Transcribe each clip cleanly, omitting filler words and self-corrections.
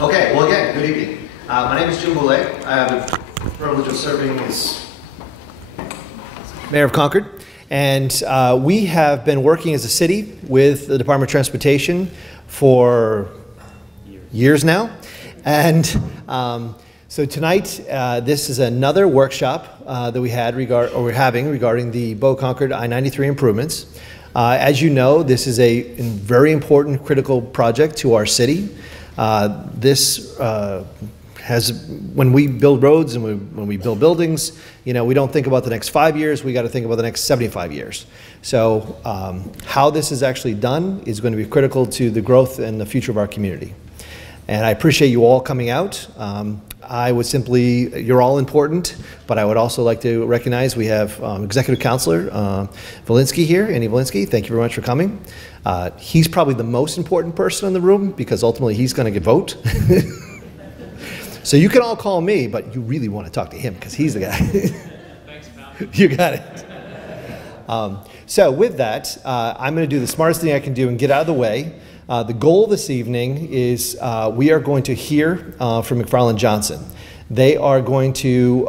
Okay, well again, good evening. My name is Jim Boulay. I have the privilege of serving as Mayor of Concord. And we have been working as a city with the Department of Transportation for years now. And so tonight, this is another workshop that we're having regarding the Bow-Concord I-93 improvements. As you know, this is a very important, critical project to our city. When we build roads and when we build buildings, you know, we don't think about the next 5 years, we got to think about the next 75 years. So how this is actually done is going to be critical to the growth and the future of our community. And I appreciate you all coming out. You're all important, but I would also like to recognize we have Executive Counselor Valinsky here, Andy Valinsky. Thank you very much for coming. He's probably the most important person in the room because ultimately he's going to get vote. So you can all call me, but you really want to talk to him because he's the guy. Thanks, pal. You got it. So with that, I'm going to do the smartest thing I can do and get out of the way. The goal this evening is we are going to hear from McFarland Johnson. They are going to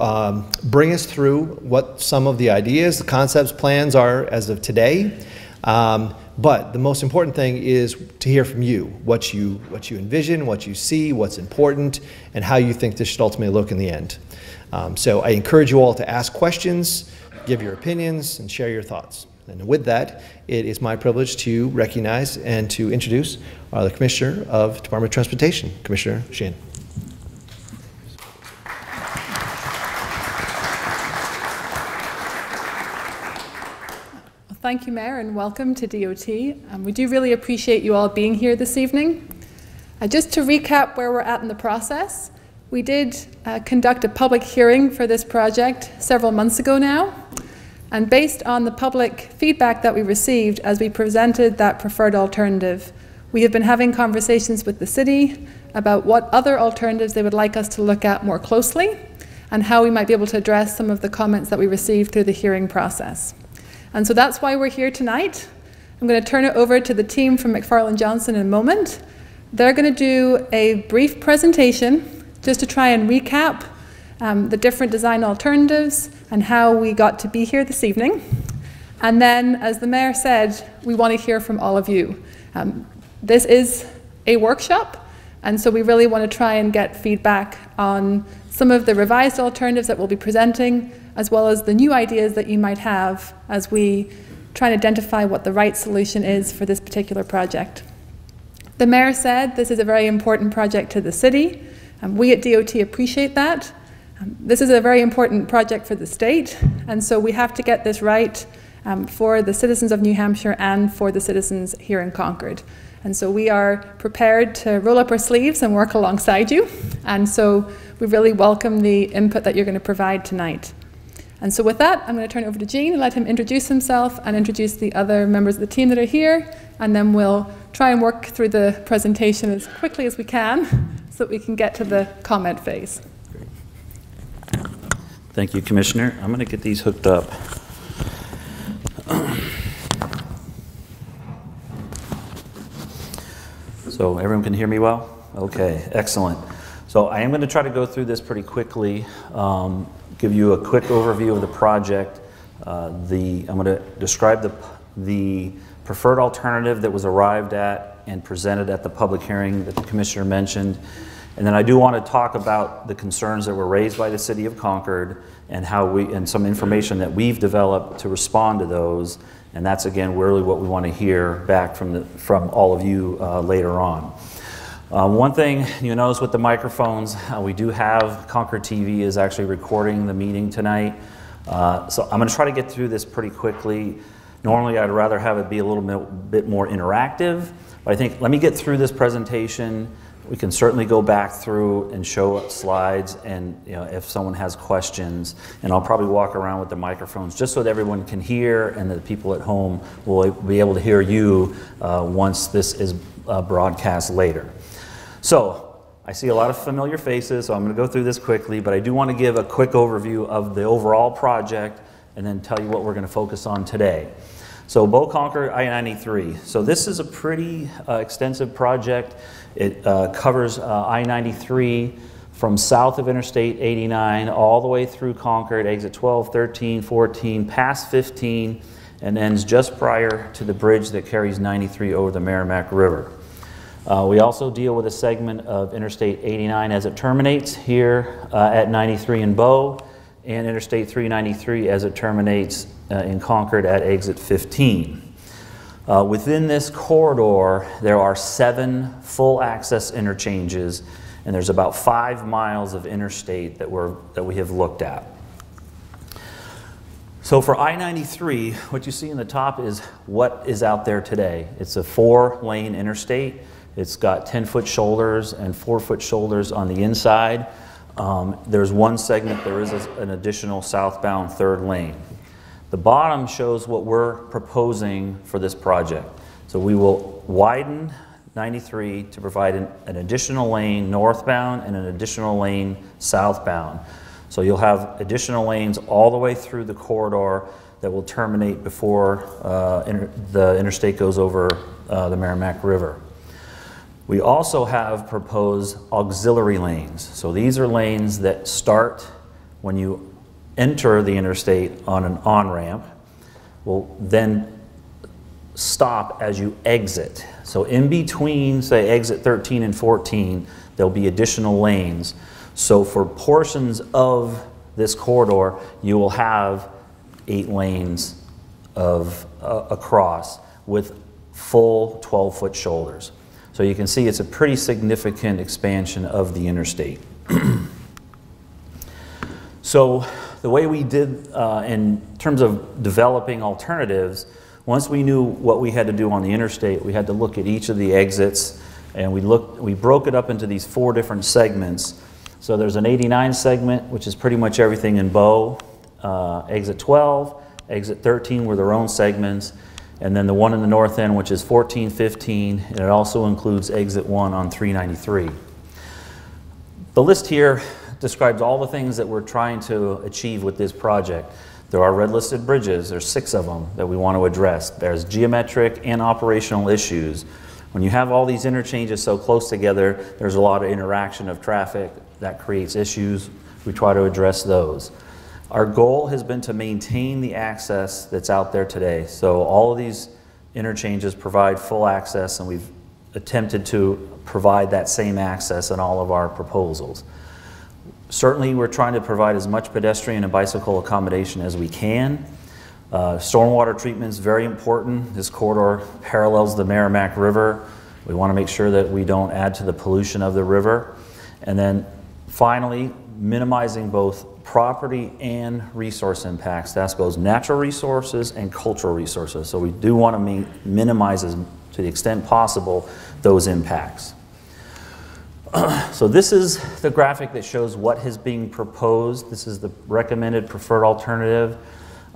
bring us through what some of the ideas, the concepts, plans are as of today. But the most important thing is to hear from you, what you envision, what you see, what's important, and how you think this should ultimately look in the end. So I encourage you all to ask questions, give your opinions, and share your thoughts. And with that, it is my privilege to recognize and to introduce the Commissioner of Department of Transportation, Commissioner Sheehan. Thank you, Mayor, and welcome to DOT. We do really appreciate you all being here this evening. Just to recap where we're at in the process, we did conduct a public hearing for this project several months ago now. And based on the public feedback that we received as we presented that preferred alternative, we have been having conversations with the city about what other alternatives they would like us to look at more closely and how we might be able to address some of the comments that we received through the hearing process. And so that's why we're here tonight. I'm going to turn it over to the team from McFarland Johnson in a moment. They're going to do a brief presentation just to try and recap the different design alternatives and how we got to be here this evening. And then, as the Mayor said, we want to hear from all of you. This is a workshop, and so we really want to try and get feedback on some of the revised alternatives that we'll be presenting, as well as the new ideas that you might have as we try and identify what the right solution is for this particular project. The Mayor said this is a very important project to the city, and we at DOT appreciate that. This is a very important project for the state, and so we have to get this right for the citizens of New Hampshire and for the citizens here in Concord. And so we are prepared to roll up our sleeves and work alongside you, and so we really welcome the input that you're going to provide tonight. And so with that, I'm going to turn it over to Gene and let him introduce himself and introduce the other members of the team that are here, and then we'll try and work through the presentation as quickly as we can so that we can get to the comment phase. Thank you, Commissioner. I'm going to get these hooked up. So everyone can hear me well? Okay, excellent. So I am going to try to go through this pretty quickly, give you a quick overview of the project. I'm going to describe the preferred alternative that was arrived at and presented at the public hearing that the Commissioner mentioned. And then I do want to talk about the concerns that were raised by the City of Concord and and some information that we've developed to respond to those. And that's again really what we want to hear back from all of you later on. One thing you notice with the microphones, we do have Concord TV is actually recording the meeting tonight. So I'm going to try to get through this pretty quickly. Normally I'd rather have it be a little bit more interactive, but I think let me get through this presentation. We can certainly go back through and show slides, and if someone has questions, and I'll probably walk around with the microphones just so that everyone can hear and the people at home will be able to hear you once this is broadcast later. So I see a lot of familiar faces, so I'm going to go through this quickly, but I do want to give a quick overview of the overall project and then tell you what we're going to focus on today. So Bow-Concord I-93. So this is a pretty extensive project. It covers I-93 from south of Interstate 89 all the way through Concord, exit 12, 13, 14, past 15, and ends just prior to the bridge that carries 93 over the Merrimack River. We also deal with a segment of Interstate 89 as it terminates here at 93 in Bow, and Interstate 393 as it terminates in Concord at exit 15. Within this corridor, there are 7 full access interchanges, and there's about 5 miles of interstate that we have looked at. So for I-93, what you see in the top is what is out there today. It's a 4-lane interstate. It's got 10-foot shoulders and 4-foot shoulders on the inside. There's one segment, there is an additional southbound 3rd lane. The bottom shows what we're proposing for this project. So we will widen 93 to provide an additional lane northbound and an additional lane southbound. So you'll have additional lanes all the way through the corridor that will terminate before the interstate goes over the Merrimack River. We also have proposed auxiliary lanes. So these are lanes that start when you enter the interstate on an on-ramp, will then stop as you exit. So in between, say, exit 13 and 14, there'll be additional lanes. So for portions of this corridor, you will have 8 lanes of across with full 12-foot shoulders. So you can see it's a pretty significant expansion of the interstate. So the way we did in terms of developing alternatives, once we knew what we had to do on the interstate, we had to look at each of the exits, and we broke it up into these 4 different segments. So there's an 89 segment, which is pretty much everything in Bow, exit 12, exit 13 were their own segments, and then the one in the north end, which is 14, 15, and it also includes exit 1 on 393. The list here describes all the things that we're trying to achieve with this project. There are red listed bridges, there's 6 of them that we want to address. There's geometric and operational issues. When you have all these interchanges so close together, there's a lot of interaction of traffic that creates issues. We try to address those. Our goal has been to maintain the access that's out there today. So all of these interchanges provide full access, and we've attempted to provide that same access in all of our proposals. Certainly, we're trying to provide as much pedestrian and bicycle accommodation as we can. Stormwater treatment is very important. This corridor parallels the Merrimack River. We want to make sure that we don't add to the pollution of the river. And then finally, minimizing both property and resource impacts. That's both natural resources and cultural resources. So we do want to minimize, to the extent possible, those impacts. So this is the graphic that shows what is being proposed. This is the recommended preferred alternative.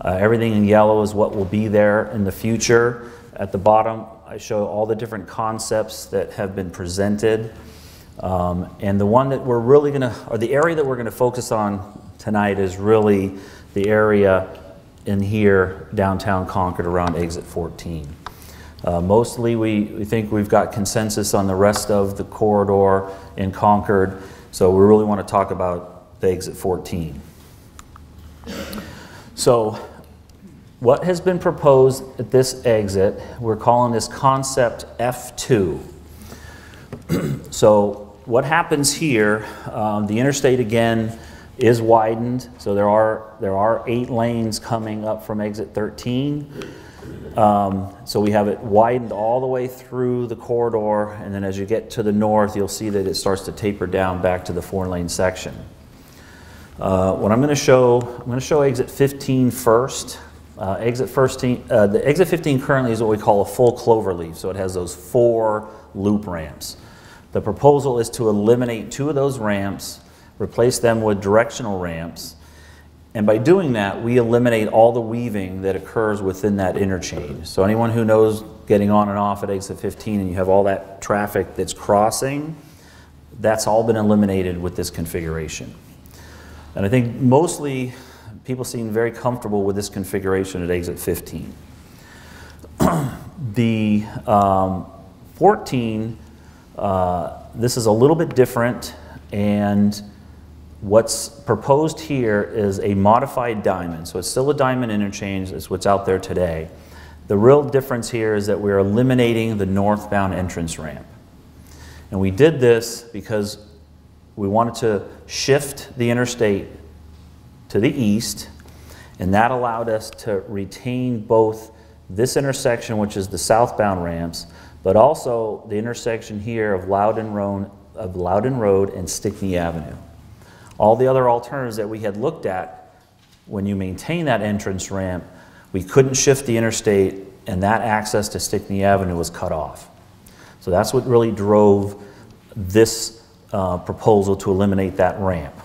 Everything in yellow is what will be there in the future. At the bottom, I show all the different concepts that have been presented. And the one that we're really going to, or the area that we're going to focus on tonight is really the area in here, downtown Concord, around exit 14. Mostly we think we've got consensus on the rest of the corridor in Concord, so we really want to talk about the exit 14. So what has been proposed at this exit, we're calling this concept F2. So what happens here, the interstate again is widened, so there are 8 lanes coming up from exit 13. So we have it widened all the way through the corridor, and then as you get to the north, you'll see that it starts to taper down back to the 4-lane section. What I'm going to show exit 15 first. The exit 15 currently is what we call a full clover leaf, so it has those 4 loop ramps. The proposal is to eliminate 2 of those ramps, replace them with directional ramps, and by doing that, we eliminate all the weaving that occurs within that interchange. So anyone who knows getting on and off at exit 15 and you have all that traffic that's crossing, that's all been eliminated with this configuration. And I think mostly people seem very comfortable with this configuration at exit 15. The 14, this is a little bit different, and what's proposed here is a modified diamond. So it's still a diamond interchange, it's what's out there today. The real difference here is that we're eliminating the northbound entrance ramp. And we did this because we wanted to shift the interstate to the east, and that allowed us to retain both this intersection, which is the southbound ramps, but also the intersection here of Loudon Road and Stickney Avenue. All the other alternatives that we had looked at, when you maintain that entrance ramp, we couldn't shift the interstate, and that access to Stickney Avenue was cut off. So that's what really drove this proposal to eliminate that ramp.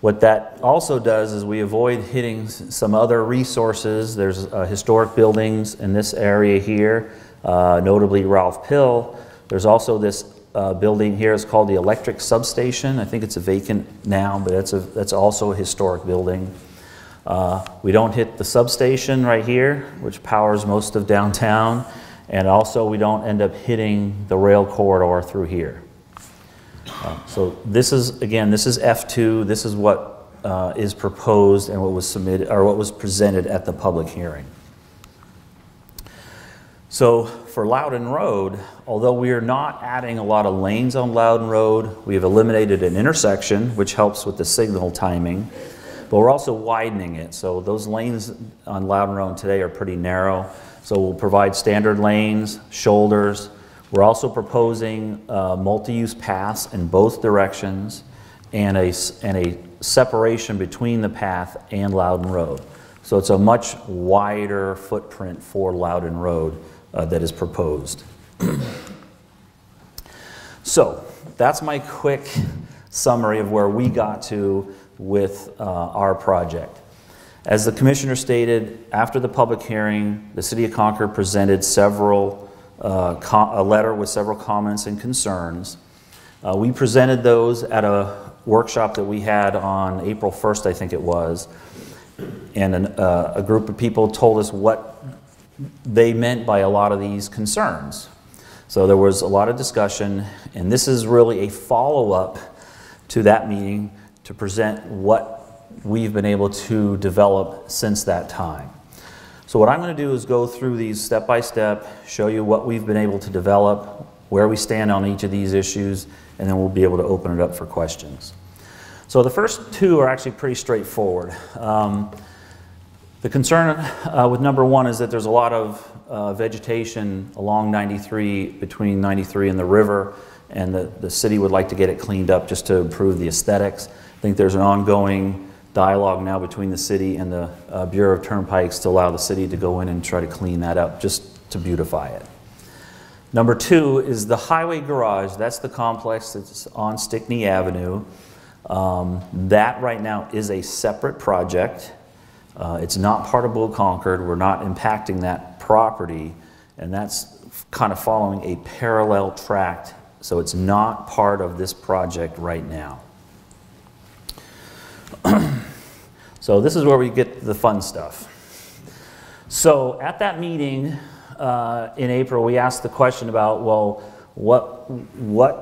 What that also does is we avoid hitting some other resources. There's historic buildings in this area here, notably Ralph Pill. There's also this building here, it's called the electric substation. I think it's a vacant now, but that's also a historic building. We don't hit the substation right here, which powers most of downtown, and also we don't end up hitting the rail corridor through here. So this is, again, this is F2. This is what is proposed and what was submitted, or what was presented at the public hearing. So for Loudon Road, although we are not adding a lot of lanes on Loudon Road, we have eliminated an intersection, which helps with the signal timing, but we're also widening it. So those lanes on Loudon Road today are pretty narrow. So we'll provide standard lanes, shoulders. We're also proposing multi-use paths in both directions and a separation between the path and Loudon Road. So it's a much wider footprint for Loudon Road that is proposed. So that's my quick summary of where we got to with our project. As the commissioner stated, after the public hearing, the City of Concord presented a letter with several comments and concerns. We presented those at a workshop that we had on April 1st, I think it was, and a group of people told us what they meant by a lot of these concerns. So there was a lot of discussion, and this is really a follow-up to that meeting to present what we've been able to develop since that time. So what I'm going to do is go through these step by step, show you what we've been able to develop, where we stand on each of these issues, and then we'll be able to open it up for questions. So the first two are actually pretty straightforward. The concern with number one is that there's a lot of vegetation along 93, between 93 and the river, and the city would like to get it cleaned up just to improve the aesthetics. I think there's an ongoing dialogue now between the city and the Bureau of Turnpikes to allow the city to go in and try to clean that up just to beautify it. Number two is the highway garage. That's the complex that's on Stickney Avenue. That right now is a separate project. It's not part of Bow-Concord. We're not impacting that property, and that's kind of following a parallel tract, so it's not part of this project right now. So this is where we get the fun stuff. So at that meeting in April, we asked the question about, well, what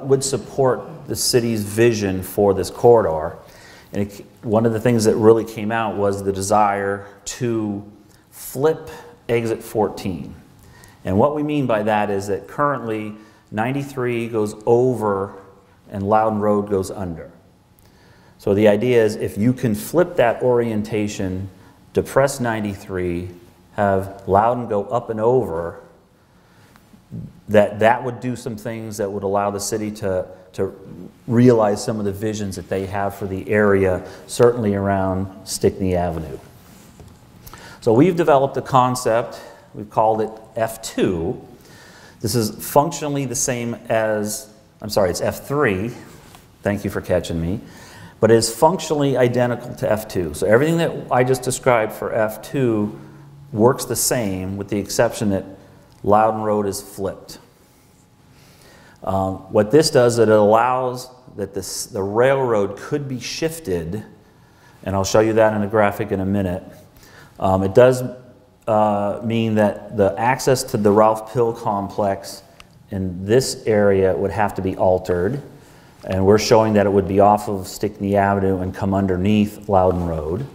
would support the city's vision for this corridor? And one of the things that really came out was the desire to flip exit 14. And what we mean by that is that currently 93 goes over and Loudon Road goes under. So the idea is if you can flip that orientation, depress 93, have Loudon go up and over, that would do some things that would allow the city to realize some of the visions that they have for the area, certainly around Stickney Avenue. So we've developed a concept, we've called it F2. This is functionally the same as, I'm sorry, it's F3. Thank you for catching me. But it is functionally identical to F2. So everything that I just described for F2 works the same, with the exception that Loudon Road is flipped. What this does, it allows that the railroad could be shifted, and I'll show you that in a graphic in a minute. It does mean that the access to the Ralph Pill complex in this area would have to be altered. And we're showing that it would be off of Stickney Avenue and come underneath Loudon Road.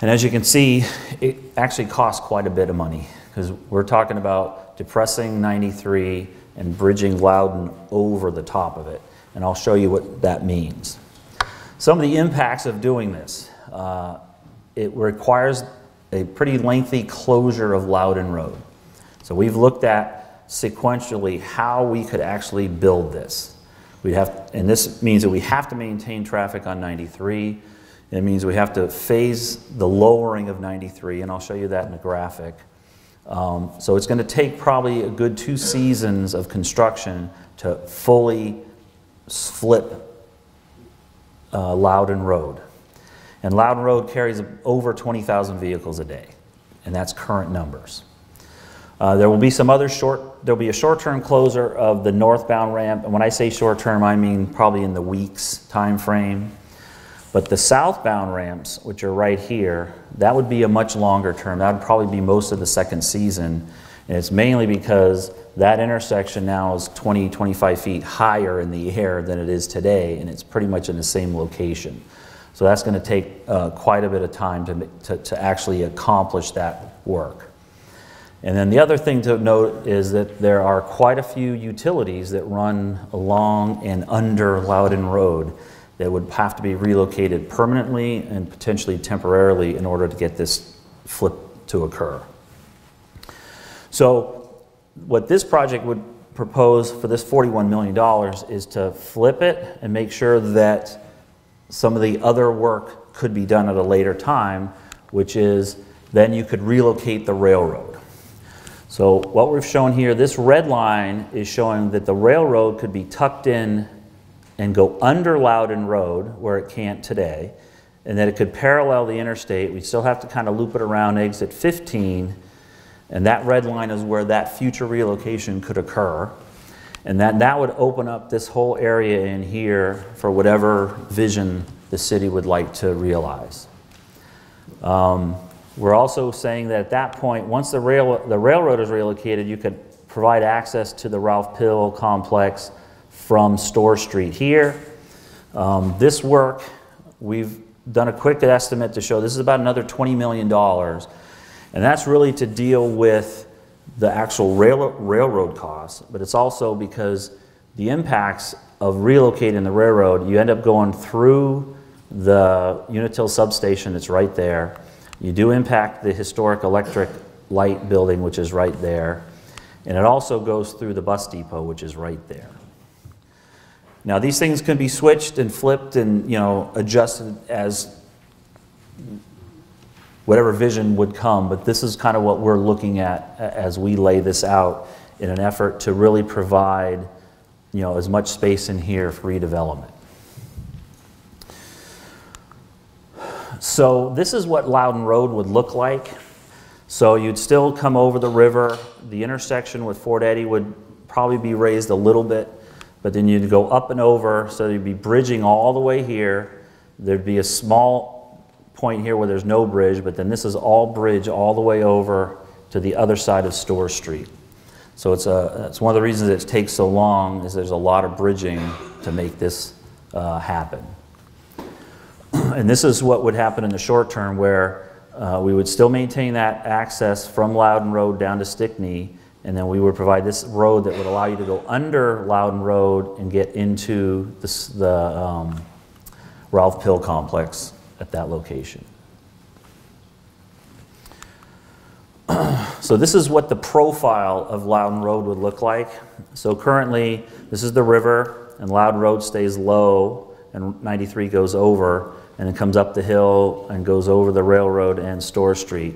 And as you can see, it actually costs quite a bit of money because we're talking about depressing 93 and bridging Loudon over the top of it. And I'll show you what that means. Some of the impacts of doing this. It requires a pretty lengthy closure of Loudon Road. So we've looked at sequentially how we could actually build this. And this means that we have to maintain traffic on 93. It means we have to phase the lowering of 93, and I'll show you that in a graphic. So it's going to take probably a good 2 seasons of construction to fully flip Loudon Road. And Loudon Road carries over 20,000 vehicles a day, and that's current numbers. There will be there'll be a short-term closure of the northbound ramp, and when I say short-term, I mean probably in the weeks time frame. But the southbound ramps, which are right here, that would be a much longer term. That would probably be most of the second season, and it's mainly because that intersection now is 20, 25 feet higher in the air than it is today, and it's pretty much in the same location. So that's going to take quite a bit of time to actually accomplish that work. And then the other thing to note is that there are quite a few utilities that run along and under Loudon Road that would have to be relocated permanently and potentially temporarily in order to get this flip to occur. So what this project would propose for this $41 million is to flip it and make sure that some of the other work could be done at a later time, which is then you could relocate the railroad. So what we've shown here, this red line is showing that the railroad could be tucked in and go under Loudon Road, where it can't today, and that it could parallel the interstate. We still have to kind of loop it around exit 15, and that red line is where that future relocation could occur. And that would open up this whole area in here for whatever vision the city would like to realize. We're also saying that at that point, once the railroad is relocated, you could provide access to the Ralph Pill complex from Store Street here. This work, we've done a quick estimate to show this is about another $20 million. And that's really to deal with the actual railroad costs, but it's also because the impacts of relocating the railroad, you end up going through the Unitil substation that's right there. You do impact the historic electric light building, which is right there. And it also goes through the bus depot, which is right there. Now, these things can be switched and flipped and, adjusted as whatever vision would come, but this is kind of what we're looking at as we lay this out in an effort to really provide, as much space in here for redevelopment. So this is what Loudon Road would look like. So you'd still come over the river. The intersection with Fort Eddy would probably be raised a little bit, but then you'd go up and over, so you'd be bridging all the way here. There'd be a small point here where there's no bridge, but then this is all bridge all the way over to the other side of Store Street. So it's one of the reasons it takes so long is there's a lot of bridging to make this happen. And this is what would happen in the short term, where we would still maintain that access from Loudon Road down to Stickney, and then we would provide this road that would allow you to go under Loudon Road and get into the Ralph Pill complex at that location. So this is what the profile of Loudon Road would look like. So currently, this is the river, and Loudon Road stays low, and 93 goes over, and it comes up the hill and goes over the railroad and Store Street.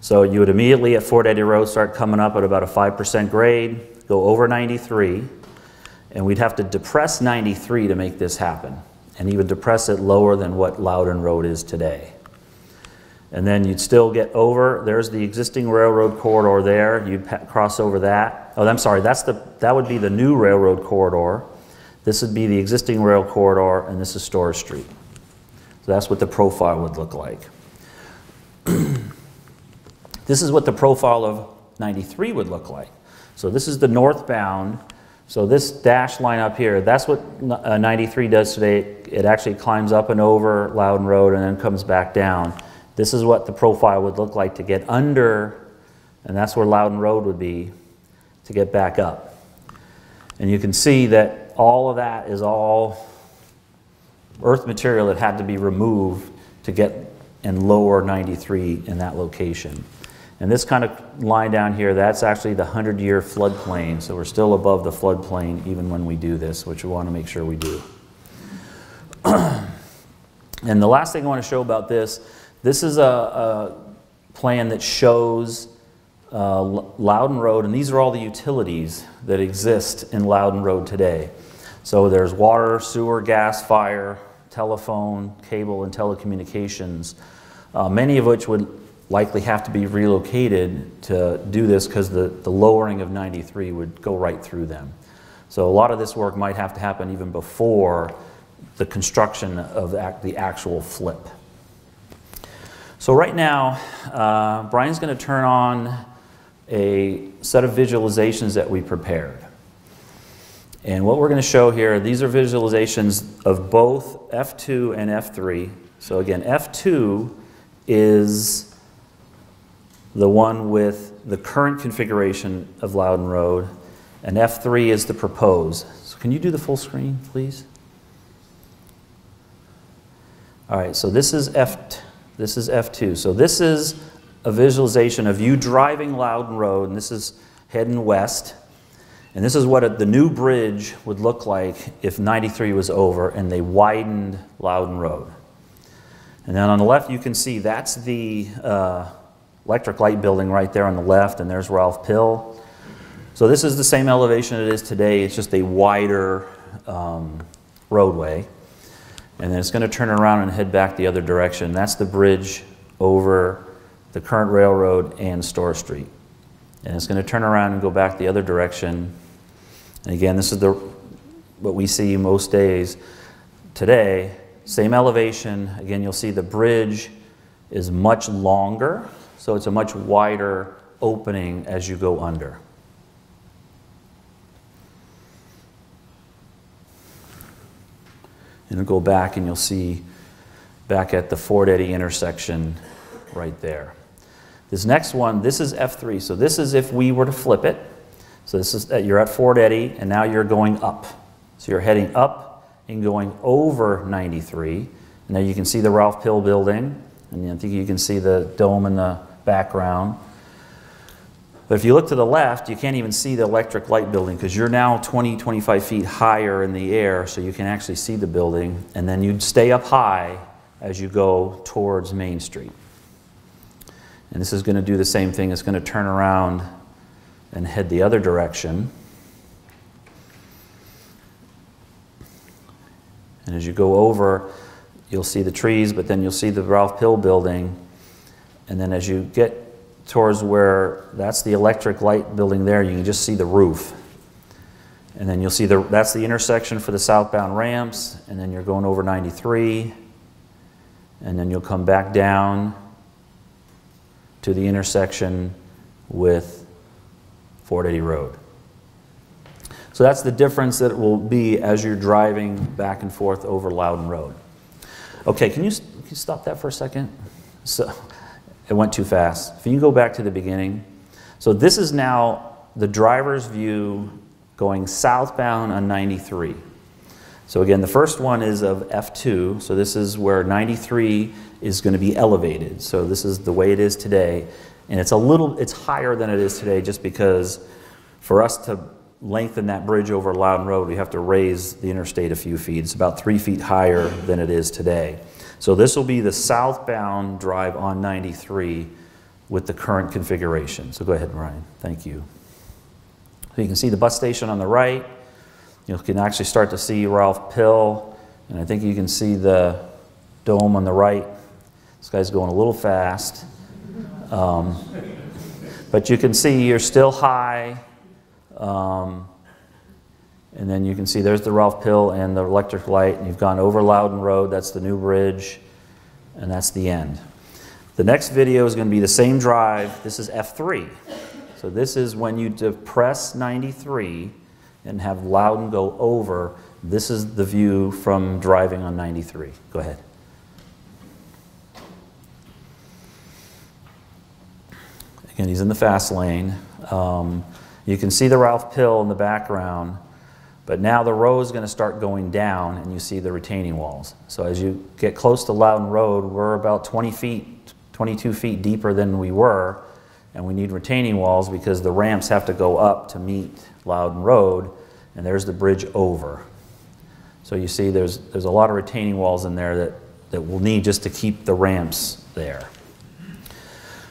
So you would immediately at Fort Eddy Road start coming up at about a 5% grade, go over 93, and we'd have to depress 93 to make this happen, and even depress it lower than what Loudon Road is today. And then you'd still get over, there's the existing railroad corridor there, you'd cross over that. Oh, I'm sorry, that would be the new railroad corridor. This would be the existing rail corridor, and this is Store Street. So that's what the profile would look like. This is what the profile of 93 would look like. So this is the northbound. So this dashed line up here, that's what 93 does today. It actually climbs up and over Loudon Road and then comes back down. This is what the profile would look like to get under, and that's where Loudon Road would be, to get back up. And you can see that all of that is all earth material that had to be removed to get and lower 93 in that location. And this kind of line down here, that's actually the 100-year floodplain. So we're still above the floodplain even when we do this, which we want to make sure we do. And the last thing I want to show about this is a plan that shows Loudon Road, and these are all the utilities that exist in Loudon Road today. So there's water, sewer, gas, fire, telephone, cable, and telecommunications, many of which would likely have to be relocated to do this because the lowering of 93 would go right through them. So a lot of this work might have to happen even before the construction of the actual flip. So right now, Brian's going to turn on a set of visualizations that we prepared. And what we're going to show here, these are visualizations of both F2 and F3. So again, F2 is the one with the current configuration of Loudon Road, and F3 is the proposed. So can you do the full screen, please? All right, so this is F2. So this is a visualization of you driving Loudon Road, and this is heading west. And this is what the new bridge would look like if 93 was over and they widened Loudon Road. And then on the left you can see that's the electric light building right there on the left, and there's Ralph Pill. So this is the same elevation it is today, it's just a wider roadway. And then it's going to turn around and head back the other direction. That's the bridge over the current railroad and Store Street. And it's going to turn around and go back the other direction. And again, this is what we see most days today. Same elevation. Again, you'll see the bridge is much longer, so it's a much wider opening as you go under. And go back and you'll see back at the Fort Eddy intersection right there. This next one, this is F3. So this is if we were to flip it. So this is you're at Fort Eddy and now you're going up. So you're heading up and going over 93. And now you can see the Ralph Pill building, and I think you can see the dome in the background. But if you look to the left, you can't even see the electric light building because you're now 20, 25 feet higher in the air, so you can actually see the building. And then you'd stay up high as you go towards Main Street. And this is going to do the same thing. It's going to turn around and head the other direction. And as you go over, you'll see the trees, but then you'll see the Ralph Pill building. And then as you get towards where that's the electric light building there, you can just see the roof. And then you'll see that's the intersection for the southbound ramps, and then you're going over 93, and then you'll come back down to the intersection with Fort Eddy Road. So that's the difference that it will be as you're driving back and forth over Loudon Road. Okay, can you stop that for a second? So it went too fast. If you go back to the beginning. So this is now the driver's view going southbound on 93. So again, the first one is of F2. So this is where 93 is going to be elevated. So this is the way it is today. And it's higher than it is today just because for us to lengthen that bridge over Loudon Road, we have to raise the interstate a few feet. It's about 3 feet higher than it is today. So this will be the southbound drive on 93 with the current configuration. So go ahead, Ryan. Thank you. So you can see the bus station on the right. You can actually start to see Ralph Pill, and I think you can see the dome on the right. This guy's going a little fast. But you can see you're still high. And then you can see there's the Ralph Pill and the electric light, and you've gone over Loudon Road. That's the new bridge, and that's the end. The next video is going to be the same drive. This is F3. So this is when you depress 93 and have Loudon go over. This is the view from driving on 93. Go ahead. Again, he's in the fast lane. You can see the Ralph Pill in the background, but now the road is going to start going down and you see the retaining walls. So as you get close to Loudon Road, we're about 20 feet, 22 feet deeper than we were, and we need retaining walls because the ramps have to go up to meet Loudon Road, and there's the bridge over. So you see there's a lot of retaining walls in there that we'll need just to keep the ramps there.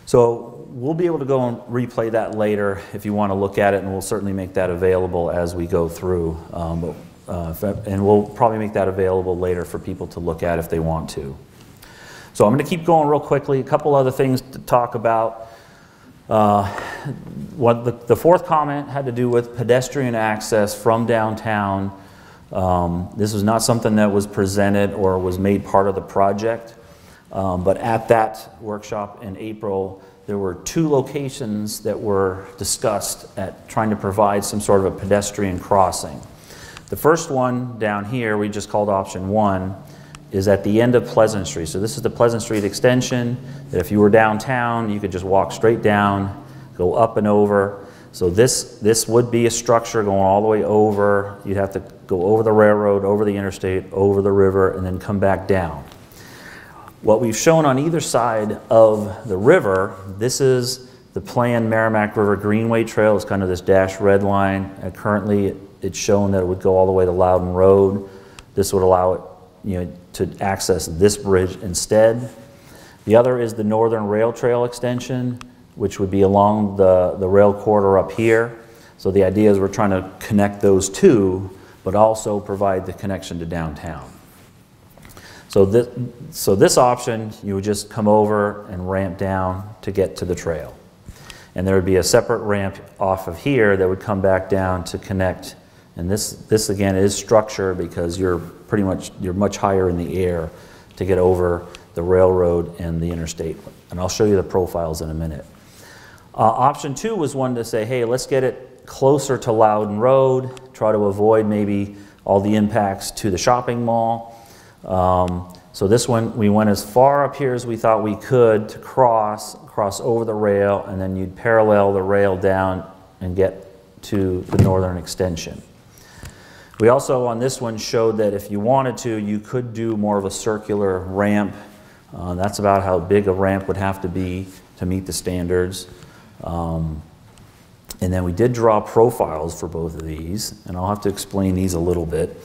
So we'll be able to go and replay that later if you want to look at it, and we'll certainly make that available as we go through. And we'll probably make that available later for people to look at if they want to. So I'm going to keep going real quickly. A couple other things to talk about. The fourth comment had to do with pedestrian access from downtown. This was not something that was presented or was made part of the project, but at that workshop in April, there were 2 locations that were discussed at trying to provide some sort of a pedestrian crossing. The first one down here, we just called option 1, is at the end of Pleasant Street. So this is the Pleasant Street extension, that if you were downtown, you could just walk straight down, go up and over. So this would be a structure going all the way over. You'd have to go over the railroad, over the interstate, over the river, and then come back down. What we've shown on either side of the river, this is the planned Merrimack River Greenway Trail. It's kind of this dashed red line. Currently, it's shown that it would go all the way to Loudon Road. This would allow it, to access this bridge instead. The other is the Northern Rail Trail extension, which would be along the rail corridor up here. So the idea is we're trying to connect those two, but also provide the connection to downtown. So this option, you would just come over and ramp down to get to the trail. And there would be a separate ramp off of here that would come back down to connect. And this again is structure because you're much higher in the air to get over the railroad and the interstate. And I'll show you the profiles in a minute. Option 2 was one to say, hey, let's get it closer to Loudon Road, try to avoid maybe all the impacts to the shopping mall. So this one, we went as far up here as we thought we could to cross over the rail, and then you'd parallel the rail down and get to the northern extension. We also on this one showed that if you wanted to, you could do more of a circular ramp. That's about how big a ramp would have to be to meet the standards. And then we did draw profiles for both of these, and I'll have to explain these a little bit.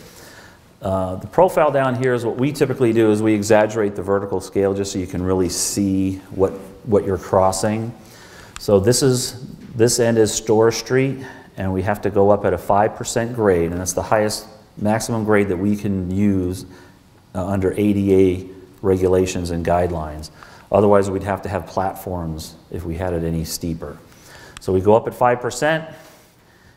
The profile down here is what we typically do is we exaggerate the vertical scale just so you can really see what you're crossing. So this end is Store Street, and we have to go up at a 5% grade, and that's the highest maximum grade that we can use under ADA regulations and guidelines. Otherwise, we'd have to have platforms if we had it any steeper. So we go up at 5%,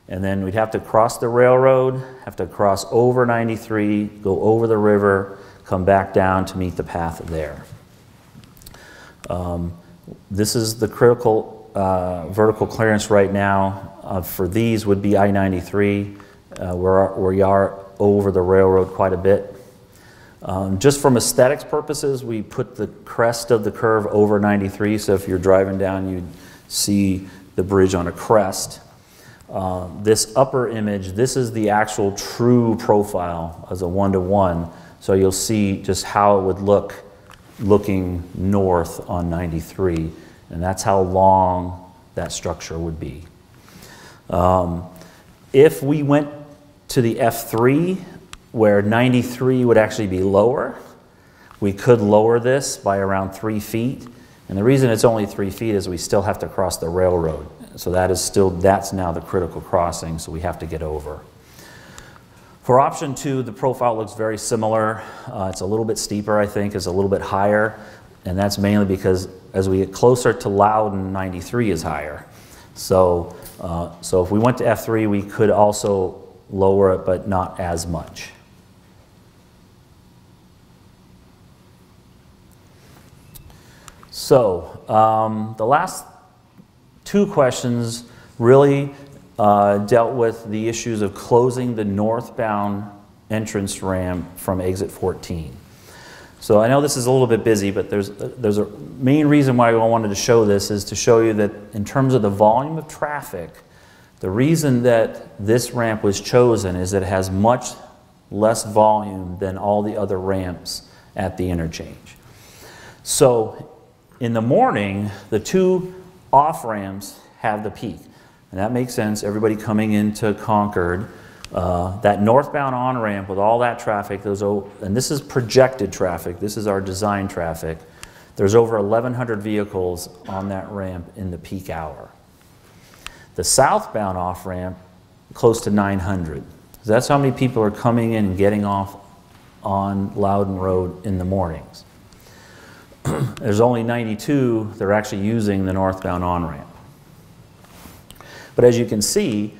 and then we'd have to cross the railroad, have to cross over 93, go over the river, come back down to meet the path there. This is the critical vertical clearance right now for these would be I-93, where we are over the railroad quite a bit. Just from aesthetics purposes, we put the crest of the curve over 93, so if you're driving down, you'd see the bridge on a crest. This upper image, this is the actual true profile as a 1-to-1, so you'll see just how it would look looking north on 93, and that's how long that structure would be. If we went to the F3, where 93 would actually be lower, we could lower this by around 3 feet. And the reason it's only 3 feet is we still have to cross the railroad. So that's now the critical crossing, so we have to get over. For option 2, the profile looks very similar. It's a little bit steeper, I think, it's a little bit higher, and that's mainly because as we get closer to Loudon, 93 is higher. So if we went to F3, we could also lower it, but not as much. So the last two questions really dealt with the issues of closing the northbound entrance ramp from exit 14. So I know this is a little bit busy, but there's a main reason why I wanted to show this is to show you that in terms of the volume of traffic, the reason that this ramp was chosen is that it has much less volume than all the other ramps at the interchange. So in the morning, the two off ramps have the peak. And that makes sense. Everybody coming into Concord, that northbound on-ramp with all that traffic, and this is projected traffic, this is our design traffic, there's over 1,100 vehicles on that ramp in the peak hour. The southbound off-ramp, close to 900. So that's how many people are coming in and getting off on Loudon Road in the mornings. There's only 92 that are actually using the northbound on-ramp. But as you can see,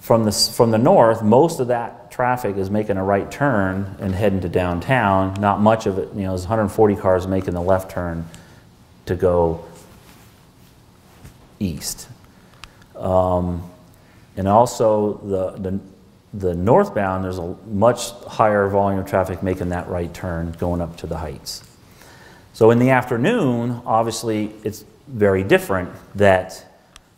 from the north, most of that traffic is making a right turn and heading to downtown. Not much of it, there's 140 cars making the left turn to go east. And also the northbound, there's a much higher volume of traffic making that right turn going up to the Heights. So in the afternoon, obviously, it's very different that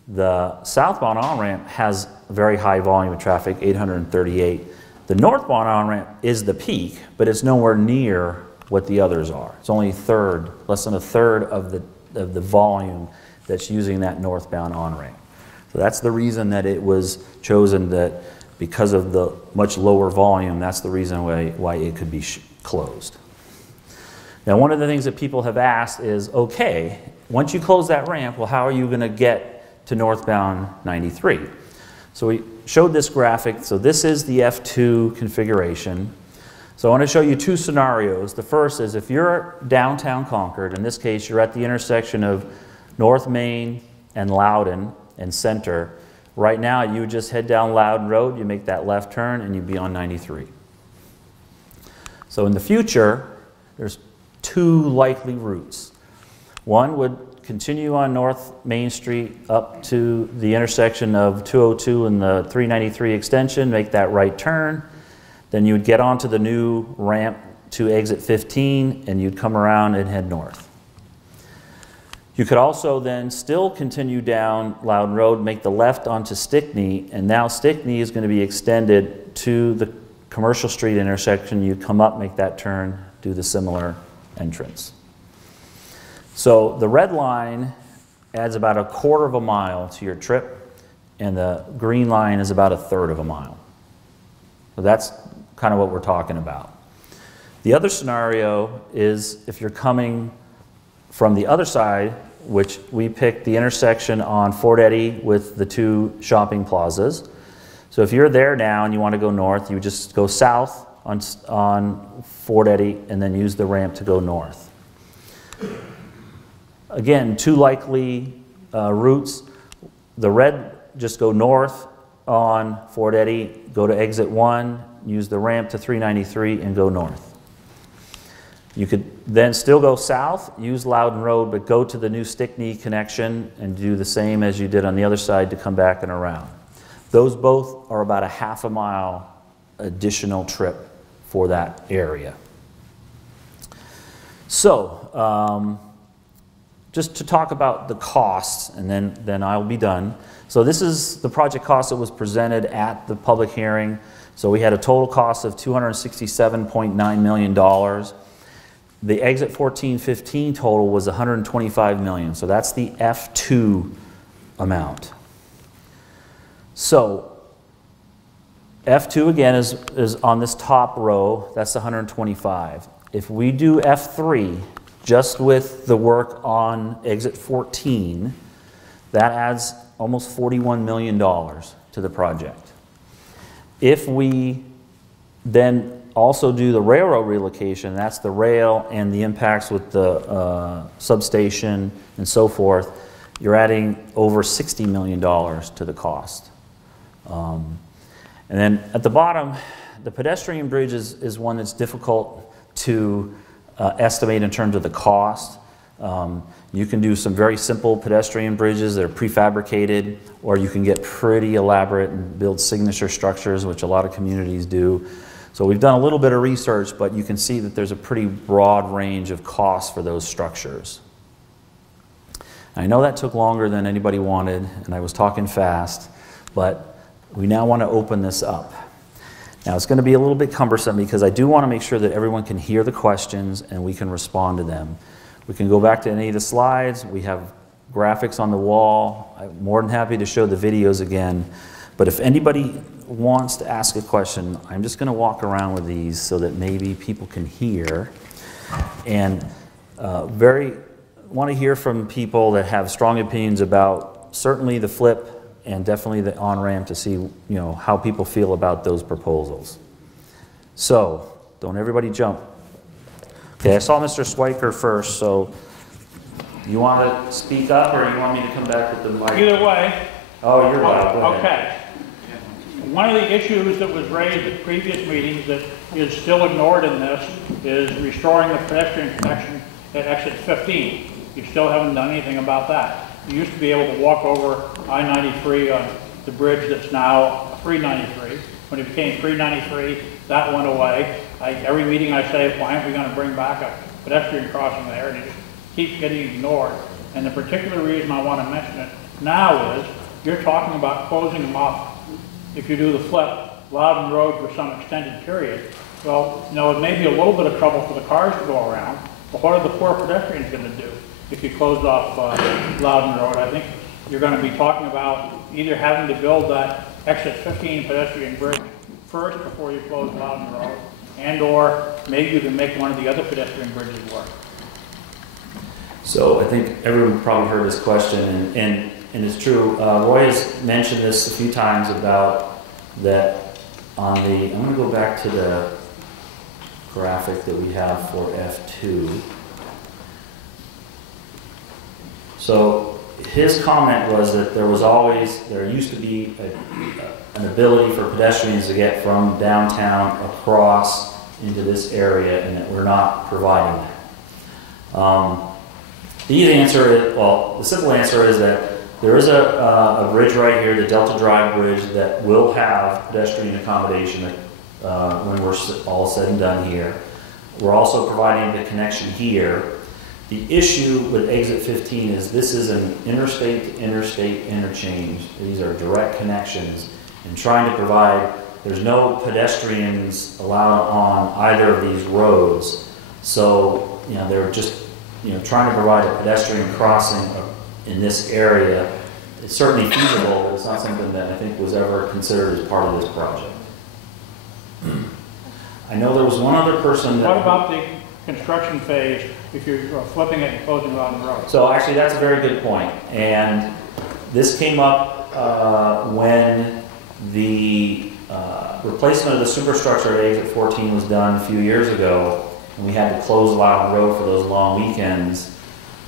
the southbound on-ramp has a very high volume of traffic, 838. The northbound on-ramp is the peak, but it's nowhere near what the others are. It's only less than a third of the volume that's using that northbound on-ramp. So that's the reason that it was chosen, that because of the much lower volume, that's the reason why it could be closed. Now, one of the things that people have asked is, okay, once you close that ramp, well, how are you going to get to northbound 93? So we showed this graphic. So this is the F2 configuration. So I want to show you two scenarios. The first is if you're downtown Concord, in this case, you're at the intersection of North Main and Loudon and Center. Right now, you would just head down Loudon Road, you make that left turn, and you'd be on 93. So in the future, there's two likely routes. One would continue on North Main Street up to the intersection of 202 and the 393 extension, make that right turn. Then you would get onto the new ramp to exit 15, and you'd come around and head north. You could also then still continue down Loudon Road, make the left onto Stickney, and now Stickney is going to be extended to the Commercial Street intersection. You come up, make that turn, do the similar entrance. So the red line adds about 1/4 of a mile to your trip, and the green line is about 1/3 of a mile. So that's kind of what we're talking about. The other scenario is if you're coming from the other side, which we picked the intersection on Fort Eddy with the two shopping plazas. So if you're there now and you want to go north, you just go south on Fort Eddy and then use the ramp to go north. Again, two likely routes. The red, just go north on Fort Eddy, go to exit 1, use the ramp to 393 and go north. You could then still go south, use Loudon Road, but go to the new Stickney connection and do the same as you did on the other side to come back and around. Those both are about 1/2 a mile additional trip for that area. So, just to talk about the costs, and then I'll be done. So this is the project cost that was presented at the public hearing. So we had a total cost of $267.9 million. The exit 1415 total was $125 million. So that's the F2 amount. So F2 again is on this top row. That's 125. If we do F3, just with the work on exit 14, that adds almost $41 million to the project. If we then also do the railroad relocation, that's the rail and the impacts with the substation and so forth, you're adding over $60 million to the cost. And then at the bottom, the pedestrian bridge is one that's difficult to estimate in terms of the cost. You can do some very simple pedestrian bridges that are prefabricated, or you can get pretty elaborate and build signature structures, which a lot of communities do. So we've done a little bit of research, but you can see that there's a pretty broad range of costs for those structures. I know that took longer than anybody wanted, and I was talking fast, but we now want to open this up. Now it's going to be a little bit cumbersome because I do want to make sure that everyone can hear the questions and we can respond to them. We can go back to any of the slides. We have graphics on the wall. I'm more than happy to show the videos again. But if anybody wants to ask a question, I'm just going to walk around with these so that maybe people can hear. And want to hear from people that have strong opinions about certainly the flip and definitely the on-ramp to see, how people feel about those proposals. So, don't everybody jump. Okay, I saw Mr. Swiker first, so you want to speak up or you want me to come back with the mic? Either way. Oh, you're right. Go ahead. Okay. One of the issues that was raised at previous meetings that is still ignored in this is restoring the pedestrian connection at exit 15. You still haven't done anything about that. You used to be able to walk over I-93 on the bridge that's now 393. When it became 393, that went away. Every meeting I say, why aren't we going to bring back a pedestrian crossing there? And it just keeps getting ignored. And the particular reason I want to mention it now is you're talking about closing them off if you do the flip, Loudon Road for some extended period. Well, it may be a little bit of trouble for the cars to go around, but what are the poor pedestrians going to do if you closed off Loudon Road? I think you're going to be talking about either having to build that exit 15 pedestrian bridge first before you close Loudon Road, and or maybe you can make one of the other pedestrian bridges work. So I think everyone probably heard this question, and it's true. Roy has mentioned this a few times about that on the, I'm going to go back to the graphic that we have for F2. So his comment was that there used to be an ability for pedestrians to get from downtown across into this area, and that we're not providing that. The easy answer is, the simple answer is that there is a bridge right here, the Delta Drive Bridge, that will have pedestrian accommodation when we're all said and done here. We're also providing the connection here. The issue with exit 15 is this is an interstate to interstate interchange. These are direct connections, and trying to provide, there's no pedestrians allowed on either of these roads. So, they're just, trying to provide a pedestrian crossing in this area. It's certainly feasible, but it's not something that I think was ever considered as part of this project. I know there was one other person that... What about the construction phase if you're flipping it and closing it on the road? So actually that's a very good point. And this came up when the replacement of the superstructure at exit 14 was done a few years ago, and we had to close Loudon Road for those long weekends.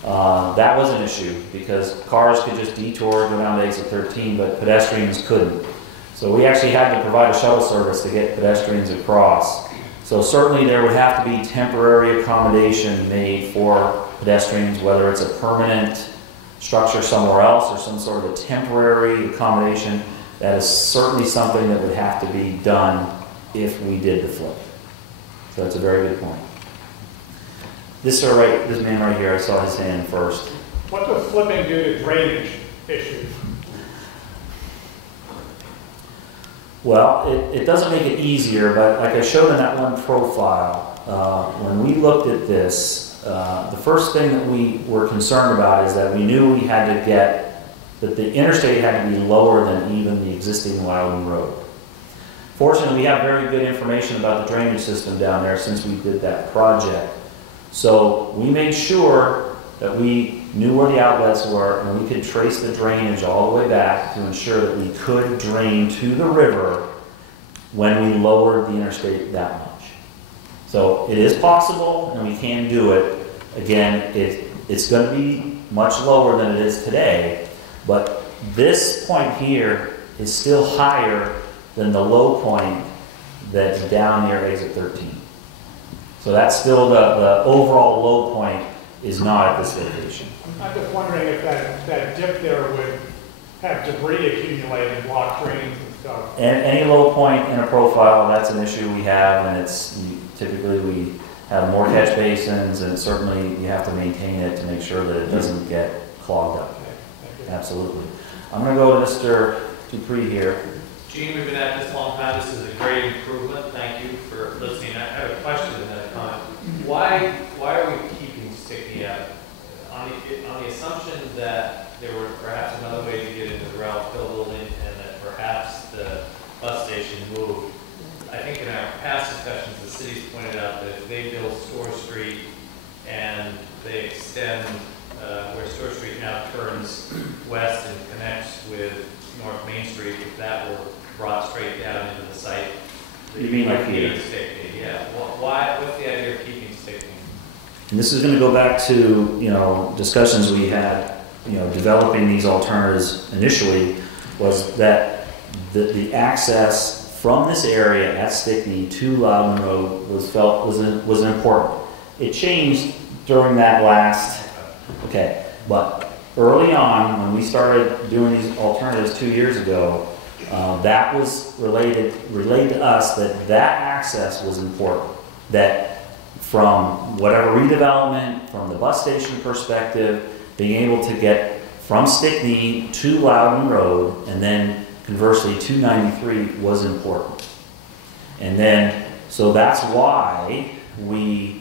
That was an issue because cars could just detour, go down to exit 13, but pedestrians couldn't. So we actually had to provide a shuttle service to get pedestrians across. So certainly there would have to be temporary accommodation made for pedestrians, whether it's a permanent structure somewhere else or some sort of a temporary accommodation. That is certainly something that would have to be done if we did the flip. So that's a very good point. This man right here, I saw his hand first. What does flipping do to drainage issues? Well, it doesn't make it easier, but like I showed in that one profile, when we looked at this, the first thing that we were concerned about is that we knew we had to get, that the interstate had to be lower than even the existing Loudon Road. Fortunately, we have very good information about the drainage system down there since we did that project. So we made sure that we knew where the outlets were and we could trace the drainage all the way back to ensure that we could drain to the river when we lowered the interstate that much. So it is possible and we can do it. Again, it's going to be much lower than it is today, but this point here is still higher than the low point that's down near exit 13. So that's still the overall low point is not at this location. I'm just wondering if that dip there would have debris accumulated, block drains and stuff. And any low point in a profile, that's an issue we have, and typically we have more catch basins, and certainly you have to maintain it to make sure that it doesn't get clogged up. Okay, Absolutely. I'm going to go to Mr. Dupree here. Gene, we've been at this a long time. This is a great improvement. Thank you for listening. I have a question and then a comment. Why are we keeping sticky out? On the assumption that there were perhaps another way to get into the Ralph building and that perhaps the bus station moved. I think in our past discussions, the city's pointed out that if they build Store Street and they extend where Store Street now turns west and connects with North Main Street, if that were brought straight down into the site. You mean like here? Stickney, yeah. What's the idea of keeping Stickney? And this is going to go back to, discussions we had, developing these alternatives initially, was that the access from this area at Stickney to Loudon Road was important. It changed during that last, but early on when we started doing these alternatives 2 years ago, that was relayed to us that access was important. That from whatever redevelopment, from the bus station perspective, being able to get from Stickney to Loudon Road and then conversely to 93 was important. And then, so that's why we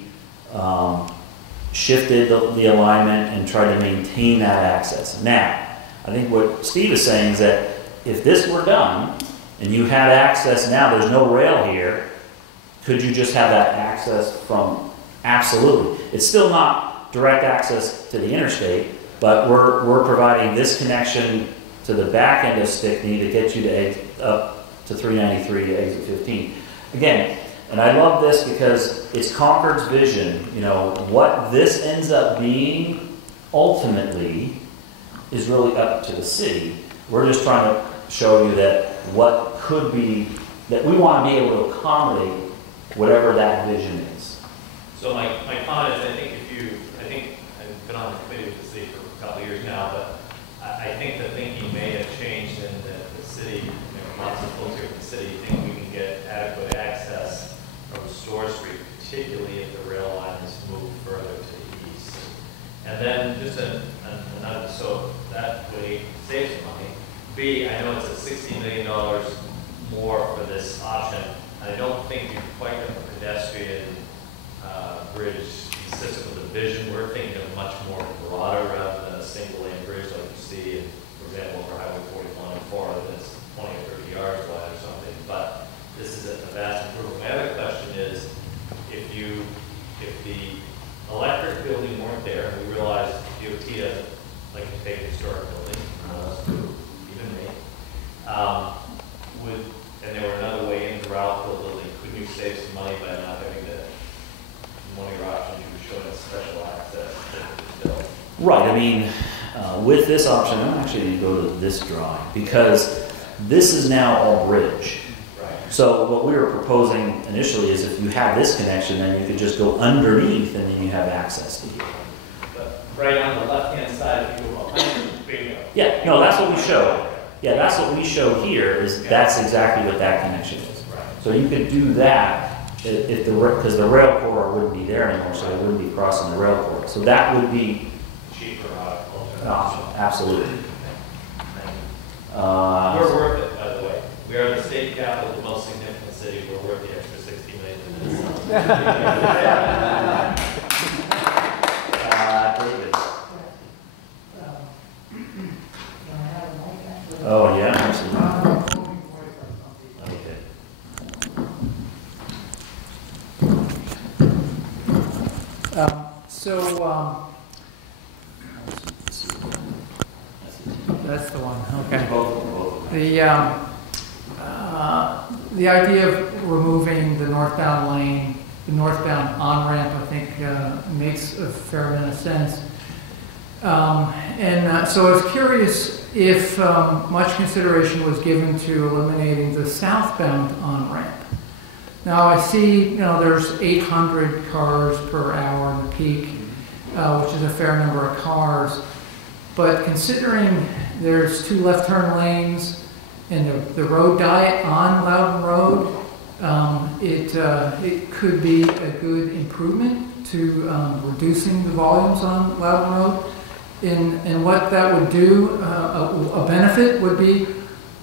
shifted the alignment and tried to maintain that access. Now, I think what Steve is saying is that if this were done and you had access now, there's no rail here, could you just have that access from? Absolutely. It's still not direct access to the interstate, but we're providing this connection to the back end of Stickney to get you up to 393 to exit 15. Again, and I love this because it's Concord's vision. What this ends up being ultimately is really up to the city. We're just trying to show you that what could be, that we want to be able to accommodate whatever that vision is. So my comment is, I think I've been on the committee with the city for a couple of years now, but I think the thinking may have changed in that the city, lots of folks here from the city think we can get adequate access from Store Street, particularly if the rail line is moved further to the east. And then just another, so that way saves money. B, I know it's at $60 million more for this option. I don't think you quite have a pedestrian bridge consistent with the vision. We're thinking of much more broader rather than a single lane bridge like you see, for example, for Highway 41 in Florida that's 20 or 30 yards wide or something. But this is a vast improvement. My other question is, if the electric building weren't there, and we realized DOT doesn't like to take historic buildings, even me, and there were another way into Ralphville building, couldn't you save some money by not having to, one of your options, you were showing special access to the bill? Right, I mean, with this option, I'm actually going to go to this drawing because this is now all bridge. Right. So what we were proposing initially is if you have this connection, then you could just go underneath and then you have access to it. But right on the left-hand side, if you go behind the bingo. Yeah, no, that's what we show. Yeah, that's what we show here is that's exactly what that connection is. Right. So you could do that if because the rail corridor wouldn't be there anymore, so it wouldn't be crossing the rail corridor. So that would be Cheaper alternative. option, absolutely. We're worth it, by the way. We are the state capital of the most significant city. We're worth the extra $60 million. David. Oh, yeah, absolutely. Okay. That's the one, okay. Both. The idea of removing the northbound lane, the northbound on-ramp, I think makes a fair amount of sense. So I was curious if much consideration was given to eliminating the southbound on-ramp. Now I see, there's 800 cars per hour in the peak. which is a fair number of cars. But considering there's 2 left turn lanes and the road diet on Loudon Road, it could be a good improvement to reducing the volumes on Loudon Road. And what that would do, a benefit would be,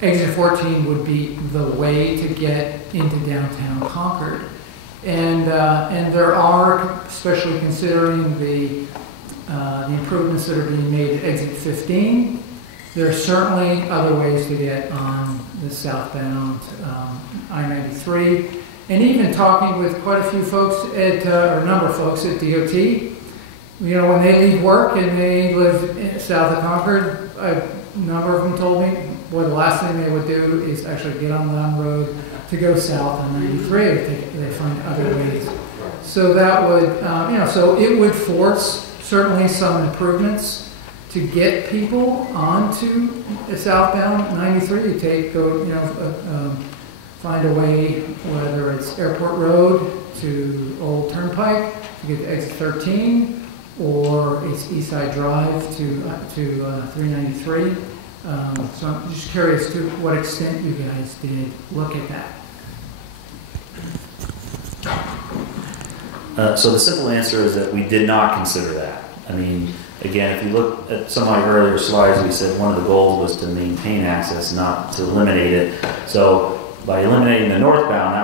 exit 14 would be the way to get into downtown Concord. And there are, especially considering the improvements that are being made at exit 15, there are certainly other ways to get on the southbound I-93. And even talking with quite a few folks at, or a number of folks at DOT, you know, when they leave work and they live south of Concord, a number of them told me, well, the last thing they would do is actually get on Loudon Road to go south on 93 if they find other ways. So that would, you know, so it would force certainly some improvements to get people onto the southbound 93. Find a way, whether it's Airport Road to Old Turnpike to get to exit 13, or it's Eastside Drive to 393. So I'm just curious to what extent you guys did look at that. So the simple answer is that we did not consider that. I mean, again, if you look at some of my earlier slides, we said one of the goals was to maintain access, not to eliminate it. So by eliminating the northbound,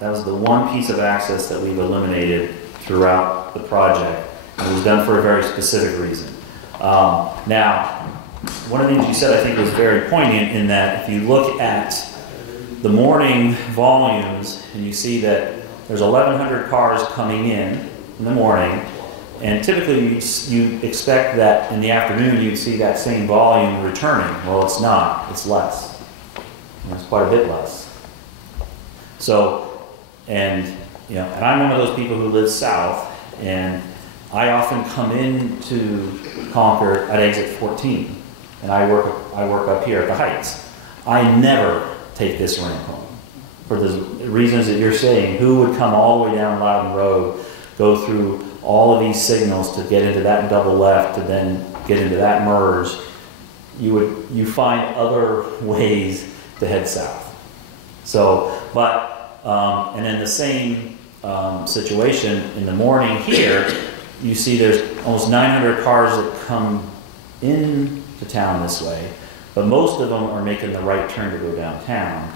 that was the one piece of access that we've eliminated throughout the project. It was done for a very specific reason. Now, one of the things you said I think was very poignant in that if you look at the morning volumes and you see that there's 1,100 cars coming in the morning, and typically you expect that in the afternoon you'd see that same volume returning. Well, it's not. It's less. It's quite a bit less. So, and you know, and I'm one of those people who lives south, and I often come into Concord at exit 14, and I work up here at the Heights. I never take this ramp home for the reasons that you're saying. Who would come all the way down Loudon Road, go through all of these signals to get into that double left, to then get into that merge? You find other ways to head south. So, but and then the same situation in the morning here. You see there's almost 900 cars that come into town this way, but most of them are making the right turn to go downtown.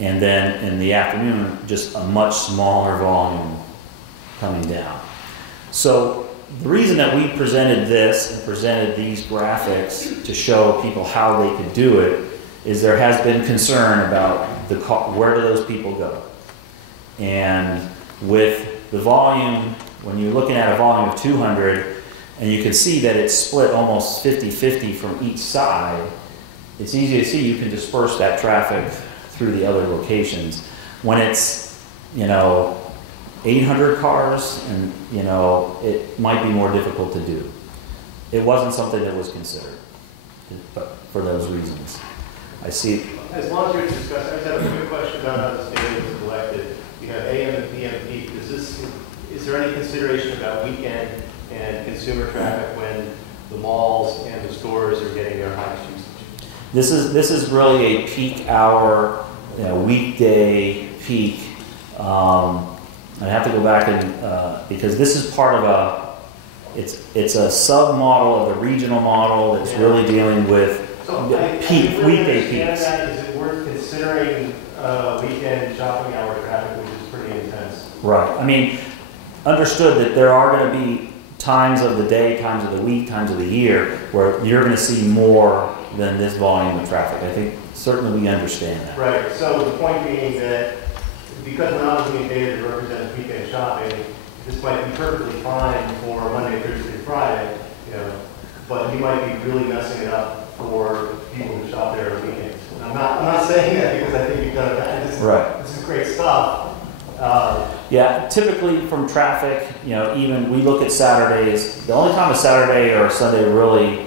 And then in the afternoon, just a much smaller volume coming down. So the reason that we presented this and presented these graphics to show people how they could do it is there has been concern about where do those people go. And with the volume, when you're looking at a volume of 200, and you can see that it's split almost 50-50 from each side, it's easy to see you can disperse that traffic through the other locations. When it's, 800 cars, and, it might be more difficult to do. It wasn't something that was considered, but for those reasons. I see. As long as you're discussing, I just have a quick question about how the data was collected. You have AM and PM peak. Is there any consideration about weekend and consumer traffic when the malls and the stores are getting their highest usage? This is really a peak hour, weekday peak. I have to go back and because this is part of it's a sub model of the regional model that's really dealing with weekday peaks. Is it worth considering weekend shopping hour traffic, which is pretty intense? Right. I mean, understood that there are going to be times of the day, times of the week, times of the year where you're going to see more than this volume of traffic. I think certainly we understand that. Right. So the point being that because we're not looking at data that represents weekend shopping, this might be perfectly fine for Monday, Thursday, Friday, but you might be really messing it up for people who shop there on weekends. And I'm not saying that because I think you've done it. This is great stuff. Yeah, typically from traffic, even we look at Saturdays. The only time a Saturday or a Sunday really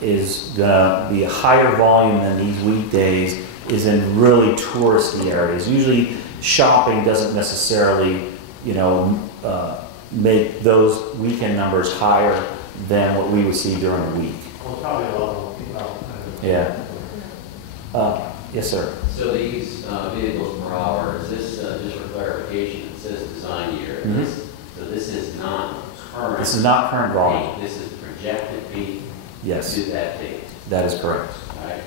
is gonna be a higher volume than these weekdays is in really touristy areas. Usually shopping doesn't necessarily, make those weekend numbers higher than what we would see during the week. Well, it's probably a level. Yeah. Yes, sir. So these vehicles per hour, is this, just for clarification, it says design year. So this is not current. This is not current volume. Peak. This is projected peak. Yes. To that date. That is correct. All right.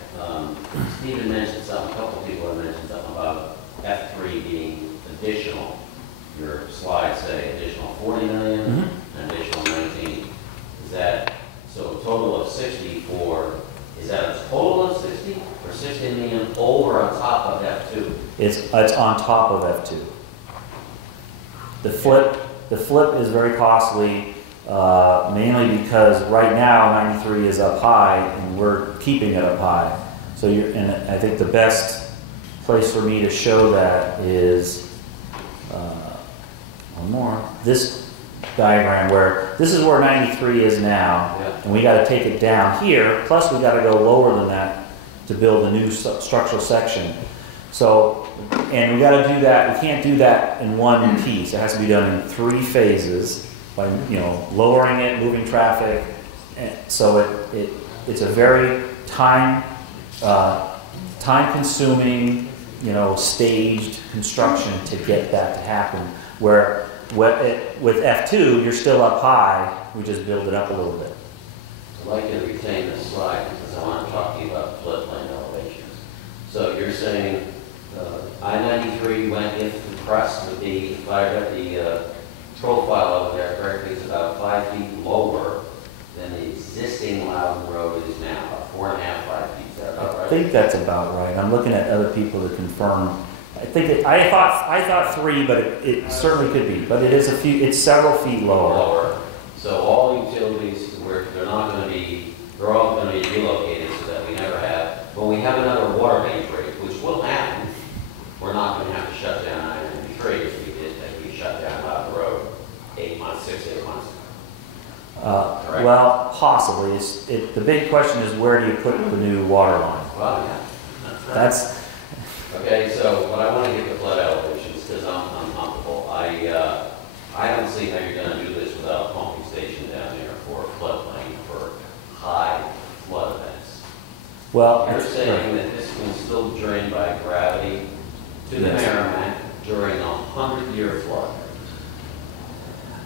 Stephen mentioned something, a couple of people have mentioned something about F3 being additional. Your slides say additional 40 million, and additional 19. Is that, so a total of 64, is that a total of 60 or 60 million over on top of F2? It's on top of F2. The flip is very costly, mainly because right now 93 is up high and we're keeping it up high. So and I think the best place for me to show that is one more. This diagram where this is where 93 is now, and we got to take it down here. Plus, we got to go lower than that to build a new structural section. So, and we got to do that. We can't do that in one piece. It has to be done in 3 phases by lowering it, moving traffic. And so it's a very time-consuming, staged construction to get that to happen. Where with F2, you're still up high. We just build it up a little bit. I'd like you to retain this slide because I want to talk to you about floodplain elevations. So you're saying I-93 went, if compressed, would be, if I got the profile over there correctly, it's about 5 feet lower than the existing Loudon Road is now, about 4.5, 5 feet. Is that about right? I think that's about right. I'm looking at other people to confirm. I think I thought 3, but it certainly could be. But it is it's several feet lower. So all utilities, they're all going to be relocated so that we never have. When we have another water main break, which will happen, we're not going to have to shut down I-93 as we shut down Loudon Road 6 to 8 months. Correct? Well, possibly. The big question is, where do you put the new water line? Well, yeah. That's okay. So, but I want to get the flood elevations because I'm comfortable. I don't see how you're going to do this without a pumping station down there for a floodplain for high flood events. Well, you're saying that this can still drain by gravity to the Merrimack during a 100-year flood.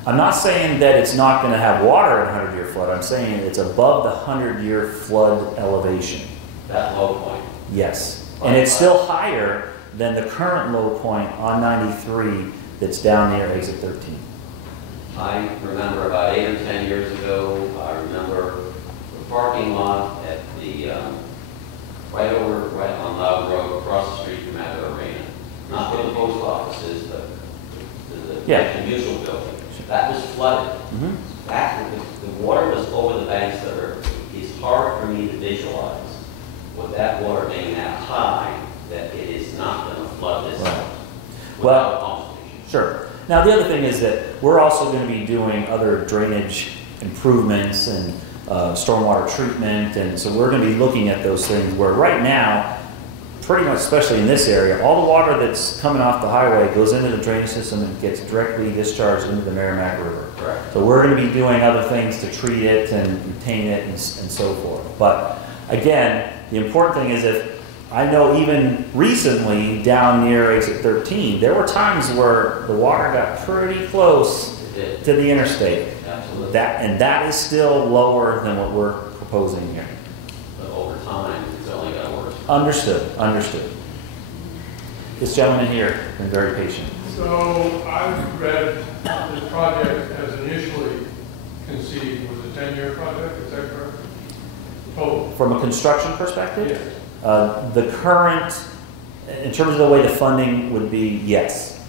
I'm not saying that it's not going to have water at a 100-year flood. I'm saying it's above the 100-year flood elevation. That low point? Yes. And it's still higher than the current low point on 93 that's down near exit 13. I remember about 8 or 10 years ago, I remember the parking lot at the, right on Loudon Road, across the street from Mather Arena. Not where the post office is, but the mutual building. That was flooded. The water was over the banks of the river. It's hard for me to visualize with that water being that high that it is not going to flood this out without a pump station. Sure. Now the other thing is that we're also going to be doing other drainage improvements and stormwater treatment, and so we're going to be looking at those things where right now, pretty much, especially in this area, all the water that's coming off the highway goes into the drainage system and gets directly discharged into the Merrimack River. Correct. So we're going to be doing other things to treat it and retain it and so forth. But again, the important thing is if I know even recently down near exit 13, there were times where the water got pretty close to the interstate. Absolutely. That is still lower than what we're proposing here. But over time, it's only got worse. Understood. This gentleman here has been very patient. So I've read this project as initially conceived was a 10-year project, is that correct? Total. From a construction perspective? Yes. The current, in terms of the way the funding would be, yes.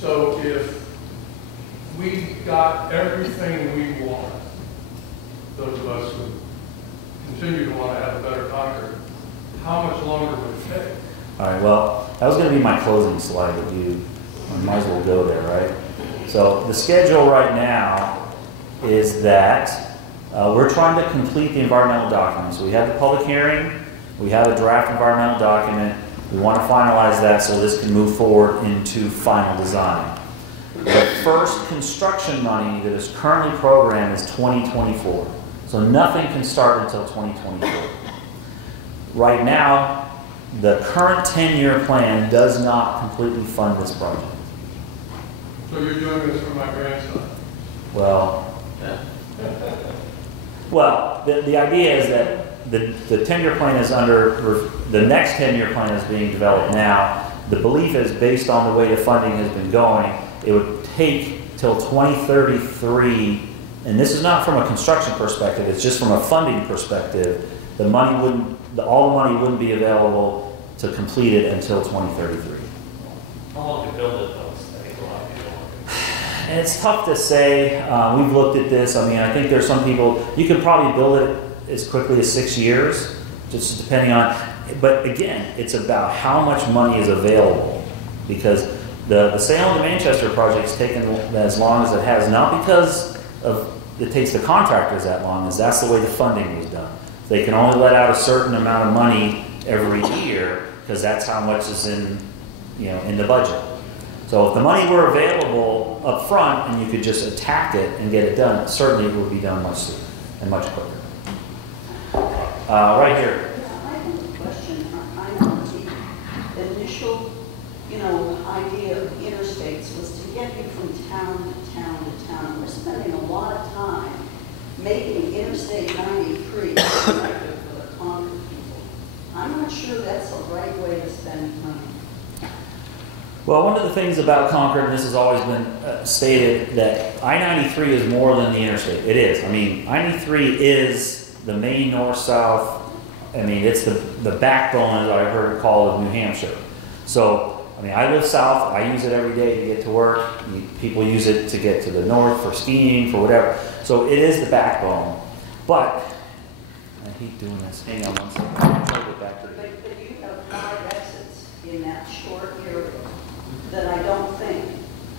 So if we got everything we want, those of us who continue to want to have a better Concord, how much longer would it take? All right, well, that was going to be my closing slide, but you might as well go there, right? So the schedule right now is that we're trying to complete the environmental documents. So we have the public hearing, we have a draft environmental document, we want to finalize that so this can move forward into final design. The first construction money that is currently programmed is 2024. So nothing can start until 2024. Right now, the current 10-year plan does not completely fund this project. So you're doing this for my grandson? Well, the idea is that the 10-year plan is the next 10-year plan is being developed now. The belief is, based on the way the funding has been going, it would take till 2033, and this is not from a construction perspective, it's just from a funding perspective. The money all the money wouldn't be available to complete it until 2033. How long to build it, though? I think a lot of people want And it's tough to say. We've looked at this. I mean, I think there's some people, you could probably build it as quickly as 6 years, just depending on, but again, it's about how much money is available, because the Salem to Manchester project's taken as long as it has, not because it takes the contractors that long, as that's the way the funding was done. They can only let out a certain amount of money every year, because that's how much is in the budget. So if the money were available up front and you could just attack it and get it done, certainly it would be done much sooner and much quicker. Right here. I have a question. I know the initial, idea of interstates was to get you from town to town to town. We're spending a lot of time making Interstate 93 effective for the Concord people. I'm not sure that's the right way to spend money. Well, one of the things about Concord, and this has always been stated, that I-93 is more than the interstate. It is. I mean, I-93 is the main north-south. I mean, it's the backbone, as I heard it called, of New Hampshire. So, I mean, I live south. I use it every day to get to work. People use it to get to the north for skiing, for whatever. So it is the backbone. But, I hate doing this. Hang on one second. I'll try to get back to it. But you have 5 exits in that short area that I don't think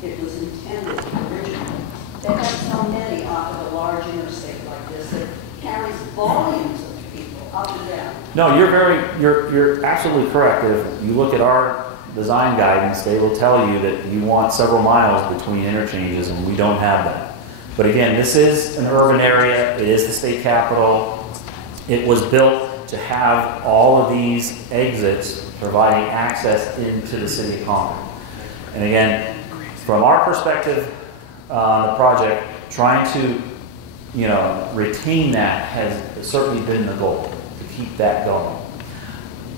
it was intended originally. They have so many off of a large interstate like this that carries volumes of people up and down. No, you're absolutely correct. If you look at our design guidance, they will tell you that you want several miles between interchanges, and we don't have that. But again, this is an urban area. It is the state capital. It was built to have all of these exits providing access into the city of Concord. And again, from our perspective on the project, trying to retain that has certainly been the goal, to keep that going.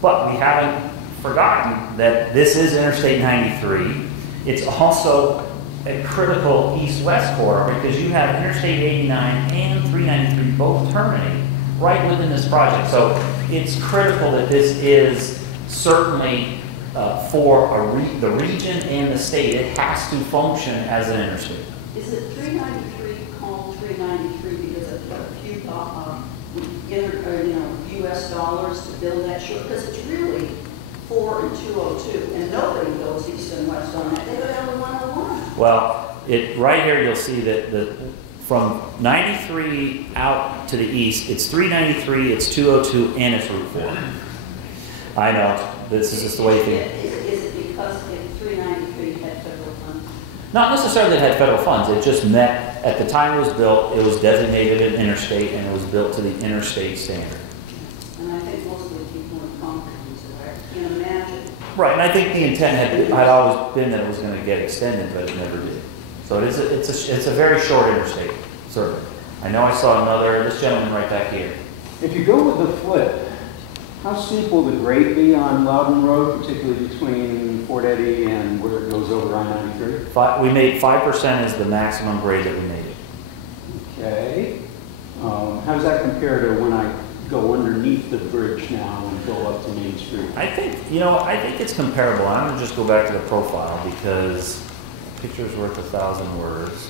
But we haven't forgotten that this is Interstate 93. It's also a critical east-west corridor, because you have Interstate 89 and 393 both terminating right within this project. So it's critical that this is certainly for the region and the state. It has to function as an interstate. Is it 393 called 393 because it put a few U.S. dollars to build that short? Because it's really 4 and 202, and nobody goes east and west on that. They go down to 101. Well, right here you'll see that from 93 out to the east, it's 393, it's 202, and it's Route 4. I know. This is just the way things. Is it because 393 had federal funds? Not necessarily that it had federal funds. It just met, at the time it was built, it was designated an interstate, and it was built to the interstate standard. And I think most of the people in Concord use it. I can't imagine. Right, and I think the intent had always been that it was going to get extended, but it never did. So it's a very short interstate, certainly. I know I saw this gentleman right back here. If you go with the flip, how steep will the grade be on Loudon Road, particularly between Fort Eddy and where it goes over I-93? We made 5% as the maximum grade that we made it. Okay. How does that compare to when I go underneath the bridge now and go up to Main Street? I think it's comparable. I'm going to just go back to the profile, because a picture's worth 1,000 words.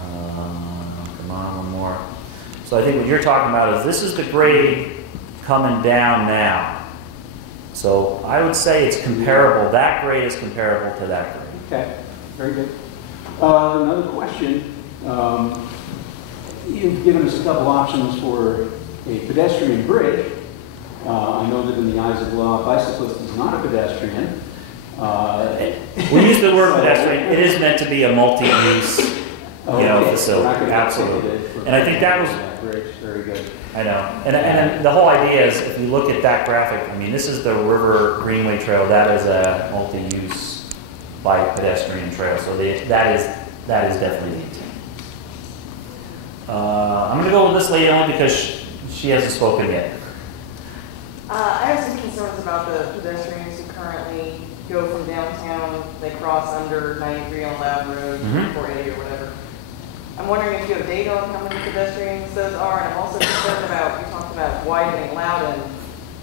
Come on, one more. So I think what you're talking about is this is the grade coming down now. So I would say it's comparable. That grade is comparable to that grade. Okay, very good. Another question. You've given us a couple options for a pedestrian bridge. I know that in the eyes of the law, a bicyclist is not a pedestrian. We use the word pedestrian. It is meant to be a multi-use, facility. Absolutely. And I think that was very good. I know. And the whole idea is, if you look at that graphic, I mean, this is the River Greenway Trail. That is a multi-use bike pedestrian trail. So that is definitely the intent. I'm going to go with this lady only because she hasn't spoken yet. I have some concerns about the pedestrians who currently go from downtown, they cross under 93 on Lab Road, 480 or whatever. I'm wondering if you have data on how many pedestrians those are, and I'm also concerned about, you talked about widening Loudon,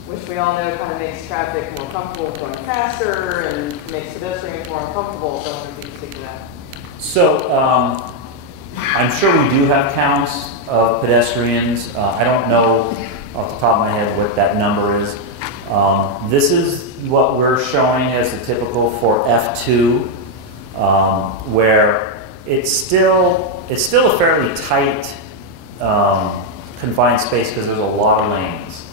which we all know kind of makes traffic more comfortable going faster and makes pedestrians more uncomfortable, so I wonder if you can speak to that. So, I'm sure we do have counts of pedestrians. I don't know off the top of my head what that number is. This is what we're showing as the typical for F2, where it's still a fairly tight, confined space because there's a lot of lanes.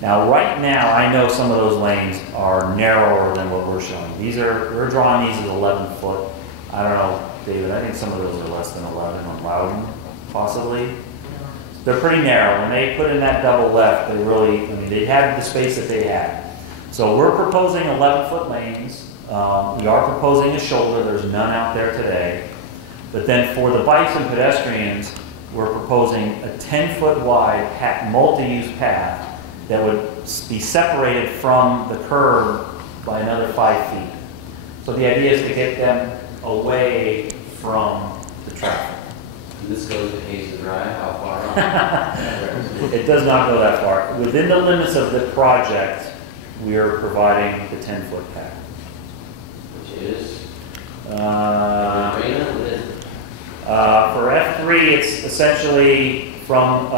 Now, right now, I know some of those lanes are narrower than what we're showing. We're drawing these as 11 foot. I don't know, David, I think some of those are less than 11 on Loudon, possibly. They're pretty narrow. When they put in that double left, they had the space that they had. So we're proposing 11-foot lanes. We are proposing a shoulder. There's none out there today. But then for the bikes and pedestrians, we're proposing a 10-foot wide multi-use path that would be separated from the curb by another 5 feet. So the idea is to get them away from the traffic. And this goes to Hazen Drive, how far? It does not go that far. Within the limits of the project, we are providing the 10-foot path. Which is? For F3, it's essentially from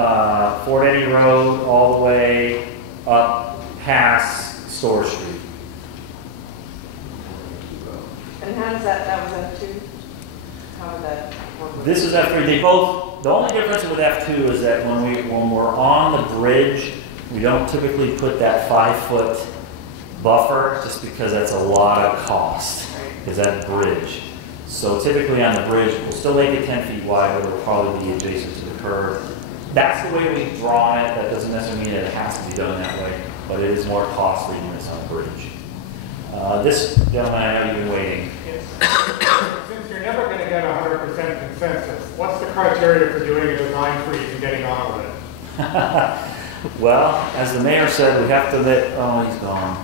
Fort Eddy Road all the way up past Store Street. And how does that was F2? How would that work? This is F3. The only difference with F2 is that when we're on the bridge, we don't typically put that 5-foot buffer just because that's a lot of cost, because that bridge. So typically on the bridge, we'll still make it 10 feet wide, but it'll probably be adjacent to the curb. That's the way we've drawn it. That doesn't necessarily mean that it has to be done that way, but it is more costly when it's on the bridge. This gentleman, I know you've been waiting. Since you're never going to get 100% consensus, what's the criteria for doing a design freeze and getting on with it? Well, as the mayor said, we have to let, oh, he's gone.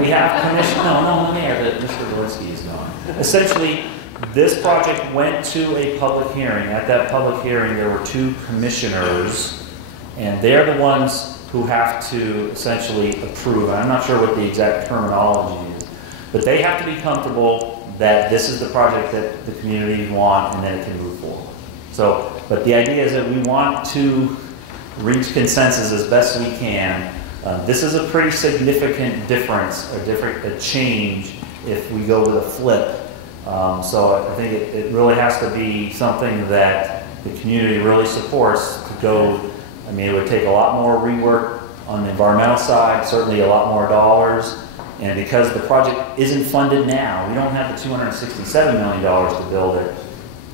We have commission, no, the mayor, Mr. Dolinsky is gone. Essentially, this project went to a public hearing. At that public hearing, there were 2 commissioners, and they're the ones who have to essentially approve. I'm not sure what the exact terminology is, but they have to be comfortable that this is the project that the community want and then it can move forward. So, but the idea is that we want to reach consensus as best we can. This is a pretty significant difference, a change if we go with a flip. So I think it really has to be something that the community really supports to go. I mean, it would take a lot more rework on the environmental side, certainly a lot more dollars. And because the project isn't funded now, we don't have the $267 million to build it.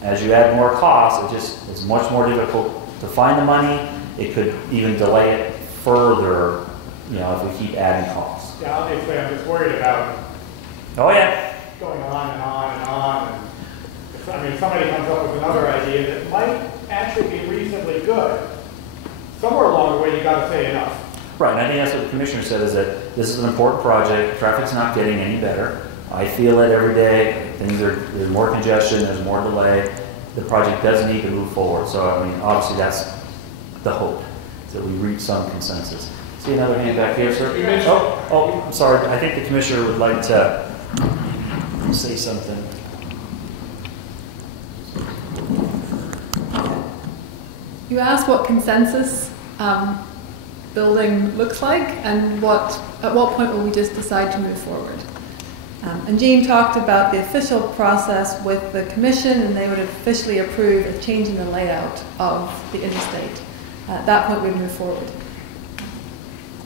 As you add more costs, it's much more difficult to find the money. It could even delay it further, if we keep adding costs. Yeah, obviously I'm just worried about going on and on and on. And if somebody comes up with another idea that might actually be reasonably good, somewhere along the way you got to say enough. Right, and I think that's what the commissioner said, is that this is an important project. Traffic's not getting any better. I feel it every day. There's more congestion, there's more delay. The project does need to move forward. So, I mean, obviously that's the hope, is that we reach some consensus. See another hand back here, sir? Oh, I'm sorry. I think the commissioner would like to say something. You asked what consensus building looks like and at what point will we just decide to move forward. And Jean talked about the official process with the commission, and they would officially approve a change in the layout of the interstate. At that point we'd move forward.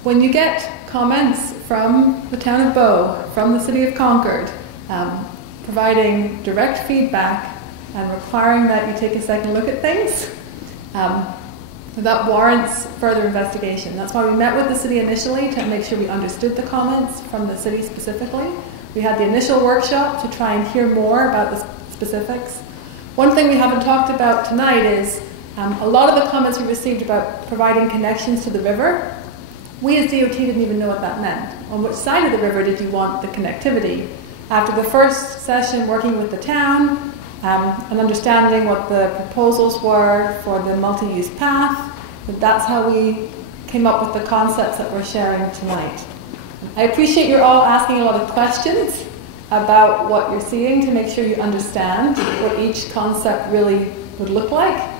When you get comments from the town of Bow, from the City of Concord, providing direct feedback and requiring that you take a second look at things. That warrants further investigation. That's why we met with the city initially to make sure we understood the comments from the city specifically. We had the initial workshop to try and hear more about the specifics. One thing we haven't talked about tonight is a lot of the comments we received about providing connections to the river. We as DOT didn't even know what that meant. On which side of the river did you want the connectivity? After the first session working with the town, and understanding what the proposals were for the multi-use path, that's how we came up with the concepts that we're sharing tonight. I appreciate you're all asking a lot of questions about what you're seeing to make sure you understand what each concept really would look like.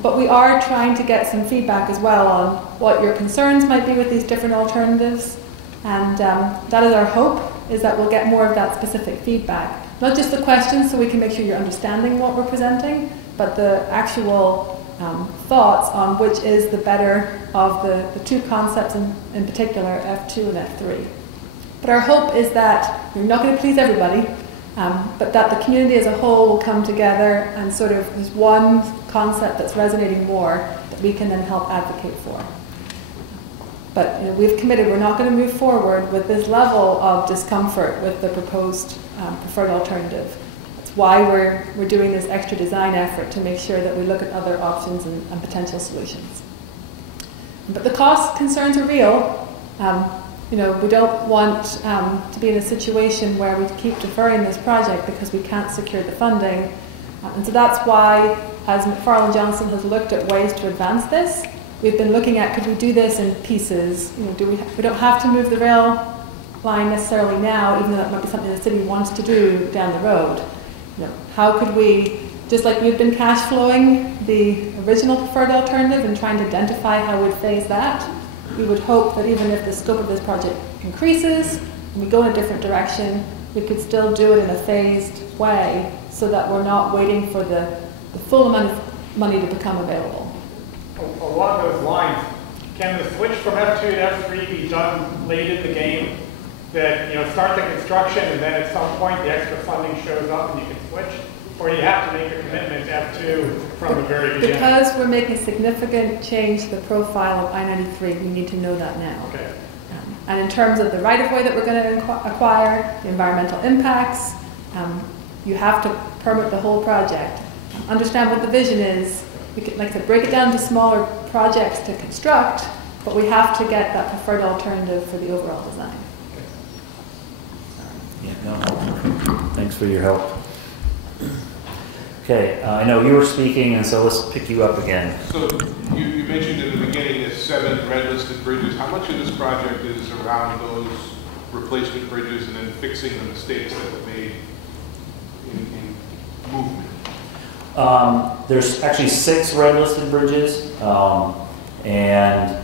But we are trying to get some feedback as well on what your concerns might be with these different alternatives. And that is our hope, is that we'll get more of that specific feedback. Not just the questions so we can make sure you're understanding what we're presenting, but the actual thoughts on which is the better of the two concepts in particular, F2 and F3. But our hope is that we're not going to please everybody, but that the community as a whole will come together and sort of there's one concept that's resonating more that we can then help advocate for. But we've committed we're not going to move forward with this level of discomfort with the proposed preferred alternative. That's why we're doing this extra design effort to make sure that we look at other options and potential solutions. But the cost concerns are real. We don't want to be in a situation where we keep deferring this project because we can't secure the funding. And so that's why, as McFarland Johnson has looked at ways to advance this, we've been looking at could we do this in pieces. We don't have to move the rail line necessarily now, even though that might be something the city wants to do down the road. How could we, just like we've been cash flowing the original preferred alternative and trying to identify how we'd phase that, we would hope that even if the scope of this project increases and we go in a different direction, we could still do it in a phased way so that we're not waiting for the full amount of money to become available. Along those lines, can the switch from F2 to F3 be done late in the game? That, start the construction and then at some point the extra funding shows up and you can switch? Or do you have to make a commitment to F2 from the very beginning? Because we're making significant change to the profile of I-93, we need to know that now. Okay. And in terms of the right-of-way that we're going to acquire, the environmental impacts, you have to permit the whole project. Understand what the vision is. We could, like I said, break it down to smaller projects to construct, but we have to get that preferred alternative for the overall design. Yeah, no. Thanks for your help. Okay, I know you were speaking, and so let's pick you up again. So you mentioned in the beginning there's 7 red-listed bridges. How much of this project is around those replacement bridges and then fixing the mistakes that were made in movement? There's actually 6 red-listed bridges, and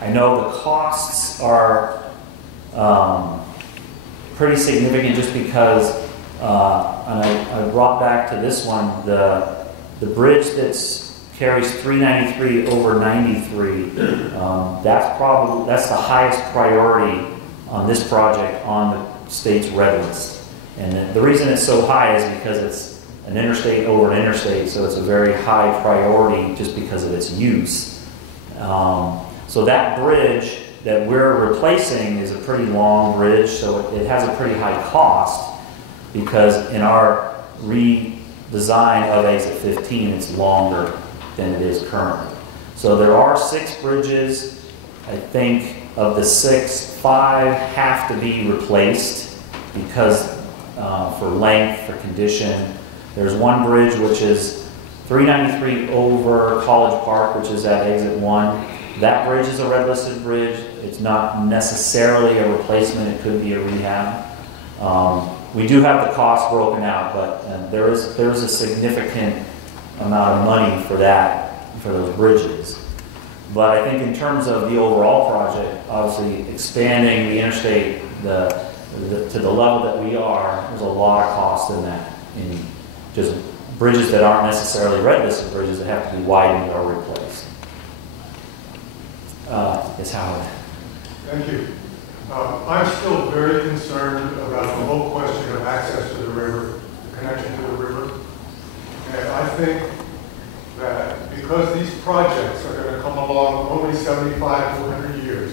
I know the costs are pretty significant just because, and I brought back to this one, the bridge that carries 393 over 93, that's the highest priority on this project on the state's red list. And the reason it's so high is because it's an interstate over an interstate, so it's a very high priority just because of its use. So that bridge that we're replacing is a pretty long bridge, so it has a pretty high cost because in our redesign of exit 15, it's longer than it is currently. So there are 6 bridges. I think of the 6, 5 have to be replaced because for length, for condition. There's one bridge which is 393 over College Park, which is at exit 1. That bridge is a red-listed bridge. It's not necessarily a replacement. It could be a rehab. We do have the cost broken out, but there is a significant amount of money for that, for those bridges. But I think in terms of the overall project, obviously expanding the interstate to the level that we are, there's a lot of cost in that. In just bridges that aren't necessarily red-listed bridges that have to be widened or replaced. Yes, Howard. Thank you. I'm still very concerned about the whole question of access to the river, connection to the river. And I think that because these projects are going to come along only 75 to 100 years,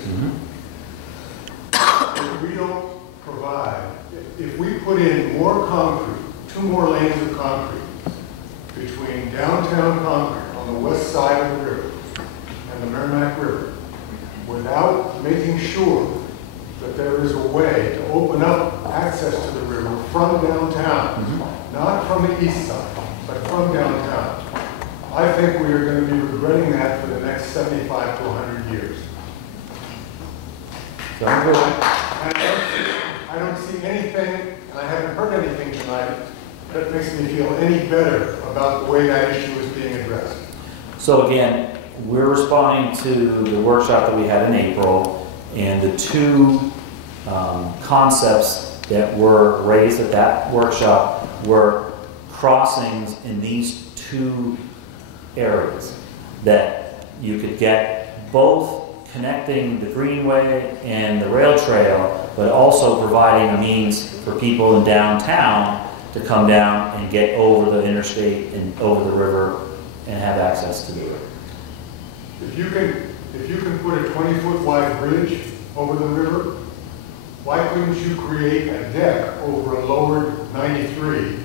if we don't provide, if we put in more concrete, 2 more lanes of concrete between downtown Concord on the west side of the river and the Merrimack River, without making sure that there is a way to open up access to the river from downtown, not from the east side, but from downtown, I think we are going to be regretting that for the next 75 to 100 years. So I don't see anything, and I haven't heard anything tonight, that makes me feel any better about the way that issue is being addressed. So again, we're responding to the workshop that we had in April, and the 2 concepts that were raised at that workshop were crossings in these 2 areas that you could get both connecting the greenway and the rail trail, but also providing a means for people in downtown to come down and get over the interstate and over the river and have access to the river. If you can put a 20-foot wide bridge over the river, why couldn't you create a deck over a lowered 93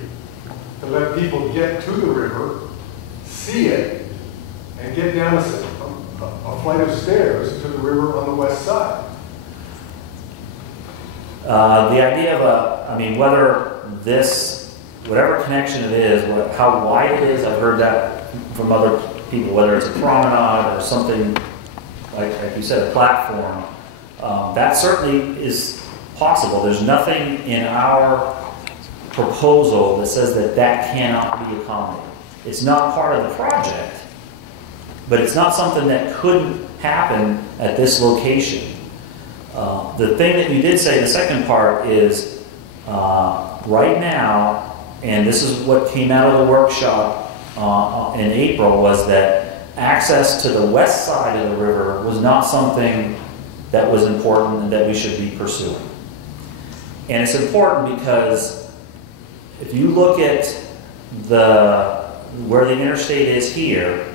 to let people get to the river, see it, and get down a flight of stairs to the river on the west side? The idea of I mean, whatever connection it is, how wide it is, I've heard that from other people, whether it's a promenade or something, like you said, a platform, that certainly is possible. There's nothing in our proposal that says that that cannot be accommodated. It's not part of the project, but it's not something that couldn't happen at this location. The thing that you did say, the second part, is right now, and this is what came out of the workshop in April, was that access to the west side of the river was not something that was important and that we should be pursuing. And it's important because if you look at where the interstate is here,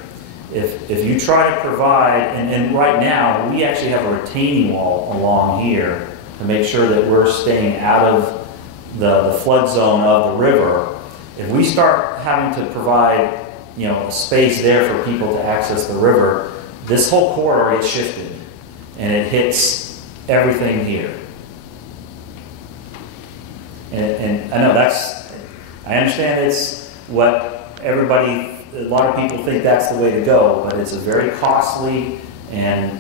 if you try to provide, and right now we actually have a retaining wall along here to make sure that we're staying out of the flood zone of the river. If we start having to provide, a space there for people to access the river, this whole corridor gets shifted and it hits everything here. And I know I understand it's what a lot of people think that's the way to go, but it's a very costly and,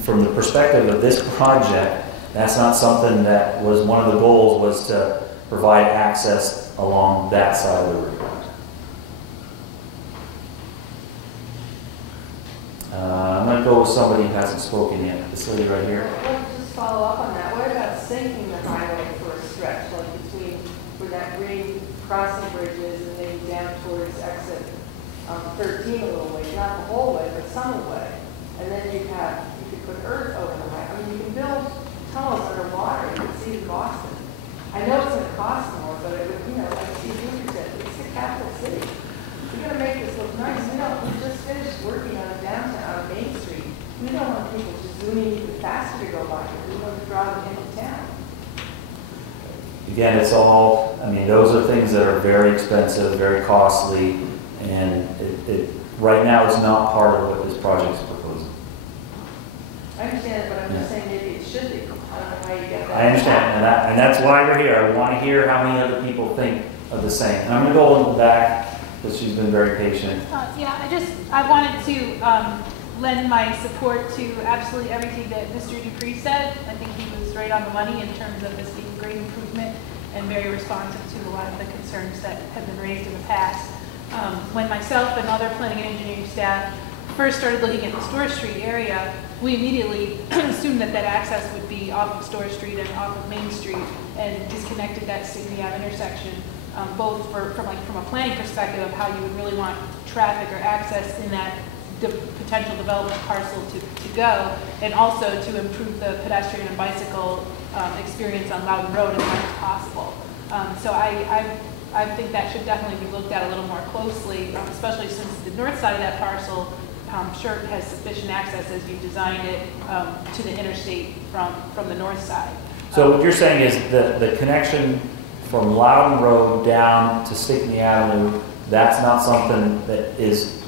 from the perspective of this project, that's not something that was one of the goals, was to provide access along that side of the river. I'm going to go with somebody who hasn't spoken yet. This lady right here. Let's just follow up on that. What about sinking the highway for a stretch, like between where that green crossing bridge is and maybe down towards exit 13 a little way, not the whole way, but some of the way. And then you could put earth over the highway. I mean, you can build tunnels underwater. You can see Boston. I know it's going to cost more, but it would, like Steve said, it's the capital city. We're going to make this look nice. We just finished working on a downtown, on Main Street. We don't want people just zooming even faster to go by here. We want to draw them into town. Again, it's all, those are things that are very expensive, very costly, and right now it's not part of what this project is proposing. I understand it, but I'm just saying maybe it should be. I don't know how you get that. I understand, and that's why we're here. I want to hear how many other people think of the same. And I'm going to go in the back, because she's been very patient. I wanted to lend my support to absolutely everything that Mr. Dupree said. I think he was right on the money in terms of this being a great improvement and very responsive to a lot of the concerns that have been raised in the past. When myself and other planning and engineering staff first started looking at the Store Street area, we immediately assumed that access would be off of Store Street and off of Main Street, and disconnected that Stigney Ave intersection, both from a planning perspective of how you would really want traffic or access in that potential development parcel to go, and also to improve the pedestrian and bicycle experience on Loudon Road as much as possible. So I think that should definitely be looked at a little more closely, especially since the north side of that parcel, I'm sure it has sufficient access as you designed it to the interstate from the north side. So what you're saying is that the connection from Loudon Road down to Stickney Avenue, that's not something that is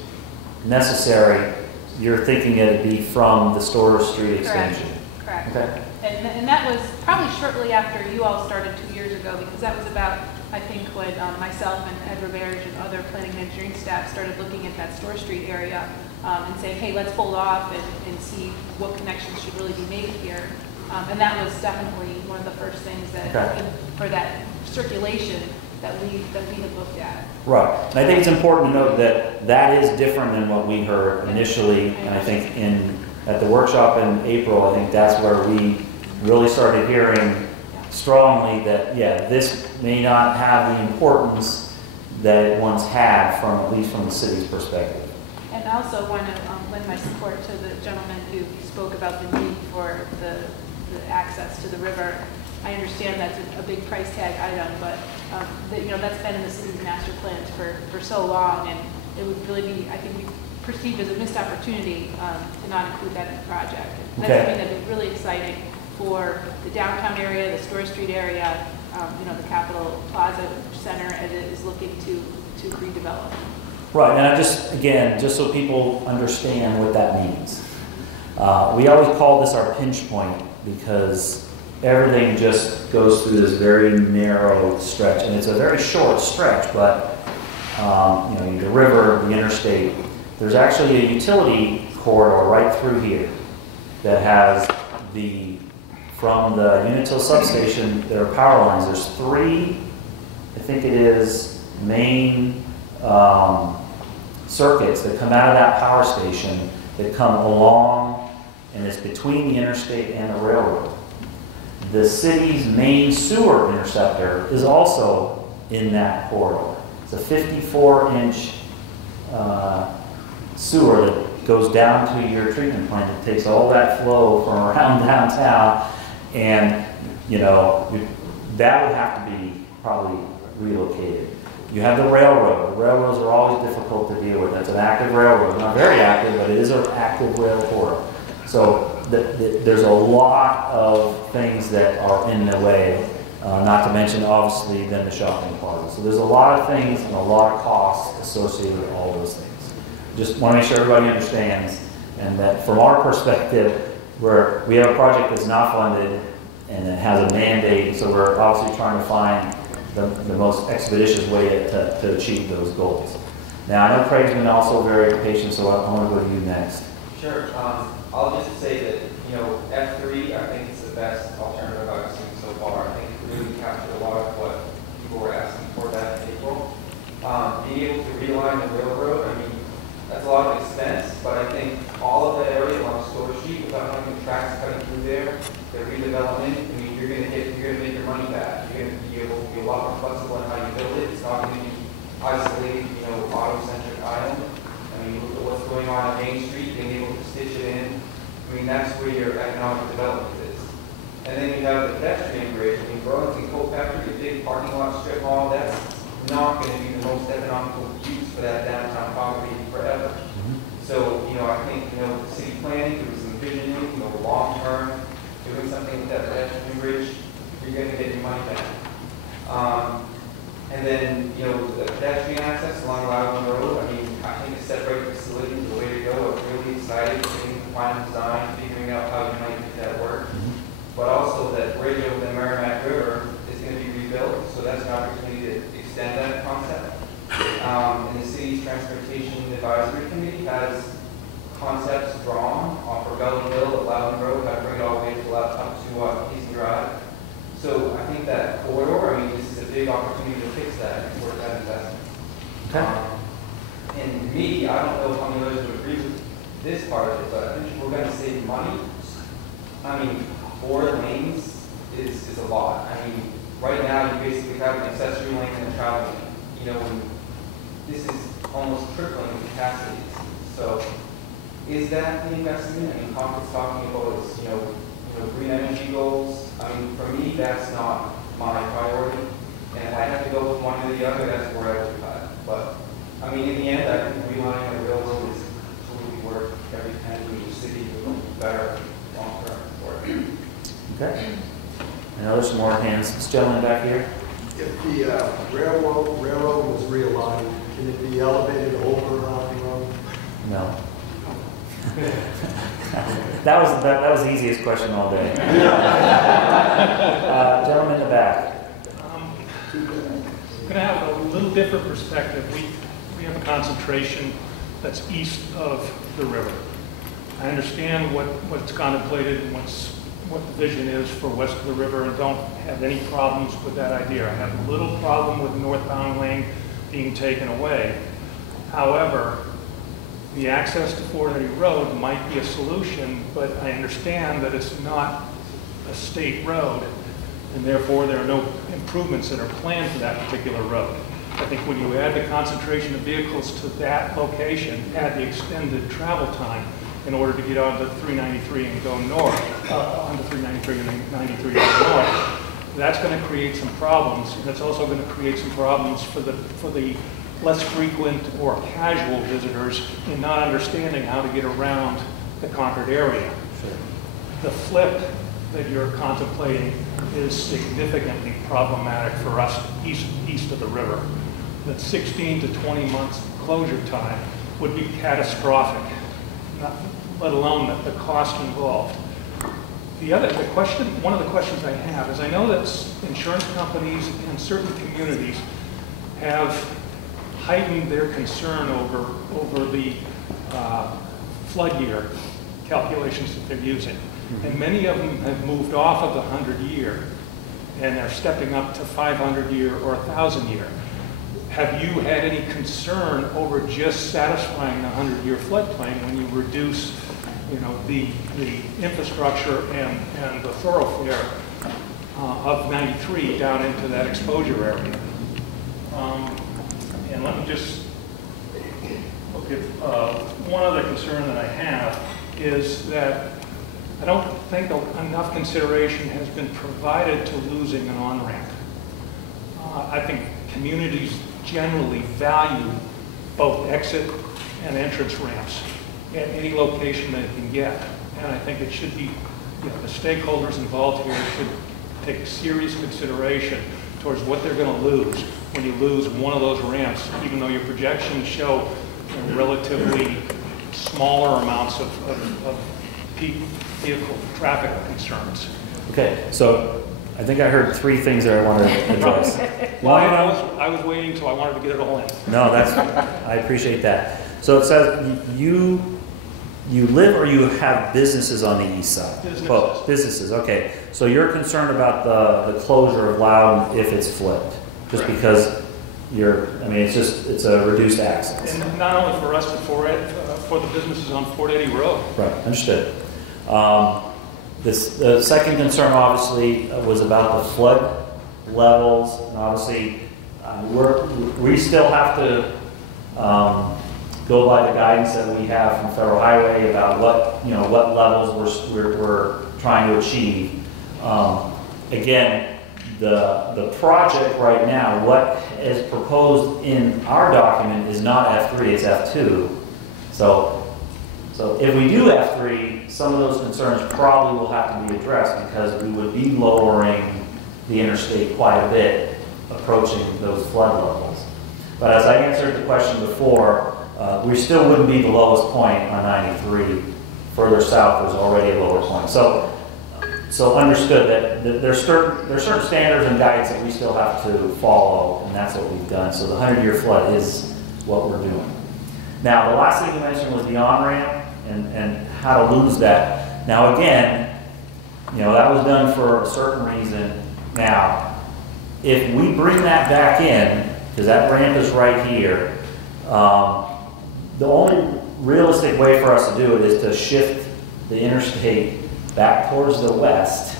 necessary. You're thinking it'd be from the Store Street extension. Correct. Okay. And that was probably shortly after you all started 2 years ago, because that was about, I think, when myself and Ed Roberge and other planning and engineering staff started looking at that Store Street area and saying, hey, let's hold off and see what connections should really be made here. And that was definitely one of the first things that, for that circulation, that we had looked at. Right. And I think it's important to note that that is different than what we heard initially. And I think at the workshop in April, I think that's where we really started hearing strongly that, yeah, this may not have the importance that it once had, at least from the city's perspective. And I also want to lend my support to the gentleman who spoke about the need for the access to the river. I understand that's a big price tag item, but that's been in the city's master plans for so long, and it would really be, I think, perceived as a missed opportunity to not include that in the project. That's something that would be really exciting for the downtown area, the Store Street area, the Capitol Plaza Center, as it is looking to redevelop. Right, and just so people understand what that means. We always call this our pinch point because everything just goes through this very narrow stretch, and it's a very short stretch, but the river, the interstate, there's actually a utility corridor right through here that has from the Unitil substation, there are power lines. There's 3, I think it is, main circuits that come out of that power station that come along, and it's between the interstate and the railroad. The city's main sewer interceptor is also in that corridor. It's a 54-inch sewer that goes down to your treatment plant. It takes all that flow from around downtown, and that would have to be probably relocated. You have the railroad. The railroads are always difficult to deal with. That's an active railroad. Not very active, but it is an active rail corridor. So there's a lot of things that are in the way, not to mention, obviously, then the shopping plaza. So there's a lot of things and a lot of costs associated with all those things. Just want to make sure everybody understands, and that from our perspective, where we have a project that's not funded and it has a mandate, so we're obviously trying to find the most expeditious way to achieve those goals. Now, I know Craig's been also very patient, so I want to go to you next. Sure. I'll just say that, F3, I think it's the best alternative I've seen so far. I think it really captured a lot of what people were asking for back in April. Being able to realign the railroad, that's a lot of expense, but I think all of that area along Store Street, without having the tracks cutting through there, the redevelopment, you're going to make your money back. You're going to be able to be a lot more flexible in how you build it. It's not going to be isolated, auto-centric island. Look at what's going on at Main Street, being able to stitch it in. That's where your economic development is. And then you have the pedestrian bridge. Burlington Coal Factory, a big parking lot strip mall, that's not going to be the most economical use for that downtown property forever. So, I think, city planning, there was some visioning, long term, doing something with that pedestrian bridge, you're going to get your money back. And then, the pedestrian access along Loudon Road, I think a separate facility is the way to go. I'm really excited getting the final design, figuring out how you might make that work. But also that bridge over the Merrimack River is going to be rebuilt, so that's an opportunity to extend that concept. And the city's transportation advisory committee has concepts drawn for Belly Hill at Loudon Road, how to bring it all the way up to Hazen Drive. So I think that corridor, this is a big opportunity to fix that and work that investment. And me, I don't know how many others would agree with this part of it, but I think we're going to save money. 4 lanes is a lot. Right now you basically have an accessory lane and a travel lane. This is almost tripling the capacity. So is that the investment? I mean, Concord's talking about its, green energy goals. I mean, for me, that's not my priority. And if I have to go with one or the other, that's where I would cut. But, I mean, in the end, I think relining on the railroad is totally worth every penny in the city to be better long term for it. Okay. I know there's some more hands. This gentleman back here. If the railroad was realigned, can it be elevated over the road? No. that was the easiest question all day. Gentleman in the back. I'm going to have a little different perspective. We have a concentration that's east of the river. I understand what's contemplated and what the vision is for west of the river, and don't have any problems with that idea. I have a little problem with northbound lane being taken away. However, the access to 480 Road might be a solution, but I understand that it's not a state road, and therefore there are no improvements that are planned for that particular road. I think when you add the concentration of vehicles to that location, add the extended travel time in order to get onto 393 and go north, onto 393 and 93 and go north, that's going to create some problems. That's also going to create some problems for the less frequent or casual visitors in not understanding how to get around the Concord area. Sure. The flip that you're contemplating is significantly problematic for us east of the river. That 16 to 20 months closure time would be catastrophic, let alone the cost involved. One of the questions I have is I know that insurance companies and certain communities have heightened their concern over the flood year calculations that they're using. And many of them have moved off of the 100-year and are stepping up to 500-year or 1,000-year. Have you had any concern over just satisfying the 100-year floodplain when you reduce, the infrastructure and the thoroughfare of 93 down into that exposure area? And let me just look at one other concern that I have is that I don't think enough consideration has been provided to losing an on-ramp. I think communities generally value both exit and entrance ramps at any location they can get. And I think it should be, the stakeholders involved here should take serious consideration towards what they're going to lose when you lose one of those ramps, even though your projections show relatively smaller amounts of peak vehicle traffic concerns. Okay, so I think I heard three things that I wanted to address. Well, I was waiting, so I wanted to get it all in. No, I appreciate that. So it says you live or you have businesses on the east side? Businesses. Oh, businesses, okay. So you're concerned about the closure of Loudon if it's flipped? Just Correct. Because it's a reduced access. And not only for us, but for the businesses on 480 Road. Right, understood. The second concern obviously was about the flood levels. And obviously, we still have to go by the guidance that we have from Federal Highway about what levels we're trying to achieve. Again, the project right now, what is proposed in our document is not F3, it's F2. So if we do F3, some of those concerns probably will have to be addressed because we would be lowering the interstate quite a bit, approaching those flood levels. But as I answered the question before, we still wouldn't be the lowest point on 93. Further south, there's already a lower point. So understood that there's certain standards and guides that we still have to follow, and that's what we've done. So the 100-year flood is what we're doing. Now, the last thing you mentioned was the on-ramp and how to lose that. Now, again, that was done for a certain reason. Now, if we bring that back in, because that ramp is right here, the only realistic way for us to do it is to shift the interstate back towards the west,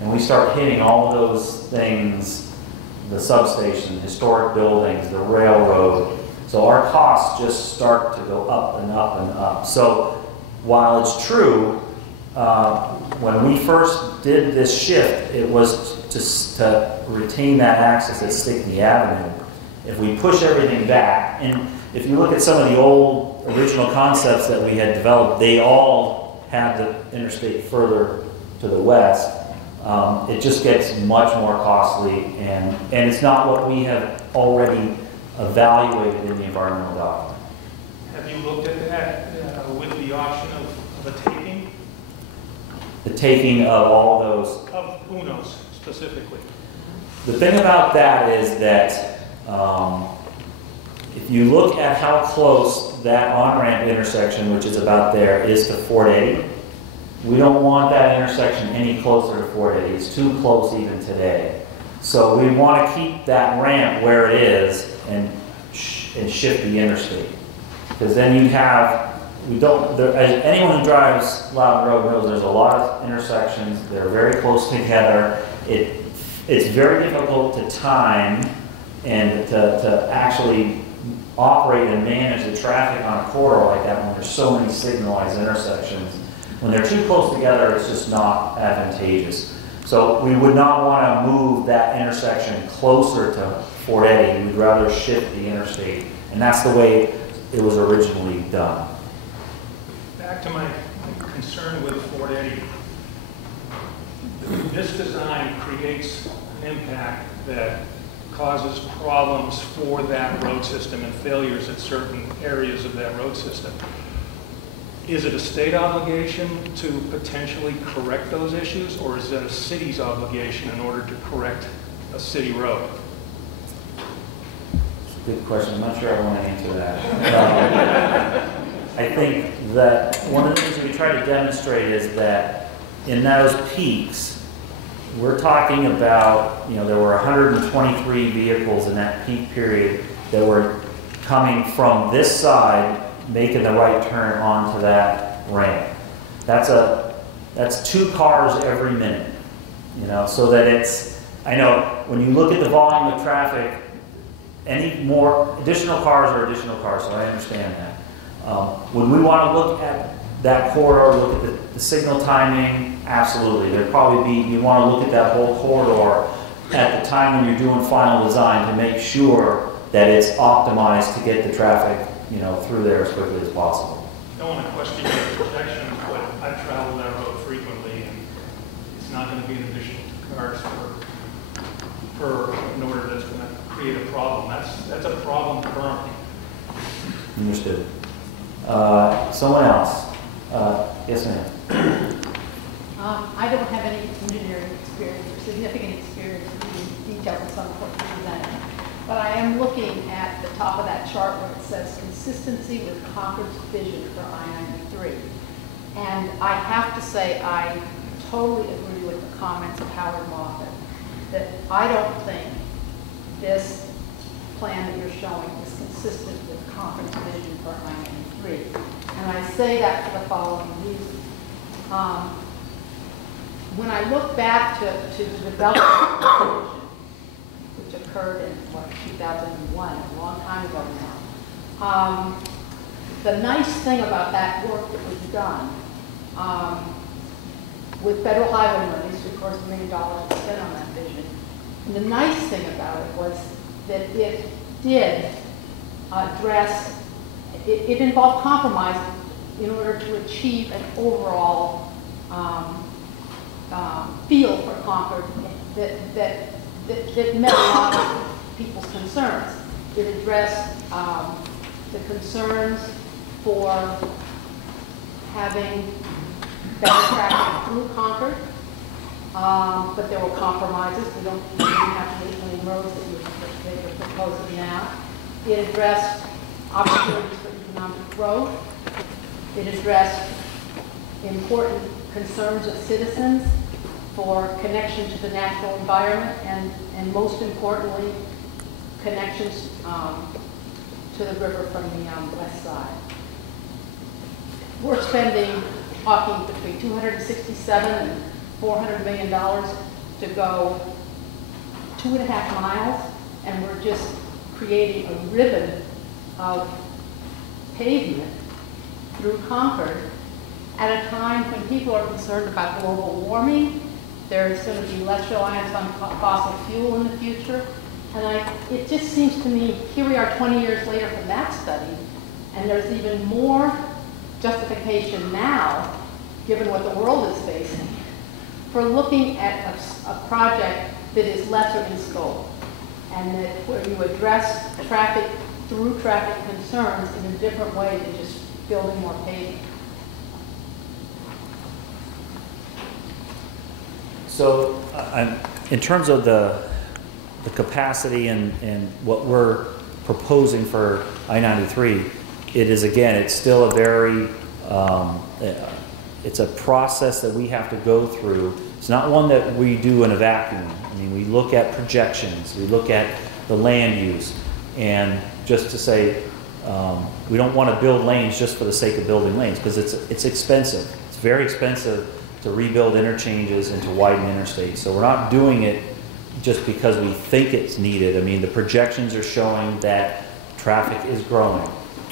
and we start hitting all of those things, the substation, historic buildings, the railroad. So our costs just start to go up and up and up. So while it's true, when we first did this shift, it was to retain that access at Stickney Avenue. If we push everything back, and if you look at some of the old original concepts that we had developed, they all had the interstate further to the west. It just gets much more costly, and it's not what we have already evaluated in the environmental document. Have you looked at that with the option of a taking? The taking of all those. Of Unos specifically. The thing about that is that if you look at how close that on-ramp intersection, which is about there, is to 480, we don't want that intersection any closer to 480. It's too close even today. So we want to keep that ramp where it is and shift the interstate. Because then you have, anyone who drives Loudon Road knows there's a lot of intersections. They're very close together. It's very difficult to time and to actually operate and manage the traffic on a corridor like that when there's so many signalized intersections. When they're too close together, it's just not advantageous. So we would not want to move that intersection closer to 480. We'd rather shift the interstate. And that's the way it was originally done. Back to my concern with 480. This design creates an impact that causes problems for that road system and failures at certain areas of that road system. Is it a state obligation to potentially correct those issues, or is it a city's obligation in order to correct a city road? Good question. I'm not sure I want to answer that. I think that one of the things that we try to demonstrate is that in those peaks, we're talking about, there were 123 vehicles in that peak period that were coming from this side, making the right turn onto that ramp. That's 2 cars every minute, so that I know when you look at the volume of traffic, any more additional cars are additional cars, so I understand that. When we want to look at that corridor, look at the signal timing, absolutely. There'd probably be, you want to look at that whole corridor at the time when you're doing final design to make sure that it's optimized to get the traffic, through there as quickly as possible. I don't want to question your protection, but I've traveled that road frequently, and it's not going to be an additional 2 cars in order that's going to create a problem. That's a problem currently. Understood. Someone else? Yes, ma'am. I don't have any engineering experience or significant experience in detail in some of what you presented. But I am looking at the top of that chart where it says consistency with Concord's vision for I-93. And I have to say I totally agree with the comments of Howard Moffett that I don't think this plan that you're showing is consistent with Concord's vision for I-93. And I say that for the following reason. When I look back to the development vision, which occurred in, 2001, a long time ago now, the nice thing about that work that was done, with federal highway money, so of course $1 million was spent on that vision, and the nice thing about it was that it did address, it involved compromise in order to achieve an overall feel for Concord that met a lot of people's concerns. It addressed the concerns for having better traffic through Concord, but there were compromises. We didn't have to make any roads that you're proposing now. It addressed opportunities for economic growth. It addressed important concerns of citizens for connection to the natural environment and most importantly, connections to the river from the west side. We're talking between $267 and $400 million to go 2.5 miles, and we're just creating a ribbon of pavement through Concord at a time when people are concerned about global warming. There's going to be less reliance on fossil fuel in the future. And it just seems to me, here we are 20 years later from that study, and there's even more justification now, given what the world is facing, for looking at a project that is lesser in scope, and that where you address traffic through traffic concerns in a different way than just building more paving. So in terms of the capacity and what we're proposing for I-93, it is, again, it's still a very, it's a process that we have to go through. It's not one that we do in a vacuum. I mean, we look at projections, we look at the land use, and just to say, we don't want to build lanes just for the sake of building lanes, because it's expensive. It's very expensive to rebuild interchanges and to widen interstates. So we're not doing it just because we think it's needed. I mean, the projections are showing that traffic is growing.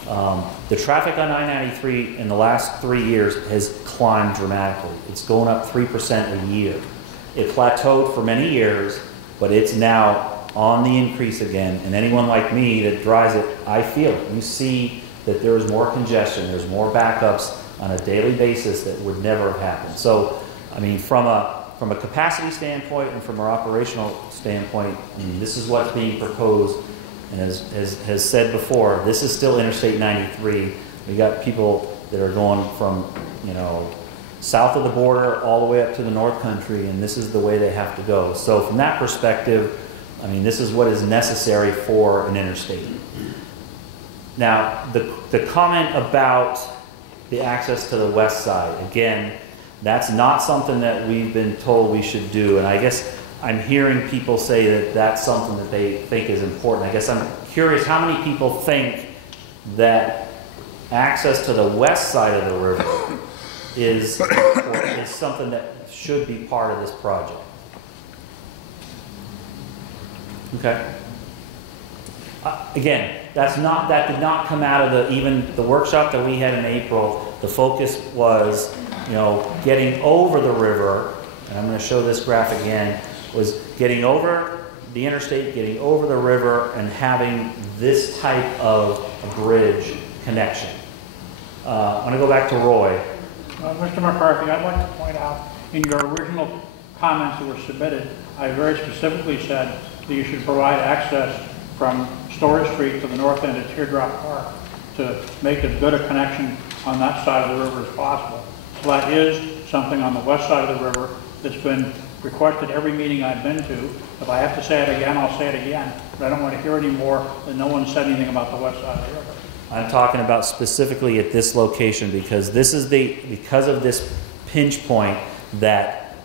The traffic on I-93 in the last 3 years has climbed dramatically. It's going up 3% a year. It plateaued for many years, but it's now on the increase again. And anyone like me that drives it, I feel it. You see that there's more congestion, there's more backups on a daily basis that would never have happened. So, I mean, from a capacity standpoint and from our operational standpoint, I mean, this is what's being proposed. And as said before, this is still Interstate 93. We got people that are going from, you know, south of the border all the way up to the North Country, and this is the way they have to go. So from that perspective, I mean, this is what is necessary for an interstate. Now, the comment about the access to the west side, again, that's not something that we've been told we should do, and I guess I'm hearing people say that that's something that they think is important. I guess I'm curious how many people think that access to the west side of the river is something that should be part of this project. Okay. Again, that did not come out of even the workshop that we had in April. The focus was, you know, getting over the river, and I'm going to show this graph again, was getting over the interstate, getting over the river, and having this type of a bridge connection. I'm going to go back to Roy. Mr. McCarthy, I'd like to point out, in your original comments that were submitted, I very specifically said that you should provide access from Storage Street to the north end of Teardrop Park to make as good a connection on that side of the river as possible. So that is something on the west side of the river that's been requested every meeting I've been to. If I have to say it again, I'll say it again, but I don't want to hear any more that no one said anything about the west side of the river. I'm talking about specifically at this location because this is because of this pinch point that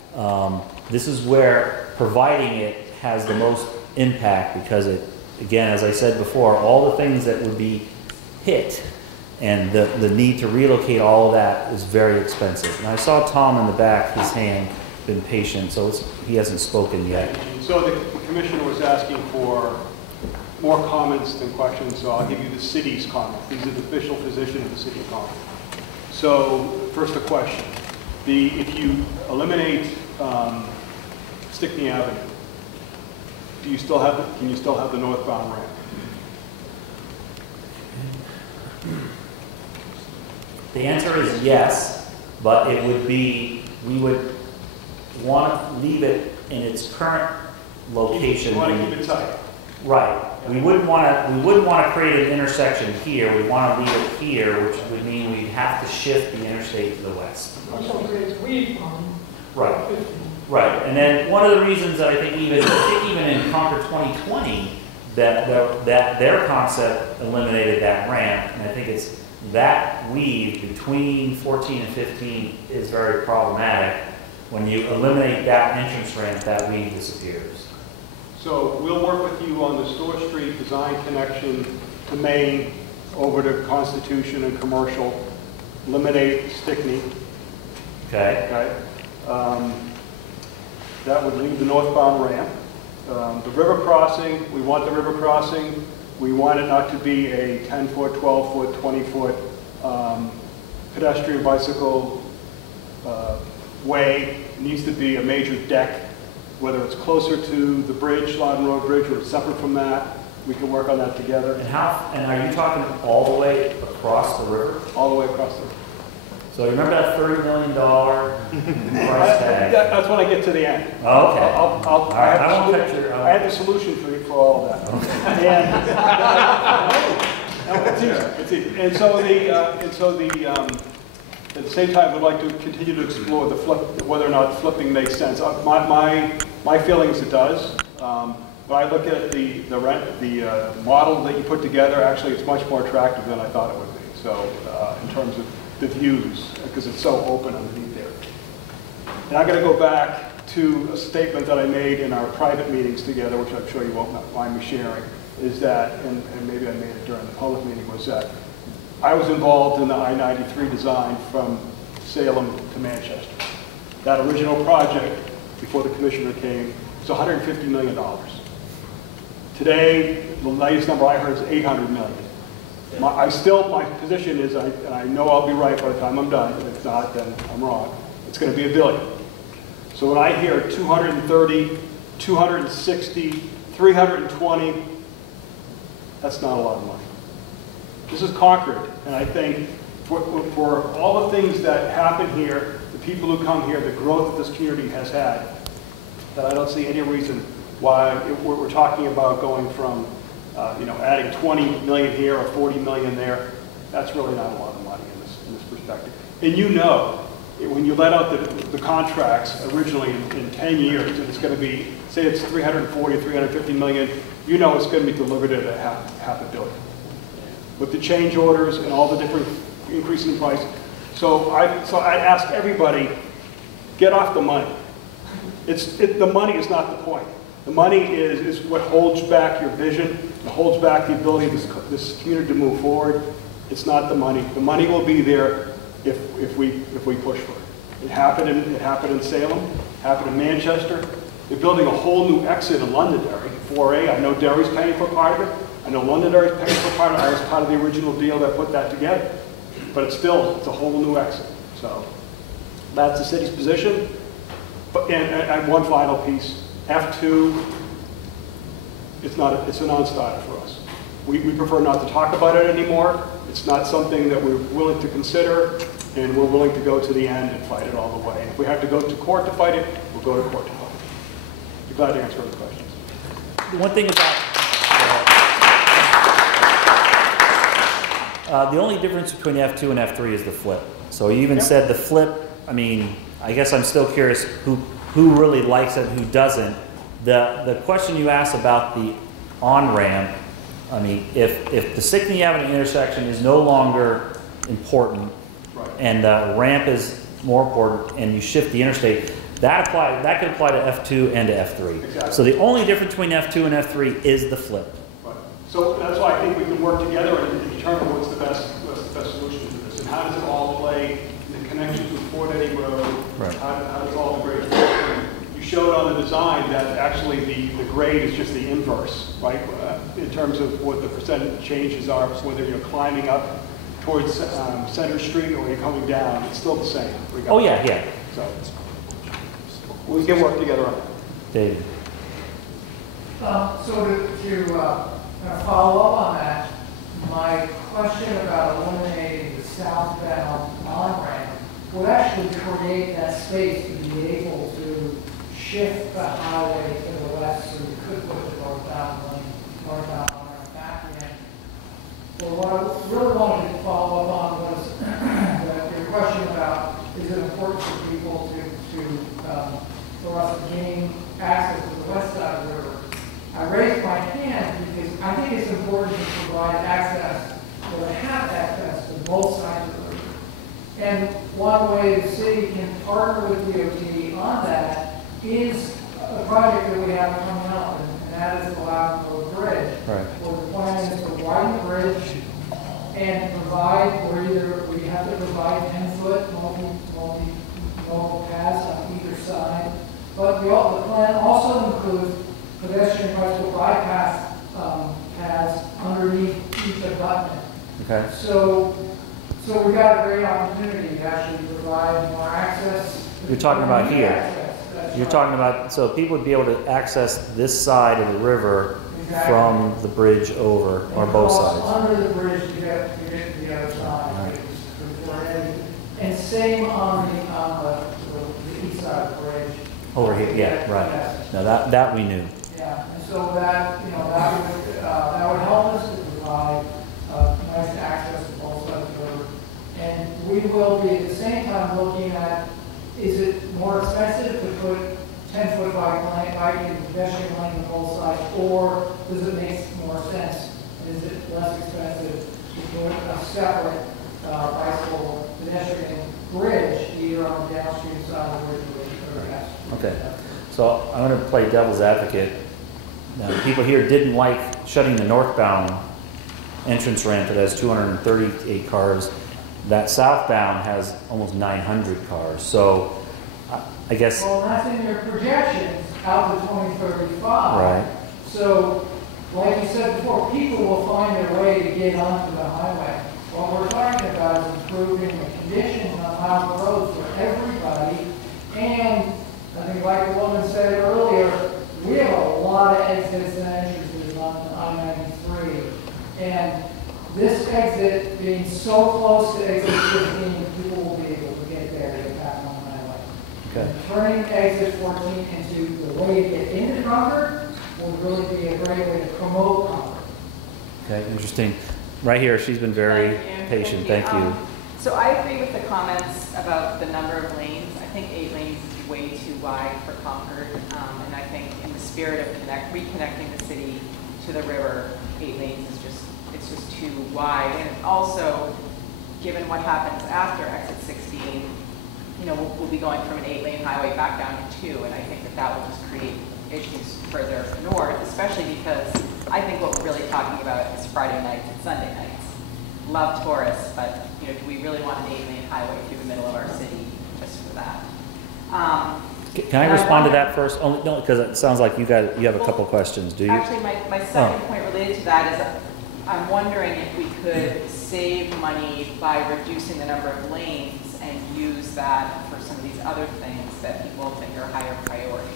this is where providing it has the most impact, because it, again, as I said before, all the things that would be hit and the need to relocate all of that is very expensive. And I saw Tom in the back, his hand, been patient, so he hasn't spoken yet. So the commissioner was asking for more comments than questions, so I'll give you the city's comment. These are the official position of the City of Concord. So first a question. If you eliminate Stickney Avenue, can you still have the northbound ramp? The answer is yes, but it would be, we would want to leave it in its current location. You want to keep it tight. Right. We wouldn't want to create an intersection here. We want to leave it here, which would mean we'd have to shift the interstate to the west. Right. Right. And then one of the reasons that I think even in Concord 2020 that their concept eliminated that ramp, and I think it's that weave between 14 and 15 is very problematic. When you eliminate that entrance ramp, that weave disappears. So we'll work with you on the Store Street design connection to Main over to Constitution and Commercial, eliminate Stickney. Okay. Okay. That would leave the northbound ramp. The river crossing, we want the river crossing. We want it not to be a 10-foot, 12-foot, 20-foot pedestrian bicycle way. It needs to be a major deck, whether it's closer to the bridge, Loudon Road Bridge, or it's separate from that. We can work on that together. And are you talking all the way across the river? All the way across the river. So you remember that $30 million price tag? That's when I get to the end. Oh, okay. I have the solution for all of that. It's easy. And so at the same time, we'd like to continue to explore the whether or not flipping makes sense. My feeling is it does. When I look at the model that you put together, actually it's much more attractive than I thought it would be. So in terms of the views, because it's so open underneath there. And I'm going to go back to a statement that I made in our private meetings together, which I'm sure you won't mind me sharing, is that, and maybe I made it during the public meeting, was that I was involved in the I-93 design from Salem to Manchester. That original project, before the commissioner came, was $150 million. Today, the latest number I heard is $800 million. My position is, and I know I'll be right by the time I'm done, and if not, then I'm wrong, it's going to be $1 billion. So when I hear 230, 260, 320, that's not a lot of money. This is Concord, and I think for all the things that happen here, the people who come here, the growth that this community has had, that I don't see any reason why we're talking about going from adding 20 million here or 40 million there. That's really not a lot of money in this perspective. And when you let out the contracts originally in 10 years, and it's going to be, say it's 340, 350 million, it's going to be delivered at half a billion. With the change orders and all the different increase in price. So I ask everybody, get off the money. The money is not the point. The money is what holds back your vision, it holds back the ability of this community to move forward. It's not the money. The money will be there if we push for it. It happened in Salem, happened in Manchester. They're building a whole new exit in Londonderry, 4A. I know Derry's paying for part of it. I know Londonderry's paying for part of it. I was part of the original deal that put that together. But it's a whole new exit. So that's the city's position. And one final piece. F2, it's a non-starter for us. We prefer not to talk about it anymore. It's not something that we're willing to consider, and we're willing to go to the end and fight it all the way. If we have to go to court to fight it, we'll go to court to fight it. Be glad to answer any questions. One thing about the only difference between F2 and F3 is the flip. So you even said the flip. I mean, I guess I'm still curious who really likes it and who doesn't. The question you asked about the on-ramp, I mean, if the 16th Avenue intersection is no longer important, right, and the ramp is more important, and you shift the interstate, that could apply to F2 and to F3. Exactly. So the only difference between F2 and F3 is the flip. Right. So that's why I think we can work together and determine what's the best solution to this, and how does it all play in the connections with Fort Eddy Road. Right. How does all the grades work? You showed on the design that actually the grade is just the inverse, right? In terms of what the percentage changes are, whether you're climbing up towards Center Street or you're coming down, it's still the same. Oh yeah, yeah. So we can work together on that. David. So to follow up on that, my question about eliminating the southbound on-ramp would actually create that space to be able to shift the highway to the west so you could put the northbound on-ramp back in. But what I really wanted to follow up on was your question about, is it important for people for us to gain access to the west side of the river? I raised my hand because I think it's important to provide access, or to have access to both sides of the river. And one way the city can partner with DOT on that is a project that we have coming up, and that is the Loudon Road Bridge. Right. Where the plan is to widen the bridge and provide, we have to provide 10-foot multi-modal paths on either side. But the plan also includes pedestrian bicycle bypass paths underneath each abutment. Okay. So So we got a great opportunity to actually provide more access. You're talking about here. You're talking about, so people would be able to access this side of the river from the bridge over, or both sides. Under the bridge to get to the other side. Right. And same on the east side of the bridge. Over here, yeah, right. Yes. Now that we knew. Yeah, and so that, that would help us to provide nice access to both sides of the river. And we will be at the same time looking at, is it more expensive to put 10-foot bike and pedestrian lane on both sides, or does it make more sense? Is it less expensive to put a separate bicycle pedestrian bridge either on the downstream side of the bridge or the gas? Okay, so I'm going to play devil's advocate. Now, people here didn't like shutting the northbound entrance ramp that has 238 cars. That southbound has almost 900 cars. So I guess. Well, that's in your projections out to 2035. Right. So, like you said before, people will find their way to get onto the highway. What we're talking about is improving the conditions on highway roads for everybody. And I think, like the woman said earlier, we have a lot of exits and entrances on I-93. And this exit being so close to exit 15, people will be able to get there and get back on the highway. Okay. Turning exit 14 into the way to get into Concord will really be a great way to promote Concord. Okay, interesting. Right here, she's been very patient. Thank you. So I agree with the comments about the number of lanes. I think 8 lanes is way too wide for Concord. And I think in the spirit of reconnecting the city to the river, 8 lanes is it's just too wide. And also, given what happens after exit 16, we'll be going from an 8-lane highway back down to 2, and I think that will just create issues further north, especially because I think what we're really talking about is Friday nights and Sunday nights. Love tourists, but do we really want an 8-lane highway through the middle of our city just for that? Can I respond to that first? Only no, because it sounds like you have a couple questions. Do you? Actually, my second point related to that is I'm wondering if we could save money by reducing the number of lanes and use that for some of these other things that people think are higher priority.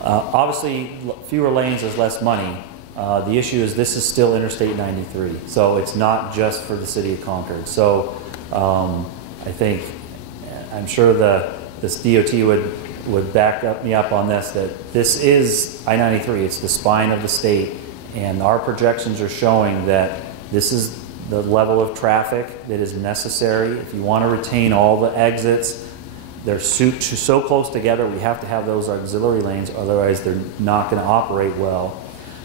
Obviously, fewer lanes is less money. The issue is this is still Interstate 93, so it's not just for the city of Concord. So I'm sure this DOT would back me up on this, that this is I-93. It's the spine of the state, and our projections are showing that this is the level of traffic that is necessary. If you want to retain all the exits, they're so close together, we have to have those auxiliary lanes, otherwise they're not going to operate well.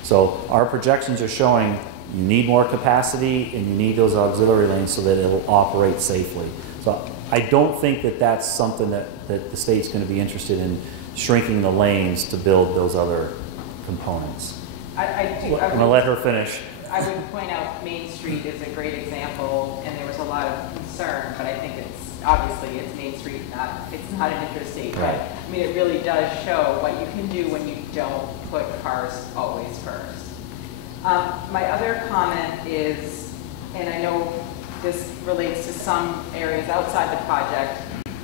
So our projections are showing you need more capacity and you need those auxiliary lanes so that it will operate safely. So I don't think that that's something that the state's going to be interested in, shrinking the lanes to build those other components. I'm going to let her finish. I would point out Main Street is a great example, and there was a lot of concern, but I think obviously it's Main Street, it's not an interstate. Right. But I mean, it really does show what you can do when you don't put cars always first. My other comment is, and I know this relates to some areas outside the project,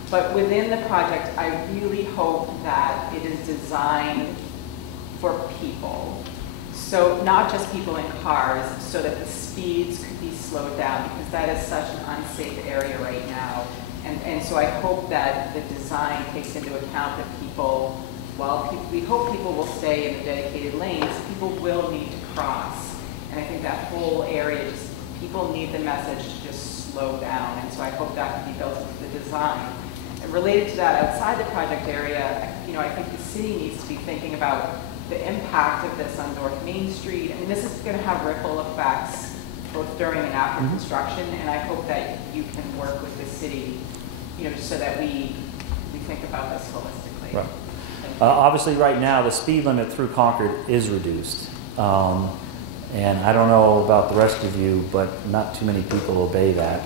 but within the project, I really hope that it is designed for people. So not just people in cars, so that the speeds could be slowed down, because that is such an unsafe area right now. And so I hope that the design takes into account that we hope people will stay in the dedicated lanes, people will need to cross. And I think that whole area, people need the message to just slow down. And so I hope that can be built into the design. And related to that, outside the project area, I think the city needs to be thinking about the impact of this on North Main Street. I mean, this is going to have ripple effects both during and after construction, and I hope that you can work with the city, so that we think about this holistically. Right. Obviously, right now, the speed limit through Concord is reduced. And I don't know about the rest of you, but not too many people obey that.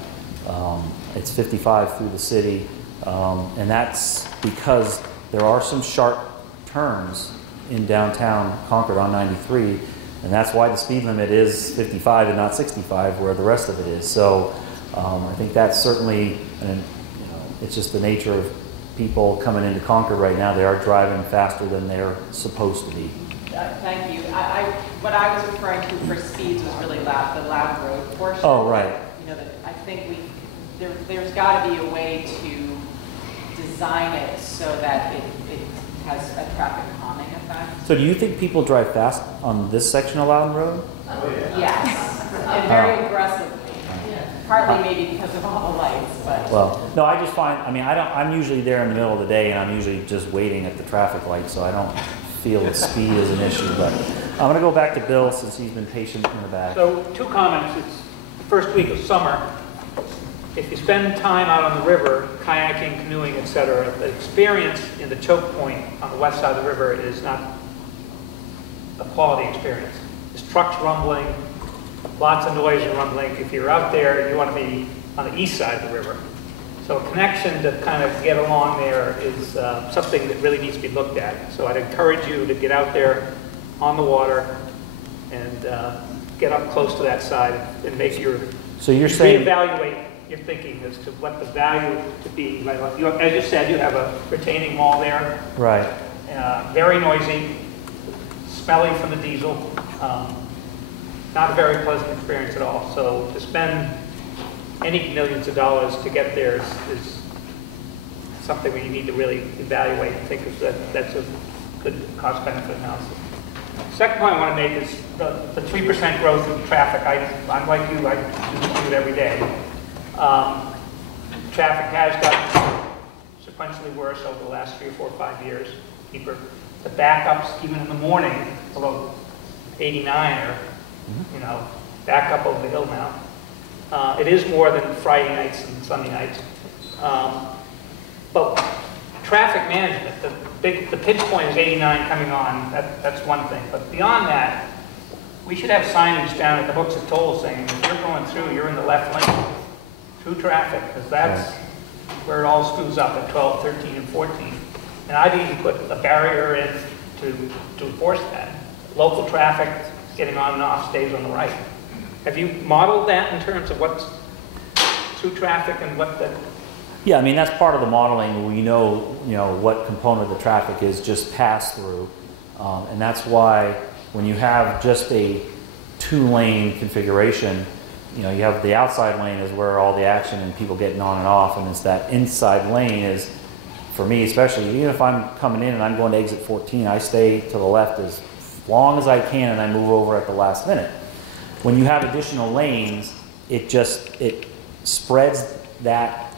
It's 55 through the city, and that's because there are some sharp turns in downtown Concord on 93, and that's why the speed limit is 55 and not 65, where the rest of it is. So I think that's certainly, and it's just the nature of people coming into Concord right now. They are driving faster than they're supposed to be. Thank you. What I was referring to for speeds was really the Loud Road portion. Oh, right. I think there's got to be a way to design it so that it has a traffic calming effect. So do you think people drive fast on this section of Loudon Road? Yes, and very aggressively. Partly maybe because of all the lights, but. Well, no, I just find, I'm usually there in the middle of the day, and I'm usually just waiting at the traffic light, so I don't feel that speed is an issue. But I'm going to go back to Bill since he's been patient in the back. So 2 comments. It's the first week of summer. If you spend time out on the river, kayaking, canoeing, etc., the experience in the choke point on the west side of the river is not a quality experience. There's trucks rumbling, lots of noise and rumbling. If you're out there, you want to be on the east side of the river. So a connection to kind of get along there is something that really needs to be looked at. So I'd encourage you to get out there on the water and get up close to that side and make your, so you're saying, reevaluate your thinking as to what the value to be. Like, as you said, you have a retaining wall there. Right. Very noisy, smelly from the diesel. Not a very pleasant experience at all. So to spend any millions of dollars to get there is something we need to really evaluate and think of that's a good cost-benefit analysis. Second point I want to make is the 3% growth in traffic. I'm like you, I do it every day. Traffic has gotten sequentially worse over the last 3 or 4 or 5 years. The backups, even in the morning, although 89 are, back up over the hill now. It is more than Friday nights and Sunday nights. But traffic management, the pinch point is 89 coming on. That's one thing. But beyond that, we should have signage down at the hooks of toll saying, if you're going through, you're in the left lane. Through traffic, because that's where it all screws up at 12, 13, and 14. And I've even put a barrier in to enforce that. Local traffic getting on and off stays on the right. Have you modeled that in terms of what's through traffic and what the... Yeah, that's part of the modeling. We know, what component of the traffic is just pass through. And that's why when you have just a 2-lane configuration, you have the outside lane is where all the action and people getting on and off, and it's that inside lane is, for me especially, even if I'm coming in and I'm going to exit 14, I stay to the left as long as I can and I move over at the last minute. When you have additional lanes, it spreads that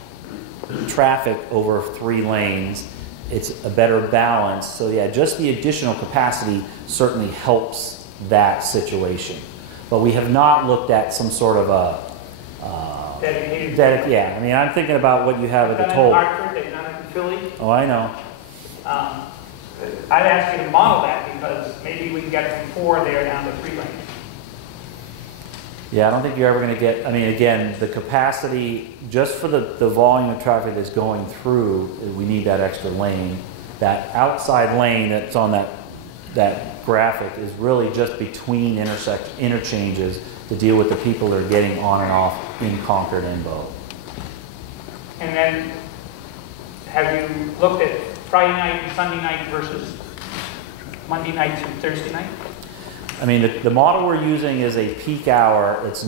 traffic over 3 lanes. It's a better balance. So yeah, just the additional capacity certainly helps that situation. But we have not looked at some sort of a dedicated. I'm thinking about what you have at the toll. They've done it in Philly. Oh, I know. I'd ask you to model that because maybe we can get from 4 there down to 3 lanes. Yeah, I don't think you're ever going to get. Again, the capacity just for the volume of traffic that's going through, we need that extra lane. That outside lane that's on that graphic is really just between interchanges to deal with the people that are getting on and off in Concord and Bow. And then, have you looked at Friday night and Sunday night versus Monday night and Thursday night? The model we're using is a peak hour. It's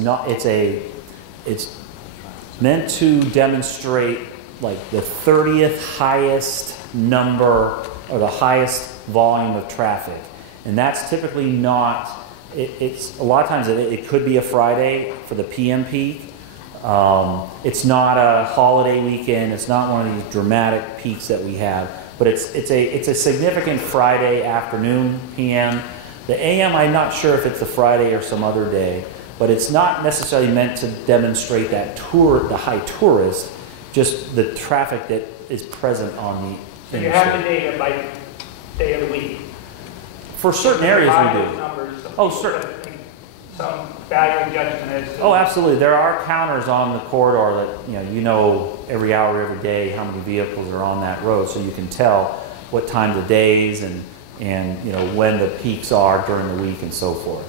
meant to demonstrate like the 30th highest number or the highest volume of traffic. And that's typically not, it's a lot of times it could be a Friday for the PM peak. It's not a holiday weekend. It's not one of these dramatic peaks that we have, but it's a significant Friday afternoon PM. The AM, I'm not sure if it's a Friday or some other day, but it's not necessarily meant to demonstrate that the high tourist, just the traffic that is present on the So you have the data by day of the week? For certain areas we do. Numbers, oh, certain. Some value judgment as to... Oh, absolutely. There are counters on the corridor that, you know every hour, every day how many vehicles are on that road, so you can tell what times of days and when the peaks are during the week and so forth.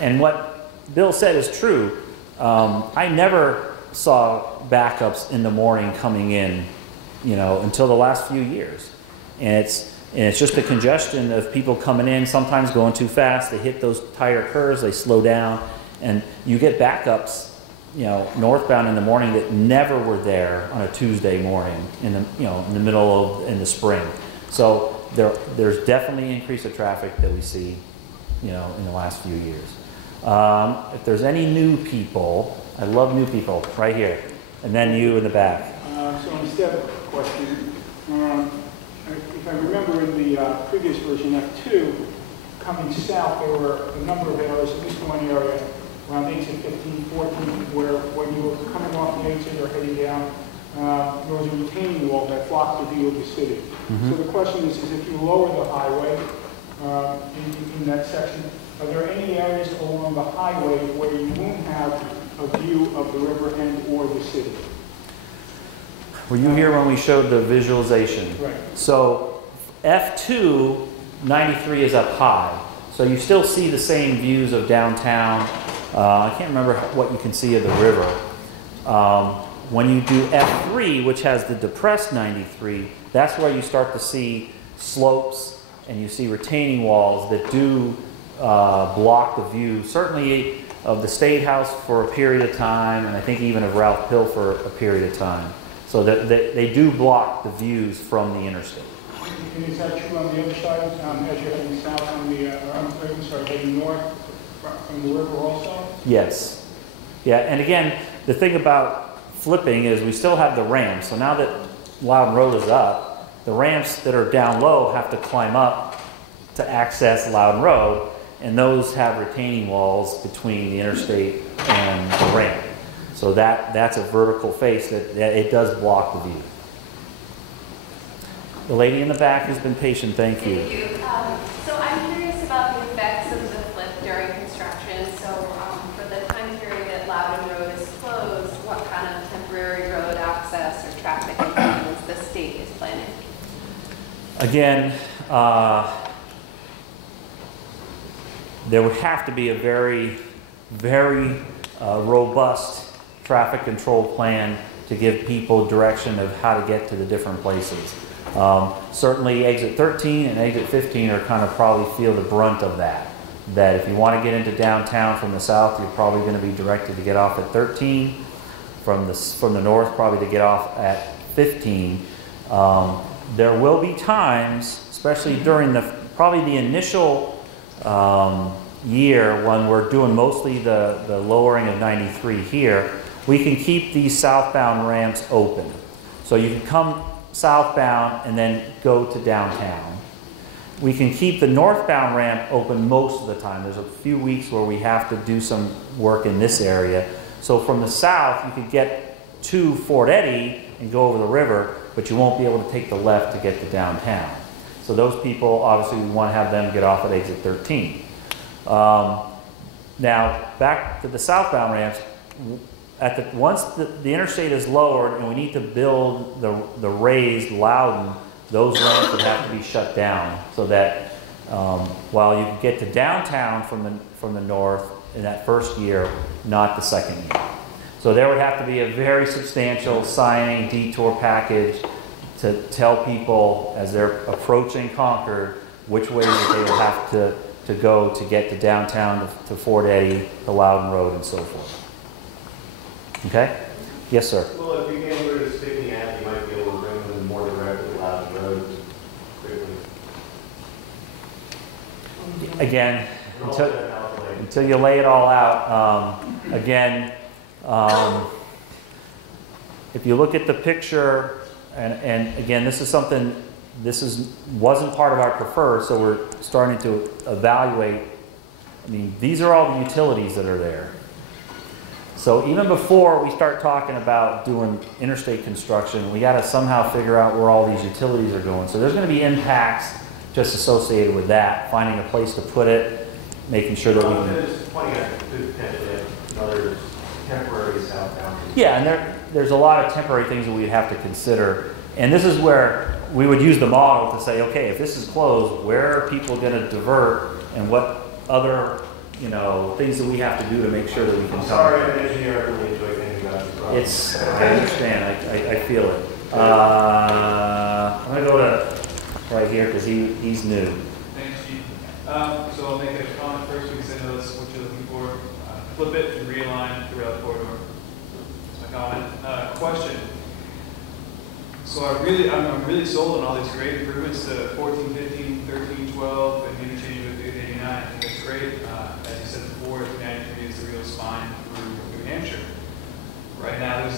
And what Bill said is true. I never saw backups in the morning coming in, you know, until the last few years. And it's just a congestion of people coming in, sometimes going too fast. They hit those tighter curves, they slow down, and you get backups, you know, northbound in the morning that never were there on a Tuesday morning in the, you know, in the middle of, in the spring. So there's definitely an increase of traffic that we see, you know, in the last few years. If there's any new people, I love new people, right here. And then you in the back. So instead of a question, if I remember in the previous version, F2, coming south, there were a number of areas, at least one area, around exit 15, 14, where when you were coming off the exit or heading down, there was a retaining wall that blocked the view of the city. So the question is if you lower the highway in that section, are there any areas along the highway where you won't have a view of the river and or the city? Were you here when we showed the visualization? Right. So F2, 93 is up high. So you still see the same views of downtown. I can't remember what you can see of the river. When you do F3, which has the depressed 93, that's where you start to see slopes and you see retaining walls that do block the view, certainly of the State House for a period of time, and I think even of Ralph Pill for a period of time. So that they do block the views from the interstate. And is that true on the other side, as you're heading south on the, heading north from the river also? Yes. Yeah, and again, the thing about flipping is we still have the ramps. So now that Loudon Road is up, the ramps that are down low have to climb up to access Loudon Road, and those have retaining walls between the interstate and the ramp. So that's a vertical face that it does block the view. The lady in the back has been patient, thank you. Thank you. So I'm curious about the effects of the flip during construction. So for the time period that Loudon Road is closed, what kind of temporary road access or traffic improvements the state is planning? Again, there would have to be a very, very robust traffic control plan to give people direction of how to get to the different places. Certainly exit 13 and exit 15 are kind of probably feel the brunt of that. That if you want to get into downtown from the south, you're probably going to be directed to get off at 13. From the north, probably to get off at 15. There will be times, especially during probably the initial year when we're doing mostly the lowering of 93 here, we can keep these southbound ramps open. So you can come southbound and then go to downtown. We can keep the northbound ramp open most of the time. There's a few weeks where we have to do some work in this area. So from the south, you could get to Fort Eddy and go over the river, but you won't be able to take the left to get to downtown. So those people, obviously, we want to have them get off at exit 13. Now, back to the southbound ramps, once the interstate is lowered and we need to build the raised Loudon, those ramps would have to be shut down so that while you can get to downtown from the north in that first year, not the second year. So there would have to be a very substantial signing detour package to tell people as they're approaching Concord which ways that they will have to go to get to downtown, to Fort Eddy, to Loudon Road, and so forth. Okay? Yes, sir. Well, if you get rid of sticking out, you might be able to bring them more directly to Loudon Road quickly. Again, until you lay it all out, again, if you look at the picture, and again, this is something, wasn't part of our preferred, so we're starting to evaluate. I mean, these are all the utilities that are there. So even before we start talking about doing interstate construction, we got to somehow figure out where all these utilities are going. So there's going to be impacts just associated with that, finding a place to put it, making sure that we can... There's pointing at potentially another temporary southbound. Yeah, and there's a lot of temporary things that we'd have to consider. And this is where we would use the model to say, okay, if this is closed, where are people going to divert, and what other, things that we have to do to make sure that we can... I'm sorry, I'm an engineer. I really enjoy thinking about this I understand, I feel it. I'm gonna go to right here because he's new. Thanks, Chief. So I'll make a comment first because I know that's what you're looking for. Flip it and realign throughout the corridor. That's my comment. Question. So I'm really sold on all these great improvements to 14, 15, 13, 12, and interchange with 89. I think that's great. As you said before, 93 is the real spine through New Hampshire. Right now,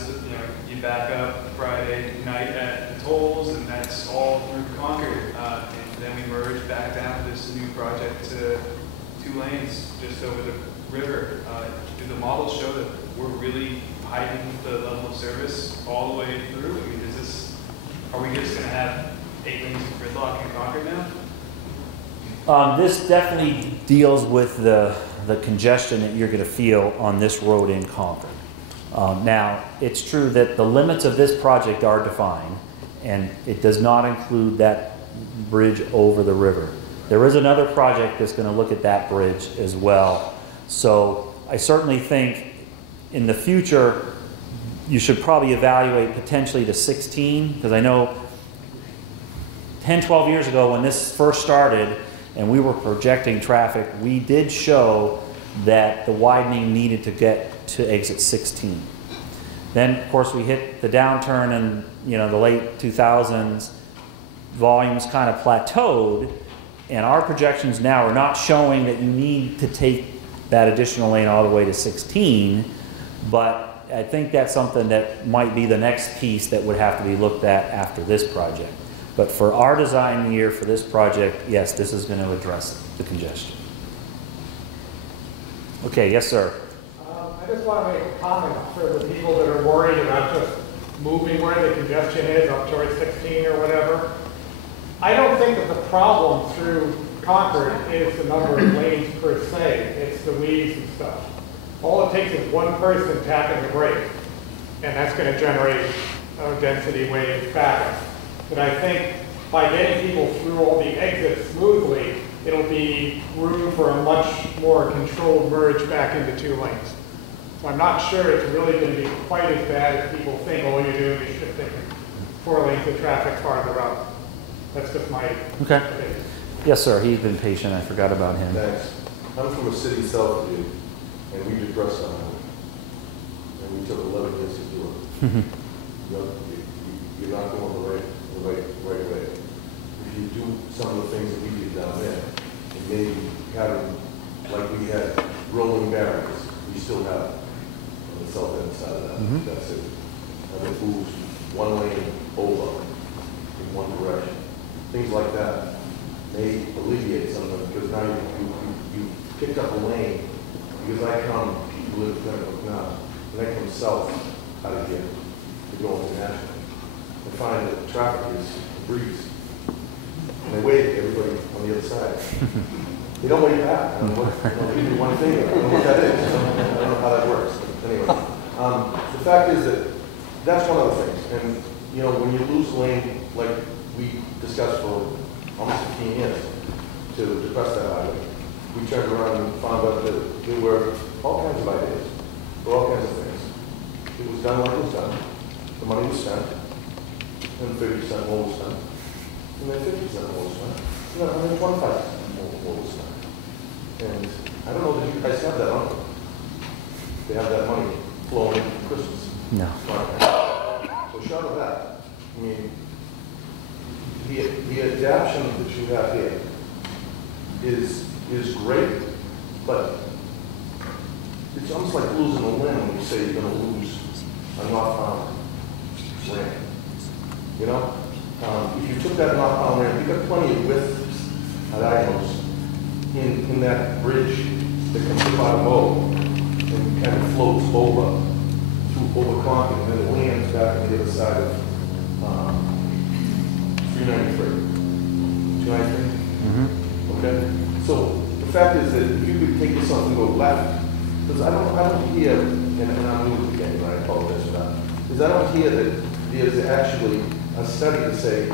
you back up Friday night at the tolls, and that's all through Concord. And then we merge back down to this new project to 2 lanes just over the river. Do the models show that we're really heightening the level of service all the way through? I mean, are we just going to have 8 lanes of gridlock in Concord now? This definitely deals with the congestion that you're going to feel on this road in Concord. Now, it's true that the limits of this project are defined, and it does not include that bridge over the river. There is another project that's going to look at that bridge as well. So I certainly think in the future, you should probably evaluate potentially to 16, because I know 10, 12 years ago when this first started and we were projecting traffic, we did show that the widening needed to get to exit 16. Then, of course, we hit the downturn in the late 2000s. Volumes kind of plateaued, and our projections now are not showing that you need to take that additional lane all the way to 16, but I think that's something that might be the next piece that would have to be looked at after this project. But for our design year for this project, yes, this is going to address the congestion. Okay, yes, sir. I just want to make a comment for the people that are worried about just moving where the congestion is up towards 16 or whatever. I don't think that the problem through Concord is the number of lanes per se. It's the weeds and stuff. All it takes is one person tapping the brake, and that's going to generate a density wave backup. But I think by getting people through all the exits smoothly, it'll be room for a much more controlled merge back into 2 lanes. So I'm not sure it's really going to be quite as bad as people think. All you're doing is shifting 4 lanes of traffic farther up. That's just my opinion. Yes, sir. He's been patient. I forgot about him. Thanks. I'm from a city south of you, and we did press on it. And we took 11 years to do it. You're not going the right way. If you do some of the things that we did down there, and maybe having, like we had, rolling barriers, we still have on the south end side of that city. And it moves 1 lane over in 1 direction. Things like that may alleviate some of them, because now you picked up a lane, because I live in Connecticut now, and I come south out of here to go into Nashville. I find that the traffic is a breeze. And they wave at everybody on the other side. They don't wave back. I don't know what, they do one thing. I don't know what that is. I don't know how that works. But anyway, the fact is that that's one of the things. And when you lose a lane, like we discussed for almost 15 years to depress that highway, we turned around and found out that there were all kinds of ideas for all kinds of things. It was done like it was done. The money was spent, and 30% more was spent, and then 50% more was spent, and then 125% more was spent. And I don't know that you guys have that on them. They have that money flowing in from Christmas. No. So short of that, I mean, the adaption that you have here is great, but it's almost like losing a limb when you say you're going to lose a northbound ramp. If you took that northbound ramp, you've got plenty of width at Idaho's in that bridge that comes up out of Bow and kind of floats over Concord, and then it lands back on the other side of 393. 293? Okay? So the fact is that if you could take this off and go left, because I don't hear, and I'm new to the game, and I apologize for that, is I don't hear that there's actually a study to say,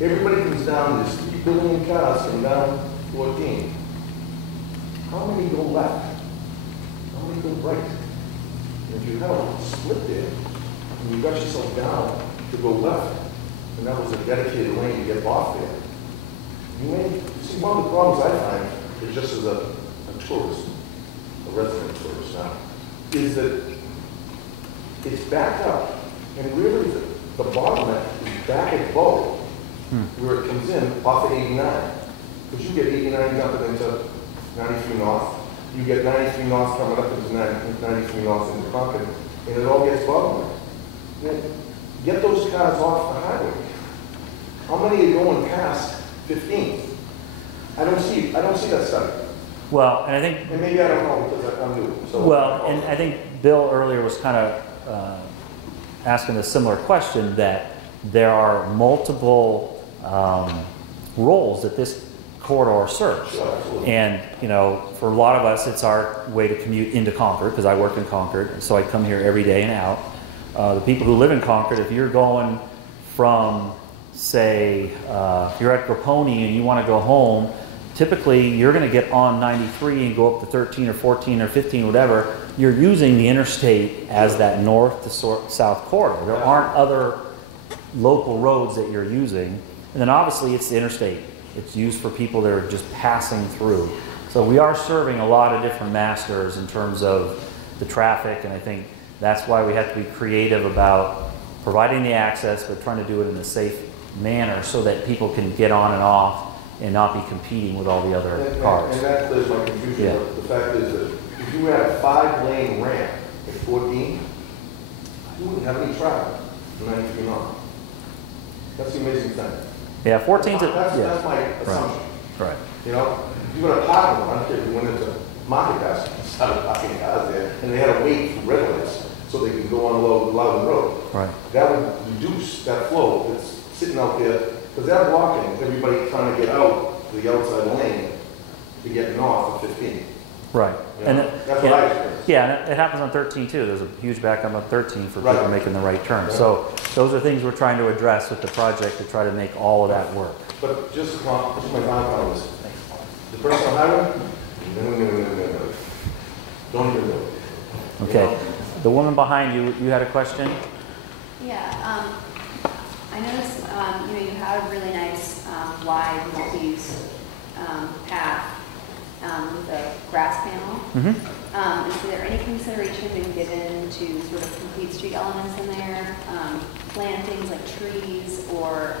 everybody comes down, there's 3 billion cars come down 14. How many go left? How many go right? And if you had a split there, and you got yourself down to go left, and that was a dedicated lane to get off there, you may, see, one of the problems I find is just as a tourist, a resident tourist now, is that it's backed up, and really the bottleneck is back at Bow, where it comes in off of 89. Because you get 89 jumping into 93 North, you get 93 North coming up into 93 North into Concord, and it all gets bottlenecked. Get those cars off the highway. How many are going past 15? I don't see that study. Well, and I think... And maybe I don't know because I'm new. So well, and I think Bill earlier was kind of asking a similar question, that there are multiple roles that this corridor serves. Sure, and, you know, for a lot of us, it's our way to commute into Concord, because I work in Concord, so I come here every day and out. The people who live in Concord, if you're going from, say, if you're at Grapponi and you want to go home, typically you're going to get on 93 and go up to 13 or 14 or 15, whatever. You're using the interstate as that north to south corridor. There aren't other local roads that you're using. And then obviously it's the interstate. It's used for people that are just passing through. So we are serving a lot of different masters in terms of the traffic, and I think that's why we have to be creative about providing the access, but trying to do it in a safe manner so that people can get on and off and not be competing with all the other cars. And that clears my confusion. Yeah. The fact is that if you had a 5-lane ramp at 14, you wouldn't have any traffic from 93 North. That's the amazing thing. Yeah, 14 to... That's my assumption. Right. You know, you got a parking lot, if you went into Market Basket and started parking cars there, and they had to wait for red lights so they can go on Loudon Road. Right. That would reduce that flow that's sitting out there, because they're blocking everybody trying to get out to the outside lane to get north of 15. Right. You know, that's what I experienced. Yeah, and it happens on 13 too. There's a huge backup on 13 for Right. people making the right turn. Yeah. So those are things we're trying to address with the project to try to make all of that work. But just my background is, the person on highway, no. Don't even do it. Okay. You know? The woman behind you, you had a question? Yeah, I noticed, you have a really nice wide multi-use path with a grass panel. Mm-hmm. Is there any consideration been given to sort of complete street elements in there? Plantings like trees or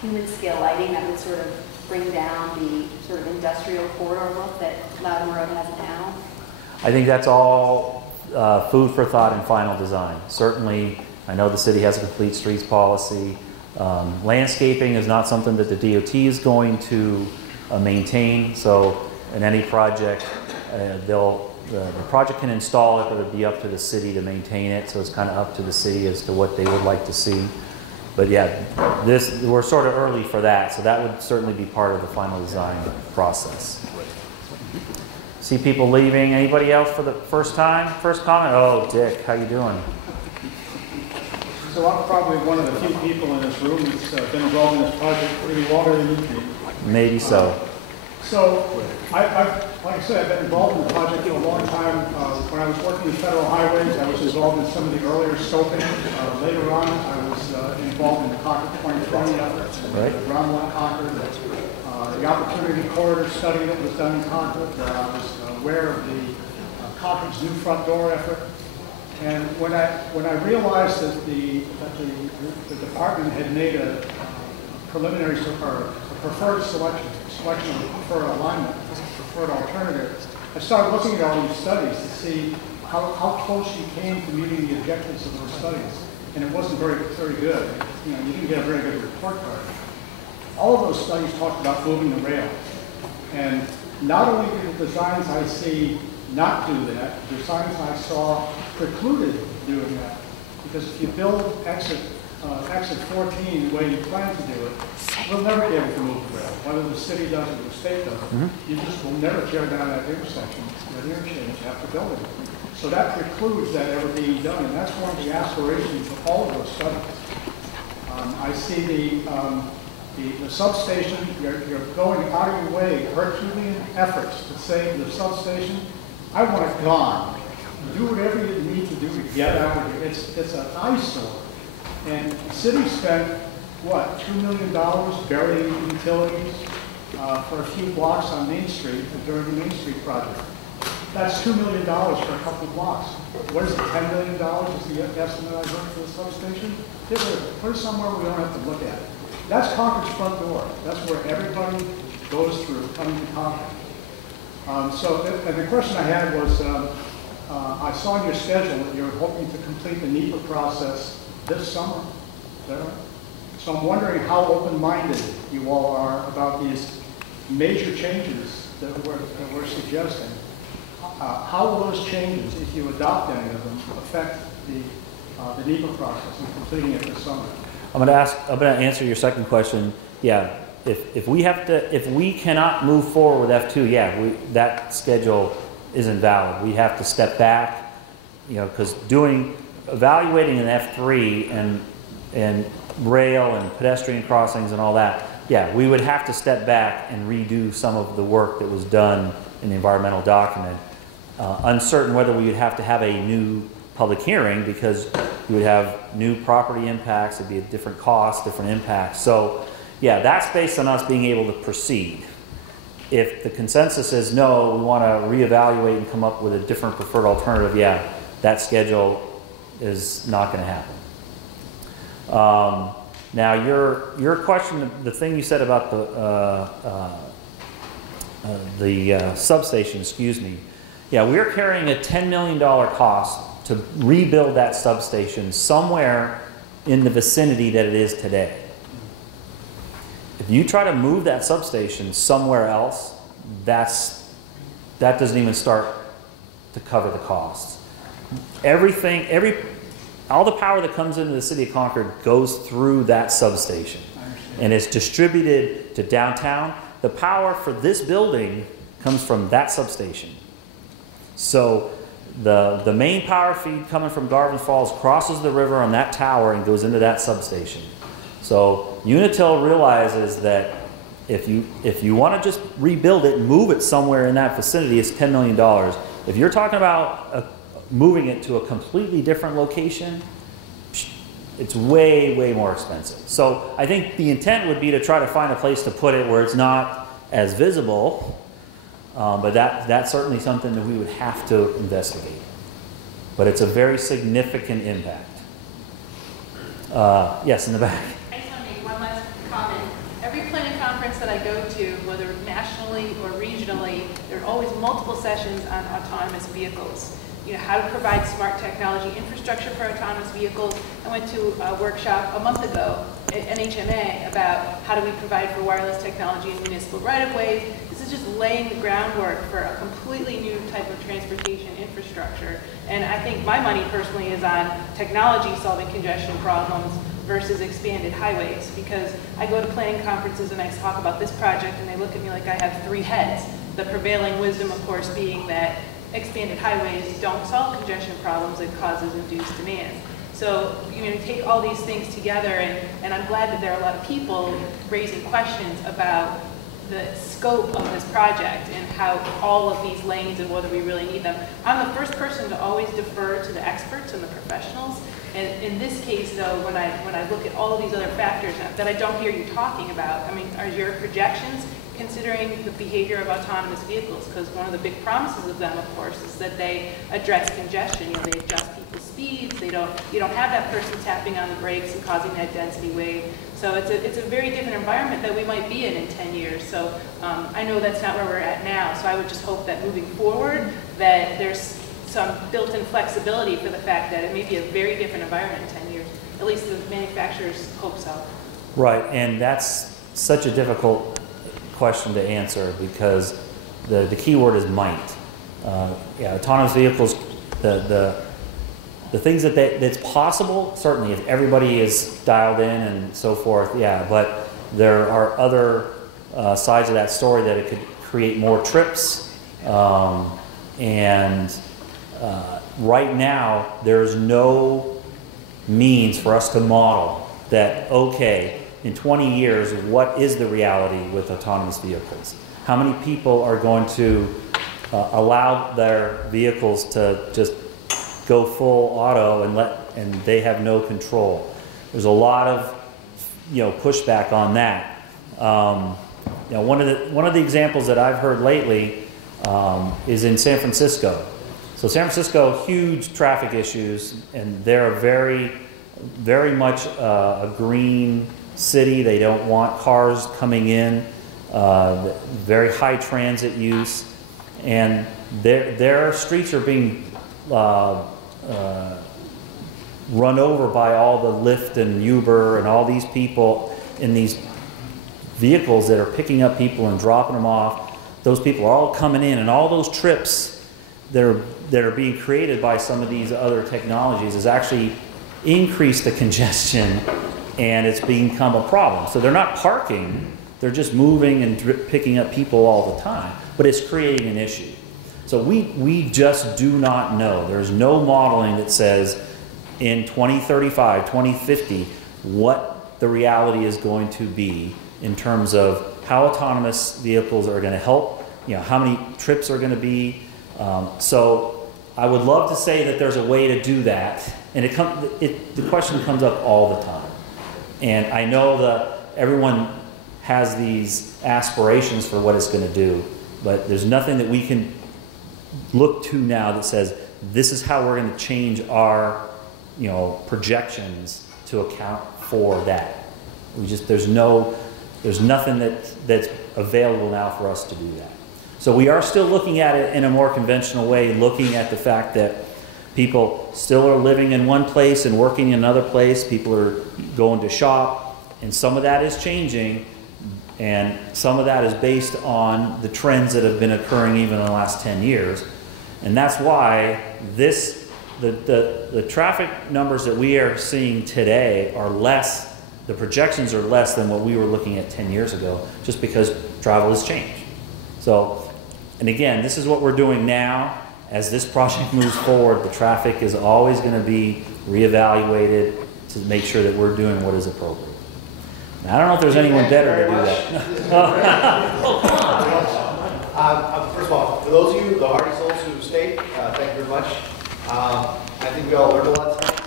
human scale lighting that would sort of bring down the sort of industrial corridor look that Loudon Road has now? I think that's all food for thought in final design. Certainly, I know the city has a complete streets policy. Landscaping is not something that the DOT is going to maintain. So in any project, the project can install it, but it'd be up to the city to maintain it. So it's kind of up to the city as to what they would like to see. But yeah, we're sort of early for that. So that would certainly be part of the final design process. See people leaving. Anybody else for the first time? First comment? Oh, Dick, how you doing? So I'm probably one of the few people in this room that's been involved in this project pretty longer than you do. Maybe so. Like I said, I've been involved in the project for a long time. When I was working in federal highways, I was involved in some of the earlier scoping. Later on, I was involved in the Concord 2020 effort, right. the Round 1 Concord, the Opportunity Corridor study that was done in Concord. I was aware of the Concord's new front door effort. And when I realized that the department had made a preliminary or a preferred selection of the preferred alignment, preferred alternative, I started looking at all these studies to see how close you came to meeting the objectives of those studies, and it wasn't very good. You didn't get a very good report card. All of those studies talked about moving the rail, and not only did the designs I see not do that, the designs I saw precluded doing that, because if you build exit 14 the way you plan to do it, we'll never be able to move the rail. Whether the city does it or the state does it, you just will never tear down that intersection, that interchange after building it. So that precludes that ever being done, and that's one of the aspirations of all of those studies. I see the substation, you're going out of your way, Herculean efforts to save the substation. I want it gone. do whatever you need to do to get out of here. It's an eyesore. And the city spent, what, $2 million burying utilities for a few blocks on Main Street during the Main Street project. That's $2 million for a couple of blocks. What is it, $10 million is the estimate I heard for the substation? Get rid of it. Put it somewhere we don't have to look at it. That's Concord's front door. That's where everybody goes through coming to Concord. And the question I had was, I saw in your schedule that you're hoping to complete the NEPA process this summer. Is that right? So I'm wondering how open-minded you all are about these major changes that we're suggesting. How will those changes, if you adopt any of them, affect the NEPA process and completing it this summer? I'm going to answer your second question. Yeah, if we cannot move forward with F2, yeah, that schedule isn't valid. We have to step back, because evaluating an F3 and rail and pedestrian crossings and all that, yeah, we would have to step back and redo some of the work that was done in the environmental document. Uncertain whether we would have to have a new public hearing because you would have new property impacts, it'd be a different cost, different impacts. So yeah, that's based on us being able to proceed. If the consensus is no, we want to reevaluate and come up with a different preferred alternative, yeah, that schedule is not going to happen. Now your question, the thing you said about the substation, excuse me. Yeah, we're carrying a $10 million cost to rebuild that substation somewhere in the vicinity that it is today. If you try to move that substation somewhere else, that doesn't even start to cover the costs. All the power that comes into the City of Concord goes through that substation, and it's distributed to downtown. The power for this building comes from that substation. So the main power feed coming from Garvin Falls crosses the river on that tower and goes into that substation. So Unitil realizes that if you want to just rebuild it and move it somewhere in that vicinity, it's $10 million. If you're talking about moving it to a completely different location, it's way, way more expensive. So I think the intent would be to try to find a place to put it where it's not as visible. But that's certainly something that we would have to investigate. But it's a very significant impact. Yes, in the back. I just want to make one last comment. Every planning conference that I go to, whether nationally or regionally, there are always multiple sessions on autonomous vehicles. How to provide smart technology infrastructure for autonomous vehicles. I went to a workshop a month ago at NHMA about how do we provide for wireless technology in municipal right-of-ways. This is just laying the groundwork for a completely new type of transportation infrastructure. And I think my money personally is on technology solving congestion problems versus expanded highways, because I go to planning conferences and I talk about this project and they look at me like I have three heads. The prevailing wisdom, of course, being that expanded highways don't solve congestion problems, it causes induced demand. So take all these things together, and I'm glad that there are a lot of people raising questions about the scope of this project and how all of these lanes and whether we really need them. I'm the first person to always defer to the experts and the professionals. And in this case, though, when I look at all of these other factors that I don't hear you talking about, I mean, are your projections considering the behavior of autonomous vehicles? Because one of the big promises of them, of course, is that they address congestion. They adjust people's speeds. You don't have that person tapping on the brakes and causing that density wave. So it's a very different environment that we might be in 10 years. So I know that's not where we're at now. So I would just hope that moving forward, that there's some built-in flexibility for the fact that it may be a very different environment in 10 years. At least the manufacturers hope so. Right, and that's such a difficult question to answer because the key word is might. Autonomous vehicles, the things that's possible, certainly if everybody is dialed in and so forth, yeah, but there are other sides of that story that it could create more trips, and right now there's no means for us to model that, okay, in 20 years, what is the reality with autonomous vehicles? How many people are going to allow their vehicles to just go full auto and they have no control. There's a lot of pushback on that. One of the examples that I've heard lately is in San Francisco. So San Francisco, huge traffic issues, and they're very, very much a green city. They don't want cars coming in. Very high transit use, and their streets are being run over by all the Lyft and Uber and all these people in these vehicles that are picking up people and dropping them off. Those people are all coming in, and all those trips that are being created by some of these other technologies has actually increased the congestion, and it's become a problem. So they're not parking, they're just moving and picking up people all the time, but it's creating an issue. So we just do not know. There's no modeling that says in 2035, 2050, what the reality is going to be in terms of how autonomous vehicles are going to help, how many trips are going to be. So I would love to say that there's a way to do that, and the question comes up all the time. And I know that everyone has these aspirations for what it's going to do, but there's nothing that we can look to now that says this is how we're going to change our projections to account for that. There's nothing that's available now for us to do that. So we are still looking at it in a more conventional way, looking at the fact that people still are living in one place and working in another place. People are going to shop, and some of that is changing, and some of that is based on the trends that have been occurring even in the last 10 years. And that's why the traffic numbers that we are seeing today are less, the projections are less than what we were looking at 10 years ago, just because travel has changed. So, and again, this is what we're doing now. As this project moves forward, the traffic is always going to be reevaluated to make sure that we're doing what is appropriate. Now, I don't know if there's anyone better to do that. First of all, for those of you, the hardy souls who stayed, thank you very much. I think we all learned a lot tonight.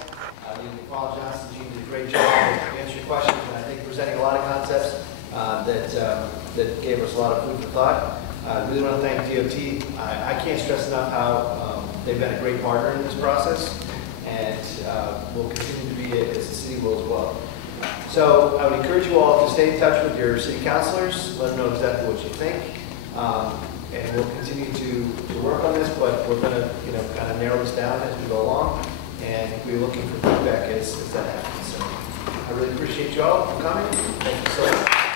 Paul Johnson, Gene did a great job answering your questions, and I think presenting a lot of concepts that gave us a lot of food for thought. I really want to thank DOT. I can't stress enough how they've been a great partner in this process, and will continue to be as the city will as well. So I would encourage you all to stay in touch with your city councilors, let them know exactly what you think, and we'll continue to work on this, but we're going to kind of narrow this down as we go along, and we're looking for feedback as that happens. So I really appreciate you all for coming. Thank you so much.